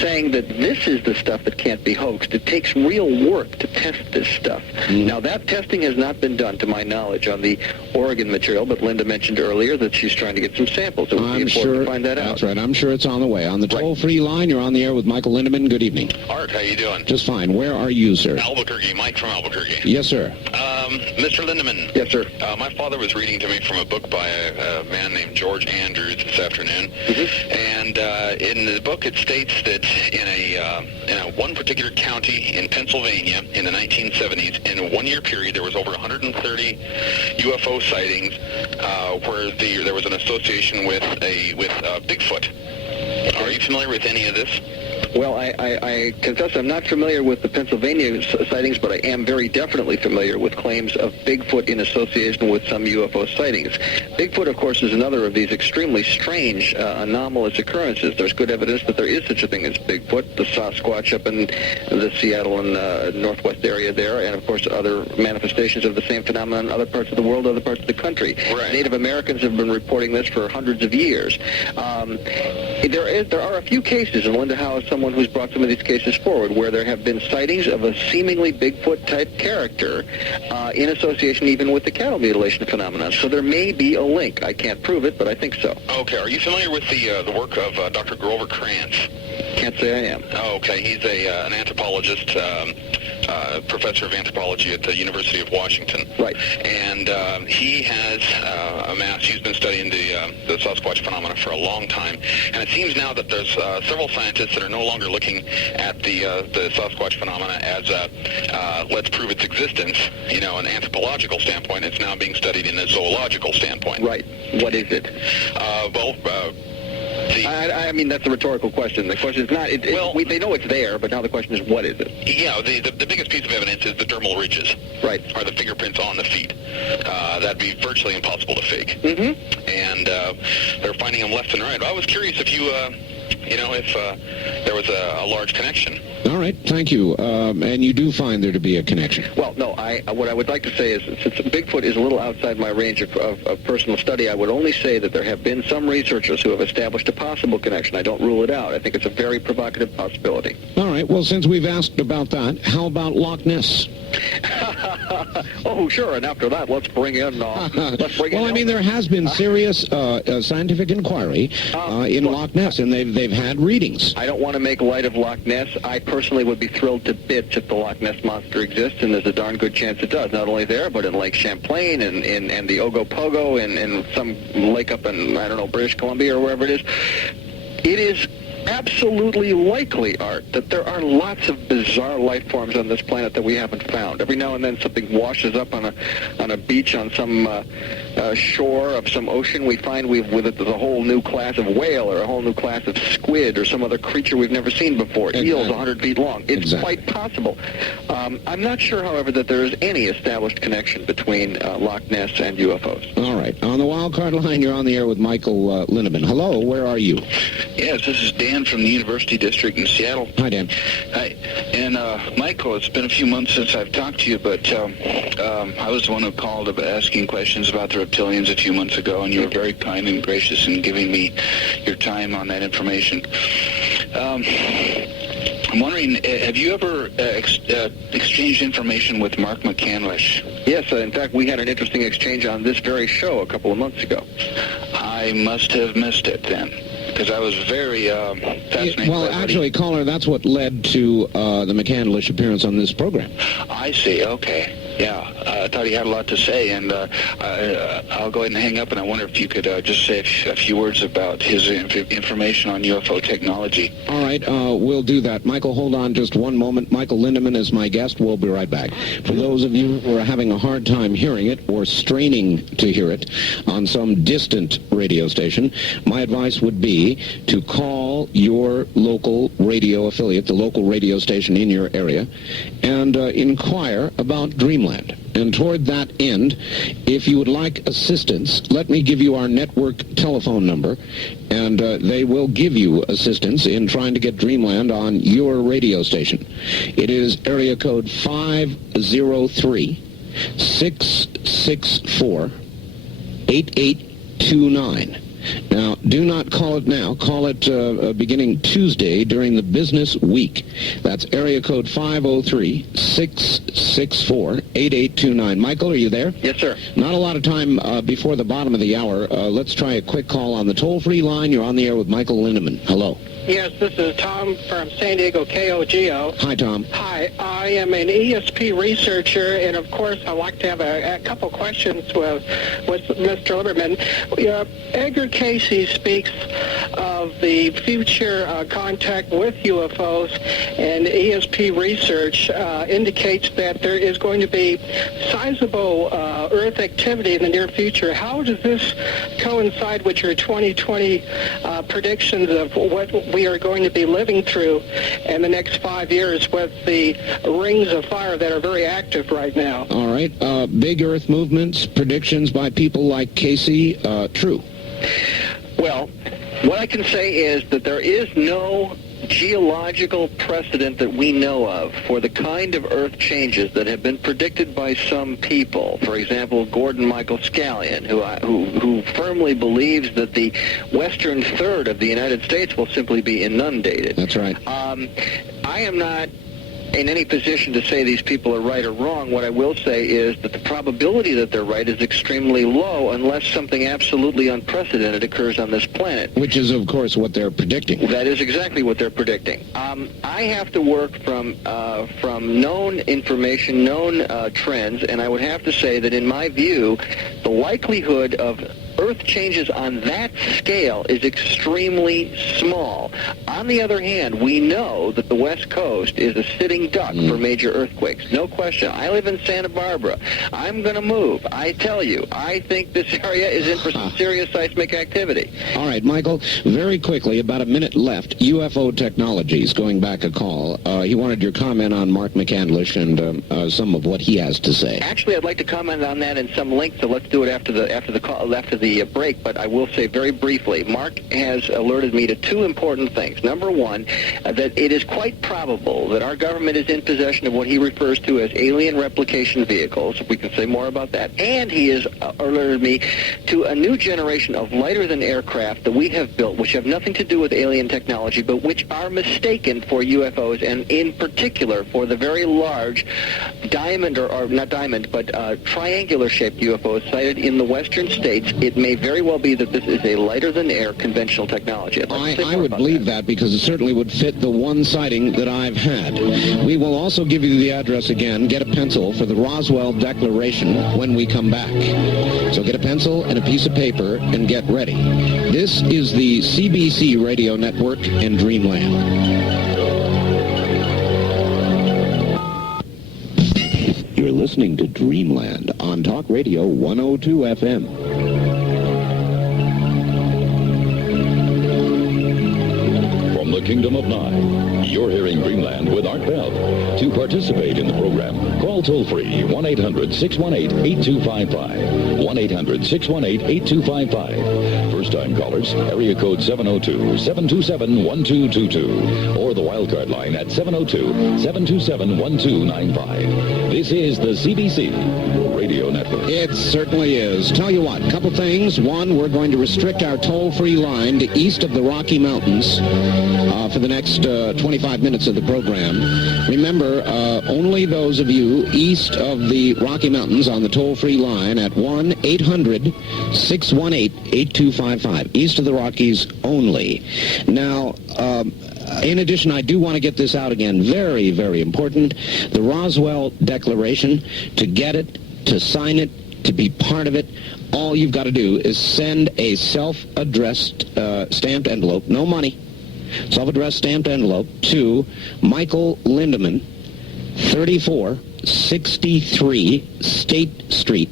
saying that this is the stuff that can't be hoaxed. It takes real work to test this stuff. Now, that testing has not been done, to my knowledge, on the Oregon material, but Linda mentioned earlier that she's trying to get some samples. It would be important to find that out. That's right. I'm sure it's on the way. On the toll-free line, you're on the air with Michael Lindeman. Good evening. Art, how you doing? Just fine. Where are you, sir? Albuquerque. Mike from Albuquerque. Yes, sir. Mr. Lindeman. Yes, sir. My father was reading to me from a book by a man named George Andrews this afternoon. And in the book it states that in a one particular county in Pennsylvania in the 1970s, in a one-year period, there was over 130 UFO sightings where there was an association with Bigfoot. Are you familiar with any of this? Well, I confess I'm not familiar with the Pennsylvania sightings, but I am very definitely familiar with claims of Bigfoot in association with some UFO sightings. Bigfoot, of course, is another of these extremely strange, anomalous occurrences. There's good evidence that there is such a thing as Bigfoot, the Sasquatch up in the Seattle and northwest area there, and, of course, other manifestations of the same phenomenon in other parts of the world, other parts of the country. Right. Native Americans have been reporting this for hundreds of years. There are a few cases, and Linda Howe is someone who's brought some of these cases forward, where there have been sightings of a seemingly Bigfoot-type character in association even with the cattle mutilation phenomenon. So there may be a link. I can't prove it, but I think so. Okay. Are you familiar with the work of Dr. Grover Krantz? Can't say I am. Oh, okay. He's an anthropologist, professor of anthropology at the University of Washington. Right. And he has amassed, he's been studying the Sasquatch phenomena for a long time. And it seems now that there's several scientists that are no longer looking at the Sasquatch phenomena as let's prove its existence, an anthropological standpoint. It's now being studied in a zoological standpoint. Right. What is it? I mean, that's a rhetorical question. The question is not, they know it's there, but now the question is, what is it? Yeah, the biggest piece of evidence is the dermal ridges. Right. Are the fingerprints on the feet. That'd be virtually impossible to fake. Mm-hmm. And they're finding them left and right. I was curious if you, if there was a large connection. All right, thank you. And you do find there to be a connection? Well, no, what I would like to say is, since Bigfoot is a little outside my range of personal study, I would only say that there have been some researchers who have established a possible connection. I don't rule it out. I think it's a very provocative possibility. All right, well, since we've asked about that, how about Loch Ness? Oh, sure, and after that, let's bring in... Well, I mean, there has been serious scientific inquiry in Loch Ness, and they've had readings. I don't want to make light of Loch Ness. I personally would be thrilled to bits if the Loch Ness Monster exists, and there's a darn good chance it does, not only there, but in Lake Champlain and the Ogopogo and some lake up in, I don't know, British Columbia or wherever it is. It is absolutely likely, Art, that there are lots of bizarre life forms on this planet that we haven't found. Every now and then something washes up on a beach on some shore of some ocean. We find with it a whole new class of whale or a whole new class of squid or some other creature we've never seen before. Exactly. Eels 100 feet long. It's quite possible. I'm not sure, however, that there is any established connection between Loch Ness and UFOs. All right. On the wild card line, you're on the air with Michael Lindeman. Hello, where are you? Yes, this is Dan from the University District in Seattle. Hi, Dan. Hi. And, Michael, it's been a few months since I've talked to you, but I was the one who called about asking questions about the reptilians a few months ago, and you were very kind and gracious in giving me your time on that information. I'm wondering, have you ever exchanged information with Mark McCandlish? Yes, in fact, we had an interesting exchange on this very show a couple of months ago. I must have missed it then. because I was very fascinated. Well, actually, caller, that's what led to the McCandlish appearance on this program. I see. Okay. Yeah, I thought he had a lot to say, and I'll go ahead and hang up, and I wonder if you could just say a few words about his information on UFO technology. All right, we'll do that. Michael, hold on just one moment. Michael Lindeman is my guest. We'll be right back. For those of you who are having a hard time hearing it or straining to hear it on some distant radio station, my advice would be to call your local radio affiliate, the local radio station in your area, and inquire about Dreamland. And toward that end, if you would like assistance, let me give you our network telephone number, and they will give you assistance in trying to get Dreamland on your radio station. It is area code 503-664-8829. Now, do not call it now. Call it beginning Tuesday during the business week. That's area code 503-664-8829. Michael, are you there? Yes, sir. Not a lot of time before the bottom of the hour. Let's try a quick call on the toll-free line. You're on the air with Michael Lindeman. Hello. Yes, this is Tom from San Diego KOGO. Hi, Tom. Hi, I am an ESP researcher, and of course, I'd like to have a couple questions with Mr. Lindeman. Edgar Casey speaks of the future contact with UFOs, and ESP research indicates that there is going to be sizable Earth activity in the near future. How does this coincide with your 2020 predictions of what we are going to be living through in the next 5 years with the rings of fire that are very active right now? All right. Big Earth movements, predictions by people like Casey, true. Well, what I can say is that there is no geological precedent that we know of for the kind of Earth changes that have been predicted by some people. For example, Gordon Michael Scallion, who firmly believes that the western third of the United States will simply be inundated. That's right. I am not in any position to say these people are right or wrong. What I will say is that the probability that they're right is extremely low unless something absolutely unprecedented occurs on this planet. Which is, of course, what they're predicting. That is exactly what they're predicting. I have to work from known information, known trends, and I would have to say that in my view, the likelihood of Earth changes on that scale is extremely small. On the other hand, we know that the West Coast is a sitting duck for major earthquakes. No question. I live in Santa Barbara. I'm going to move. I tell you, I think this area is in for some serious seismic activity. All right, Michael, very quickly, about a minute left. UFO Technologies, going back a call. He wanted your comment on Mark McCandlish and some of what he has to say. Actually, I'd like to comment on that in some length, so let's do it after the break, but I will say very briefly, Mark has alerted me to two important things. Number one, that it is quite probable that our government is in possession of what he refers to as alien replication vehicles. We can say more about that. And he has alerted me to a new generation of lighter-than-air craft that we have built, which have nothing to do with alien technology, but which are mistaken for UFOs, and in particular for the very large diamond, or not diamond, but triangular-shaped UFOs sighted in the western states. It may very well be that this is a lighter-than-air conventional technology. I would believe that because it certainly would fit the one sighting that I've had. We will also give you the address again. Get a pencil for the Roswell Declaration when we come back. So get a pencil and a piece of paper and get ready. This is the CBC Radio Network and Dreamland. You're listening to Dreamland on Talk Radio 102 FM. The Kingdom of Nye. You're hearing Dreamland with Art Bell. To participate in the program, call toll-free 1-800-618-8255. 1-800-618-8255. First-time callers, area code 702-727-1222. Or the wildcard line at 702-727-1295. This is the CBC Radio Network. It certainly is. Tell you what, a couple things. One, we're going to restrict our toll-free line to east of the Rocky Mountains for the next 25 minutes of the program. Remember, only those of you east of the Rocky Mountains on the toll-free line at 1-800-618-8255. 555, east of the Rockies only. Now, in addition, I do want to get this out again. Very, very important. The Roswell Declaration, to get it, to sign it, to be part of it, all you've got to do is send a self-addressed stamped envelope, no money, self-addressed stamped envelope to Michael Lindeman, 3463 State Street,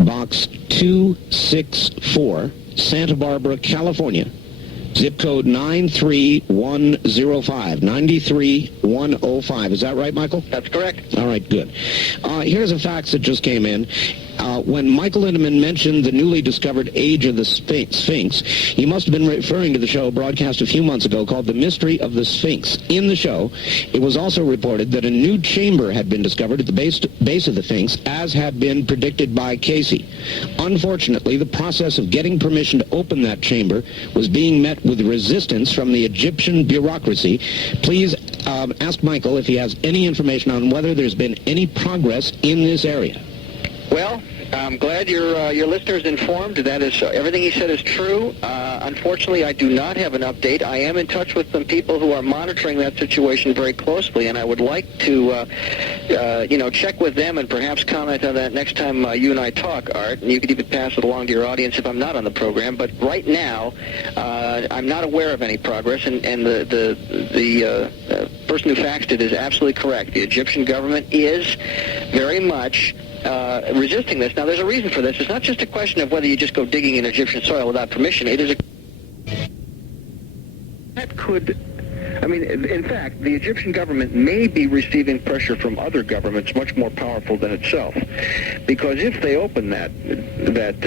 Box 264, Santa Barbara, California. Zip code 93105, 93105. Is that right, Michael? That's correct. All right, good. Here's a fax that just came in. When Michael Lindeman mentioned the newly discovered age of the Sphinx, he must have been referring to the show broadcast a few months ago called The Mystery of the Sphinx. In the show, it was also reported that a new chamber had been discovered at the base of the Sphinx, as had been predicted by Casey. Unfortunately, the process of getting permission to open that chamber was being met with resistance from the Egyptian bureaucracy. Please ask Michael if he has any information on whether there's been any progress in this area. Well, I'm glad your listeners informed. That is, everything he said is true. Unfortunately, I do not have an update. I am in touch with some people who are monitoring that situation very closely, and I would like to, check with them and perhaps comment on that next time you and I talk, Art. And you could even pass it along to your audience if I'm not on the program. But right now, I'm not aware of any progress, and the person who faxed it is absolutely correct. The Egyptian government is very much resisting this. Now, there's a reason for this. It's not just a question of whether you just go digging in Egyptian soil without permission. It is a... That could... I mean, in fact, the Egyptian government may be receiving pressure from other governments much more powerful than itself. Because if they open that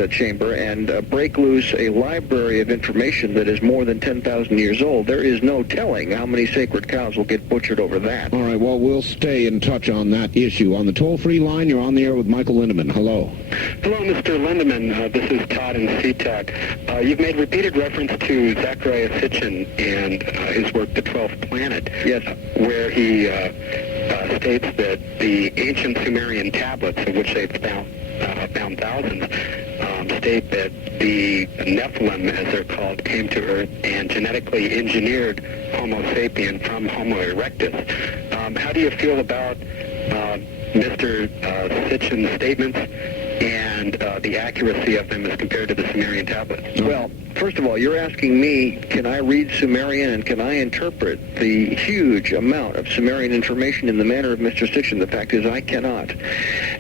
chamber and break loose a library of information that is more than 10,000 years old, there is no telling how many sacred cows will get butchered over that. All right, well, we'll stay in touch on that issue. On the toll-free line, you're on the air with Michael Lindeman. Hello. Hello, Mr. Lindeman. This is Todd in SeaTac. You've made repeated reference to Zecharia Sitchin and his work, The 12th Planet, yes, where he states that the ancient Sumerian tablets, of which they've found thousands, state that the Nephilim, as they're called, came to Earth and genetically engineered Homo sapien from Homo erectus. How do you feel about Mr. Sitchin's statements and the accuracy of them as compared to the Sumerian tablets? Well, first of all, you're asking me, can I read Sumerian and can I interpret the huge amount of Sumerian information in the manner of Mr. Sitchin? The fact is I cannot.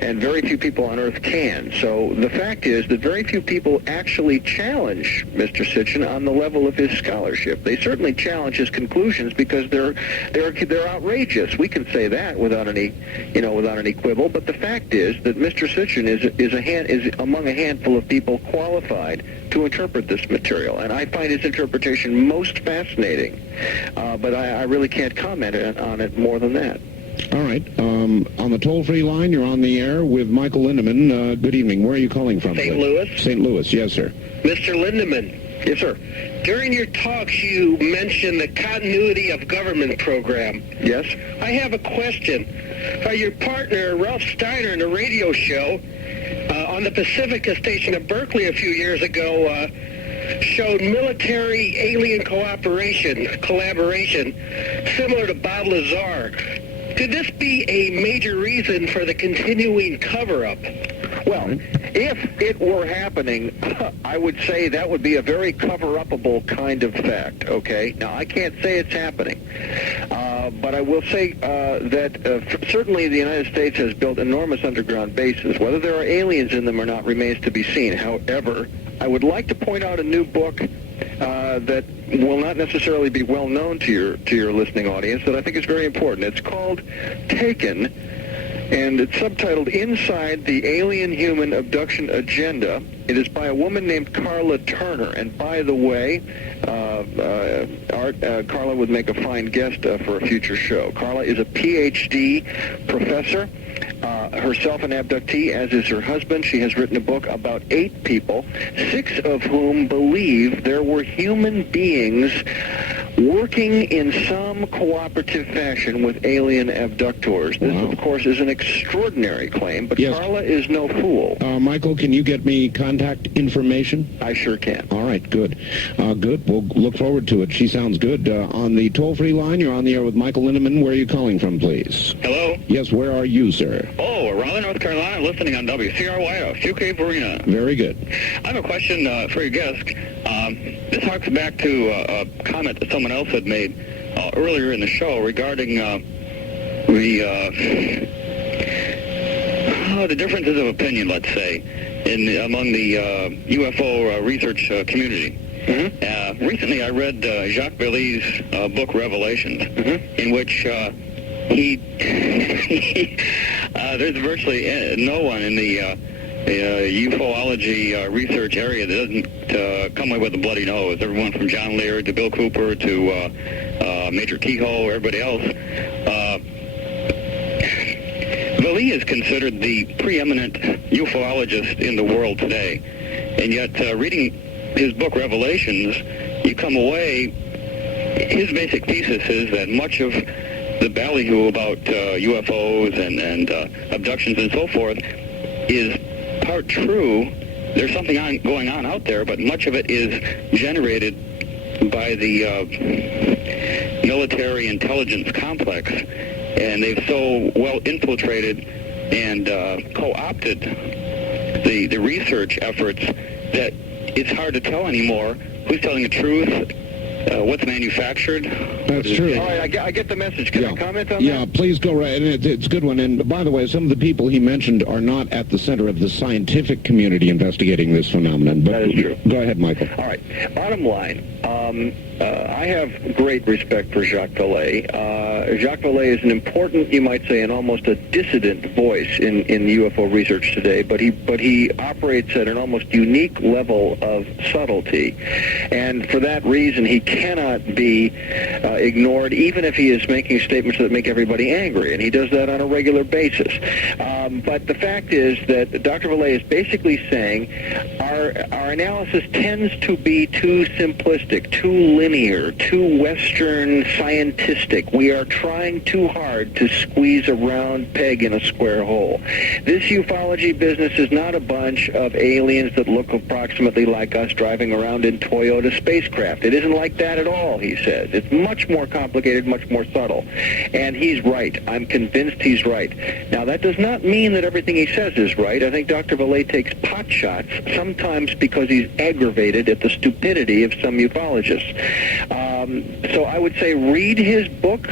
And very few people on Earth can. So the fact is that very few people actually challenge Mr. Sitchin on the level of his scholarship. They certainly challenge his conclusions because they're outrageous. We can say that without any quibble. But the fact is that Mr. Sitchin is among a handful of people qualified to interpret this material, and I find his interpretation most fascinating. But I really can't comment on it more than that. All right. On the toll-free line, you're on the air with Michael Lindeman. Good evening. Where are you calling from? St. Louis. St. Louis, yes, sir. Mr. Lindeman. Yes, sir. During your talks, you mentioned the continuity of government program. Yes. I have a question. Your partner, Ralph Steiner, in a radio show on the Pacifica station of Berkeley a few years ago, showed military alien collaboration similar to Bob Lazar. Could this be a major reason for the continuing cover-up? Well, if it were happening, I would say that would be a very cover-upable kind of fact, okay? Now, I can't say it's happening, but I will say that certainly the United States has built enormous underground bases. Whether there are aliens in them or not remains to be seen. However, I would like to point out a new book that will not necessarily be well known to your listening audience that I think is very important. It's called Taken, and it's subtitled Inside the Alien Human Abduction Agenda. It is by a woman named Carla Turner, and by the way, Carla would make a fine guest for a future show. Carla is a PhD professor, herself an abductee, as is her husband. She has written a book about 8 people, 6 of whom believe there were human beings working in some cooperative fashion with alien abductors. This, of course, is an extraordinary claim, but Carla is no fool. Michael, can you get me contact information? I sure can. All right, good. Good. We'll look forward to it. She sounds good. On the toll-free line, you're on the air with Michael Lindeman. Where are you calling from, please? Hello? Yes, where are you, sir? Oh, Raleigh, North Carolina, listening on WCRY, UK Arena. Very good. I have a question for your guest. This harks back to a comment that someone else had made earlier in the show regarding the differences of opinion, let's say, among the UFO research community. Recently, I read Jacques Vallée's book Revelations, in which there's virtually no one in the ufology research area that doesn't come away with a bloody nose. Everyone from John Lear to Bill Cooper to Major Kehoe, everybody else. Vallee is considered the preeminent ufologist in the world today, and yet reading his book Revelations, you come away, his basic thesis is that much of the ballyhoo about UFOs and abductions and so forth is part true. There's something going on out there, but much of it is generated by the military intelligence complex, and they've so well infiltrated and co-opted the research efforts that it's hard to tell anymore who's telling the truth, what's manufactured. That's true. All right, I get the message. Can I comment on that? Yeah, please go right. And it's a good one. And by the way, some of the people he mentioned are not at the center of the scientific community investigating this phenomenon. But that is true. Go ahead, Michael. All right. Bottom line, I have great respect for Jacques Vallée. Jacques Vallée is an important, you might say, and almost a dissident voice in UFO research today, but he operates at an almost unique level of subtlety. And for that reason, he cannot be ignored, even if he is making statements that make everybody angry, and he does that on a regular basis. But the fact is that Dr. Vallée is basically saying our analysis tends to be too simplistic, too linear, too Western scientistic. We are trying too hard to squeeze a round peg in a square hole. This ufology business is not a bunch of aliens that look approximately like us driving around in Toyota spacecraft. It isn't like that at all, he says. It's much more complicated, much more subtle. And he's right. I'm convinced he's right. Now, that does not mean that everything he says is right. I think Dr. Vallée takes pot shots, sometimes because he's aggravated at the stupidity of some ufologists. So I would say read his book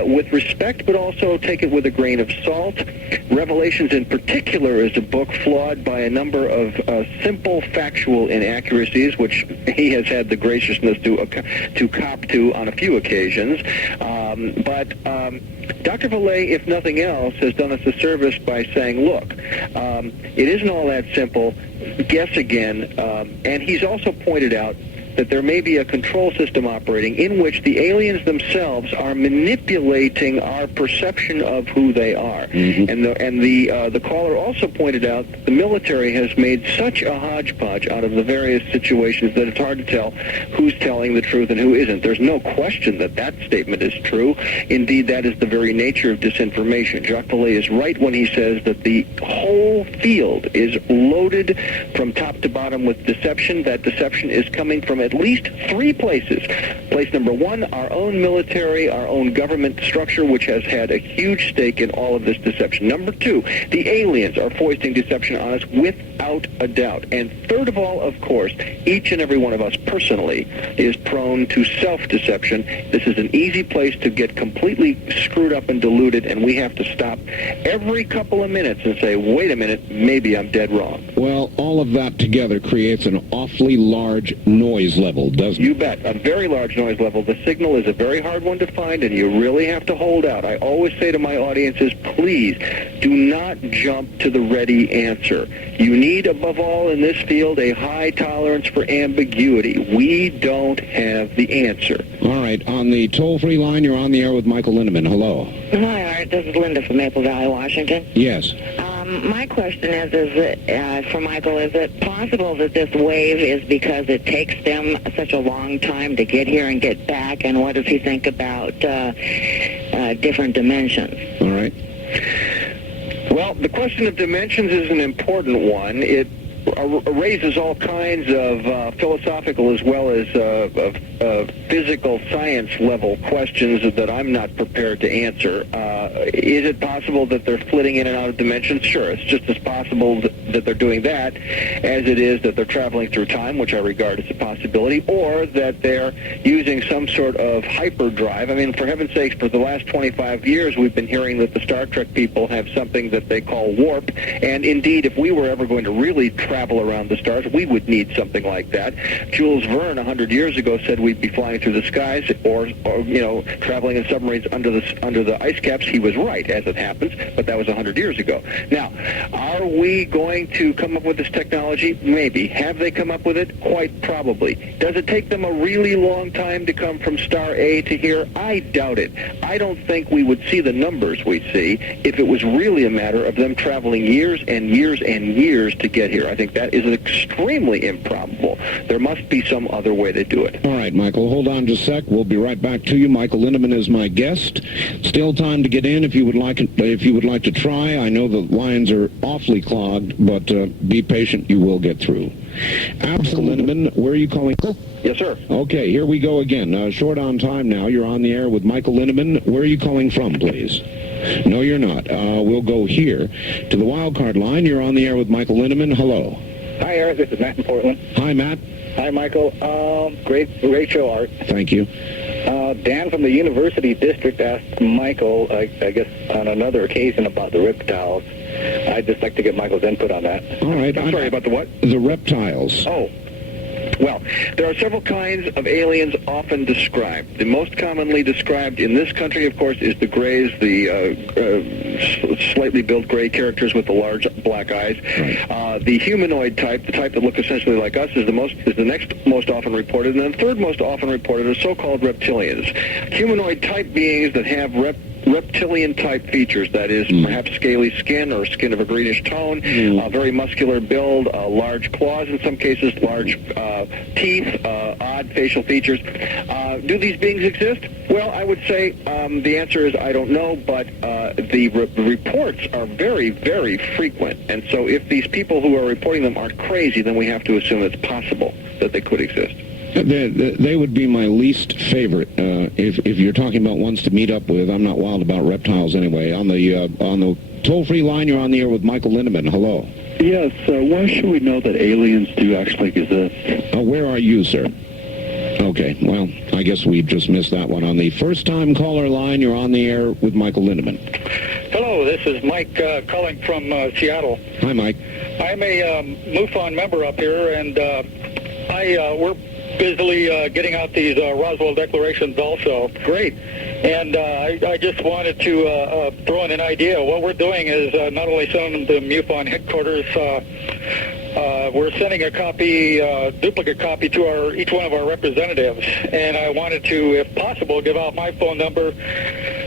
with respect, but also take it with a grain of salt. Revelations in particular is a book flawed by a number of simple factual inaccuracies, which he has had the graciousness to cop to on a few occasions. But Dr. Vallée, if nothing else, has done us a service by saying, look, it isn't all that simple. Guess again. And he's also pointed out that there may be a control system operating in which the aliens themselves are manipulating our perception of who they are. And the caller also pointed out that the military has made such a hodgepodge out of the various situations that it's hard to tell who's telling the truth and who isn't. There's no question that that statement is true. Indeed, that is the very nature of disinformation. Jacques Vallée is right when he says that the whole field is loaded from top to bottom with deception. That deception is coming from at least three places. Place number one, our own military, our own government structure, which has had a huge stake in all of this deception. Number two, the aliens are foisting deception on us without a doubt. And third of all, of course, each and every one of us personally is prone to self-deception. This is an easy place to get completely screwed up and deluded, and we have to stop every couple of minutes and say, wait a minute, maybe I'm dead wrong. Well, all of that together creates an awfully large noise level, doesn't it? You bet. A very large noise level. The signal is a very hard one to find, and you really have to hold out. I always say to my audiences, please do not jump to the ready answer. You need, above all in this field, a high tolerance for ambiguity. We don't have the answer. All right. On the toll-free line, you're on the air with Michael Lindeman. Hello. Hi, Art. This is Linda from Maple Valley, Washington. Yes. My question is for Michael, is it possible that this wave is because it takes them such a long time to get here and get back? And what does he think about different dimensions? All right. Well, the question of dimensions is an important one. It raises all kinds of philosophical as well as physical science level questions that I'm not prepared to answer. Is it possible that they're flitting in and out of dimensions? Sure, it's just as possible that they're doing that as it is that they're traveling through time, which I regard as a possibility, or that they're using some sort of hyperdrive. I mean, for heaven's sakes, for the last 25 years, we've been hearing that the Star Trek people have something that they call warp, and indeed, if we were ever going to really travel around the stars, we would need something like that. Jules Verne, 100 years ago, said we'd be flying through the skies or traveling in submarines under the ice caps. He was right, as it happens, but that was 100 years ago. Now, are we going to come up with this technology? Maybe. Have they come up with it? Quite probably. Does it take them a really long time to come from star A to here? I doubt it. I don't think we would see the numbers we see if it was really a matter of them traveling years and years and years to get here. I think that is extremely improbable. There must be some other way to do it. All right, Michael, hold on just a sec. We'll be right back to you. Michael Lindeman is my guest. Still time to get in if you would like to try. I know the lines are awfully clogged, but be patient. You will get through. Absolutely. Lindeman, where are you calling? Yes, sir. Okay, here we go again. Short on time now. You're on the air with Michael Lindeman. Where are you calling from, please? No, you're not. We'll go here to the wild card line. You're on the air with Michael Lindeman. Hello. Hi, Art. This is Matt in Portland. Hi, Matt. Hi, Michael. Great show, Art. Thank you. Dan from the University District asked Michael, I guess on another occasion, about the reptiles. I'd just like to get Michael's input on that. All right. I'm sorry, about the what? The reptiles. Oh. Well, there are several kinds of aliens often described. The most commonly described in this country, of course, is the grays, the slightly built gray characters with the large black eyes. Right. The humanoid type, the type that look essentially like us, is the next most often reported, and then the third most often reported are so-called reptilians. Humanoid type beings that have reptilian-type features, that is, perhaps scaly skin or skin of a greenish tone, very muscular build, large claws in some cases, large teeth, odd facial features. Do these beings exist? Well, I would say the answer is I don't know, but the reports are very, very frequent. And so if these people who are reporting them aren't crazy, then we have to assume it's possible that they could exist. They would be my least favorite. If you're talking about ones to meet up with, I'm not wild about reptiles anyway. On the toll-free line, you're on the air with Michael Lindeman. Hello. Yes. Why should we know that aliens do actually exist? Where are you, sir? Okay. Well, I guess we just missed that one. On the first-time caller line, you're on the air with Michael Lindeman. Hello. This is Mike calling from Seattle. Hi, Mike. I'm a MUFON member up here, and we're busily getting out these Roswell declarations also. Great. And I just wanted to throw in an idea. What we're doing is not only sending them to MUFON headquarters, we're sending a copy, duplicate copy to each one of our representatives. And I wanted to, if possible, give out my phone number,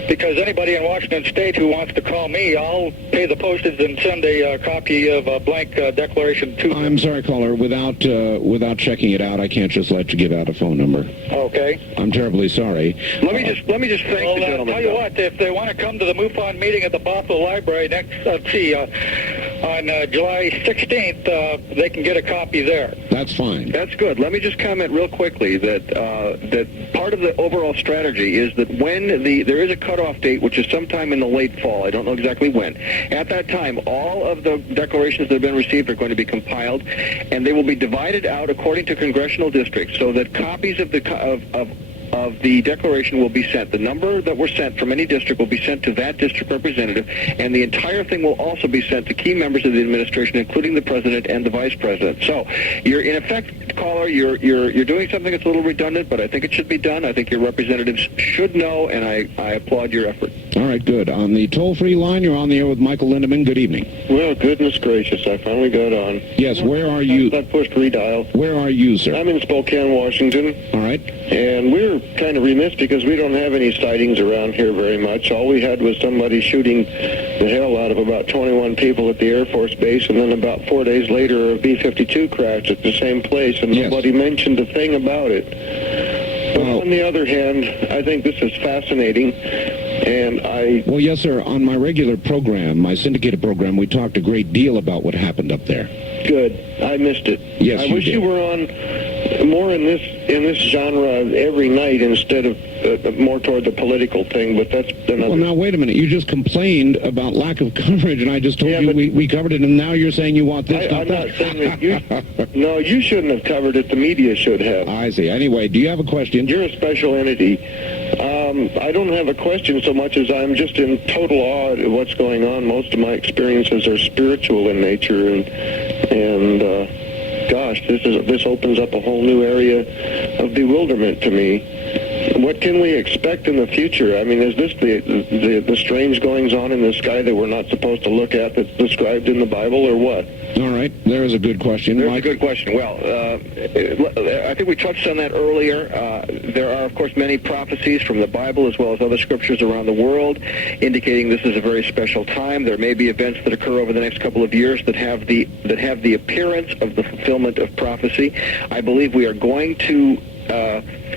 because anybody in Washington State who wants to call me, I'll pay the postage and send a copy of a blank declaration to them. I'm sorry, caller. Without checking it out, I can't just let you give out a phone number. Okay. I'm terribly sorry. Let me just thank the gentleman. Tell you what, if they want to come to the MUFON meeting at the Bothell Library next, on July 16th, they can get a copy there. That's fine. That's good. Let me just comment real quickly that part of the overall strategy is that when there is a cutoff date, which is sometime in the late fall, I don't know exactly when, at that time, all of the declarations that have been received are going to be compiled, and they will be divided out according to congressional districts, so that copies of the declaration will be sent. The number that were sent from any district will be sent to that district representative, and the entire thing will also be sent to key members of the administration, including the president and the vice president. So you're, in effect, last caller, you're doing something that's a little redundant, but I think it should be done. I think your representatives should know, and I applaud your effort. All right, good. On the toll-free line, you're on the air with Michael Lindeman. Good evening. Well, goodness gracious, I finally got on. Yes, where are you? I pushed redial. Where are you, sir? I'm in Spokane, Washington. All right. And we're kind of remiss because we don't have any sightings around here very much. All we had was somebody shooting the hell out of about 21 people at the Air Force Base, and then about 4 days later, a B-52 crashed at the same place, and nobody mentioned a thing about it. But on the other hand, I think this is fascinating, and Well, yes, sir. On my regular program, my syndicated program, we talked a great deal about what happened up there. Good. I missed it. Yes, I wish you were on more in this genre every night instead of more toward the political thing, but that's another... Well, now, wait a minute. You just complained about lack of coverage, and I just told you we covered it, and now you're saying you want this, I'm not saying that you... No, you shouldn't have covered it. The media should have. I see. Anyway, do you have a question? You're a special entity. I don't have a question so much as I'm just in total awe at what's going on. Most of my experiences are spiritual in nature, and gosh, this opens up a whole new area of bewilderment to me. What can we expect in the future? I mean, is this the strange goings-on in the sky that we're not supposed to look at that's described in the Bible, or what? All right, there is a good question. There's a good question. Well, I think we touched on that earlier. There are, of course, many prophecies from the Bible as well as other scriptures around the world indicating this is a very special time. There may be events that occur over the next couple of years that have the appearance of the fulfillment of prophecy. I believe we are going to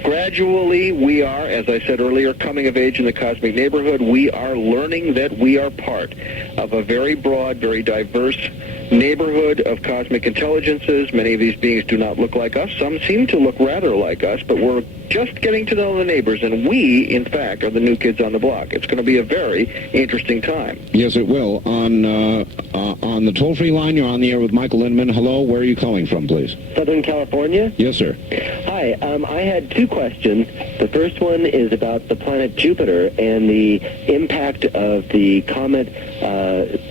gradually, we are, as I said earlier, coming of age in the cosmic neighborhood. We are learning that we are part of a very broad, very diverse neighborhood of cosmic intelligences. Many of these beings do not look like us. Some seem to look rather like us, but we're just getting to know the neighbors, and we, in fact, are the new kids on the block. It's going to be a very interesting time. Yes, it will. On the toll-free line, you're on the air with Michael Lindeman. Hello, where are you calling from, please? Southern California? Yes, sir. Hi, I had two questions. The first one is about the planet Jupiter and the impact of the comet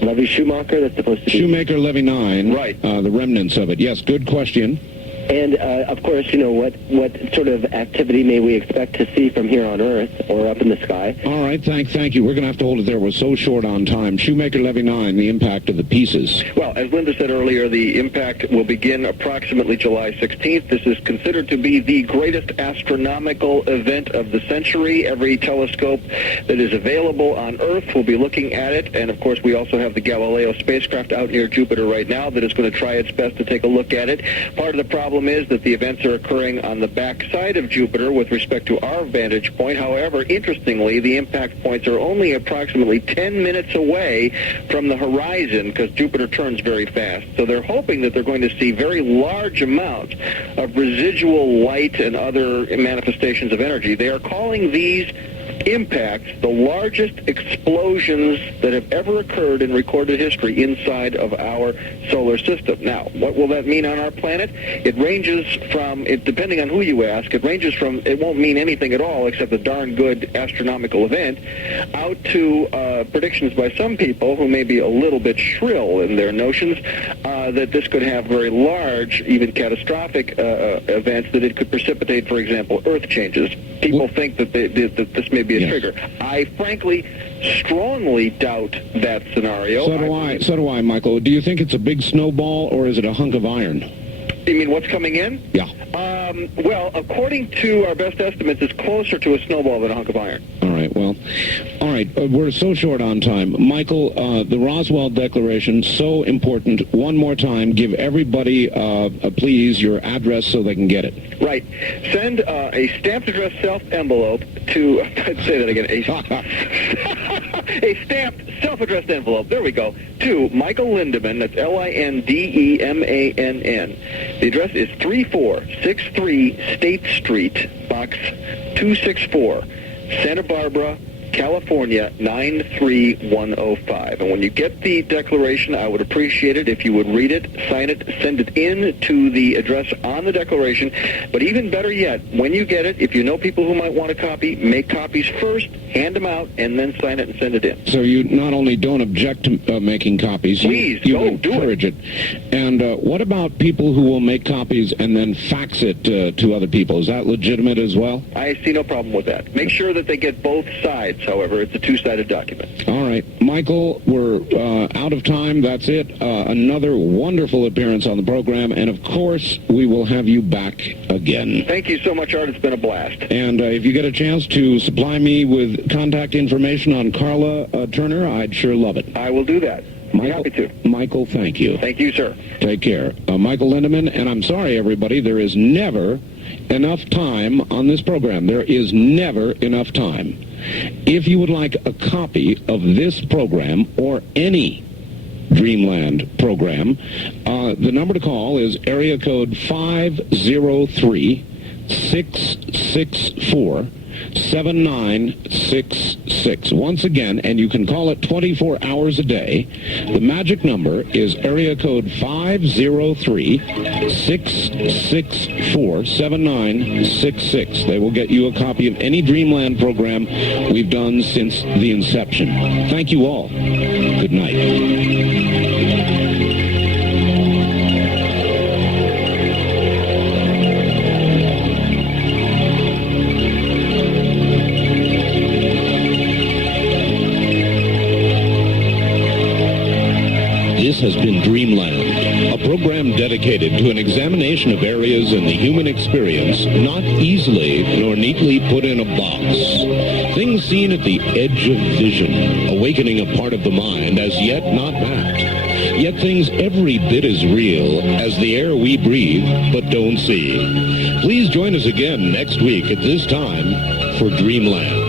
Levy-Schumacher that's supposed to be... Shoemaker-Levy 9. Right. The remnants of it. Yes, good question. And, of course, you know, what sort of activity may we expect to see from here on Earth or up in the sky? All right, thank you. We're going to have to hold it there. We're so short on time. Shoemaker-Levy 9, the impact of the pieces. Well, as Linda said earlier, the impact will begin approximately July 16th. This is considered to be the greatest astronomical event of the century. Every telescope that is available on Earth will be looking at it. And, of course, we also have the Galileo spacecraft out near Jupiter right now that is going to try its best to take a look at it. Part of the problem is that the events are occurring on the back side of Jupiter with respect to our vantage point. However, interestingly, the impact points are only approximately 10 minutes away from the horizon because Jupiter turns very fast. So they're hoping that they're going to see very large amounts of residual light and other manifestations of energy. They are calling these impacts the largest explosions that have ever occurred in recorded history inside of our solar system. Now, what will that mean on our planet? It ranges from, depending on who you ask, it won't mean anything at all except a darn good astronomical event, out to predictions by some people who may be a little bit shrill in their notions that this could have very large, even catastrophic events, that it could precipitate, for example, Earth changes. People think that this may be a trigger. I frankly strongly doubt that scenario. So do I, Michael. Do you think it's a big snowball or is it a hunk of iron? You mean what's coming in? Yeah. Well, according to our best estimates, it's closer to a snowball than a hunk of iron. All right, well, all right, we're so short on time. Michael, the Roswell Declaration, so important. One more time, give everybody, please, your address so they can get it. Right. Send a stamped address self-envelope to, say that again, a stamped self-addressed envelope, there we go, to Michael Lindeman, that's Lindemann. The address is 3463 State Street, Box 264, Santa Barbara, California 93105. And when you get the declaration, I would appreciate it if you would read it, sign it, send it in to the address on the declaration. But even better yet, when you get it, if you know people who might want a copy, make copies first, hand them out, and then sign it and send it in. So you not only don't object to making copies, please, you encourage it. And what about people who will make copies and then fax it to other people? Is that legitimate as well? I see no problem with that. Make sure that they get both sides, however. It's a two-sided document. All right. Michael, we're out of time. That's it. Another wonderful appearance on the program. And, of course, we will have you back again. Thank you so much, Art. It's been a blast. And if you get a chance to supply me with contact information on Carla Turner, I'd sure love it. I will do that. Happy to. Michael, thank you. Thank you, sir. Take care. Michael Lindeman, and I'm sorry, everybody, there is never enough time on this program. There is never enough time. If you would like a copy of this program or any Dreamland program, the number to call is area code 503-664-7966. Once again, and you can call it 24 hours a day. The magic number is area code 503-664-7966. They will get you a copy of any Dreamland program we've done since the inception. Thank you all. Good night. This has been Dreamland, a program dedicated to an examination of areas in the human experience not easily nor neatly put in a box. Things seen at the edge of vision, awakening a part of the mind as yet not mapped. Yet things every bit as real as the air we breathe but don't see. Please join us again next week at this time for Dreamland.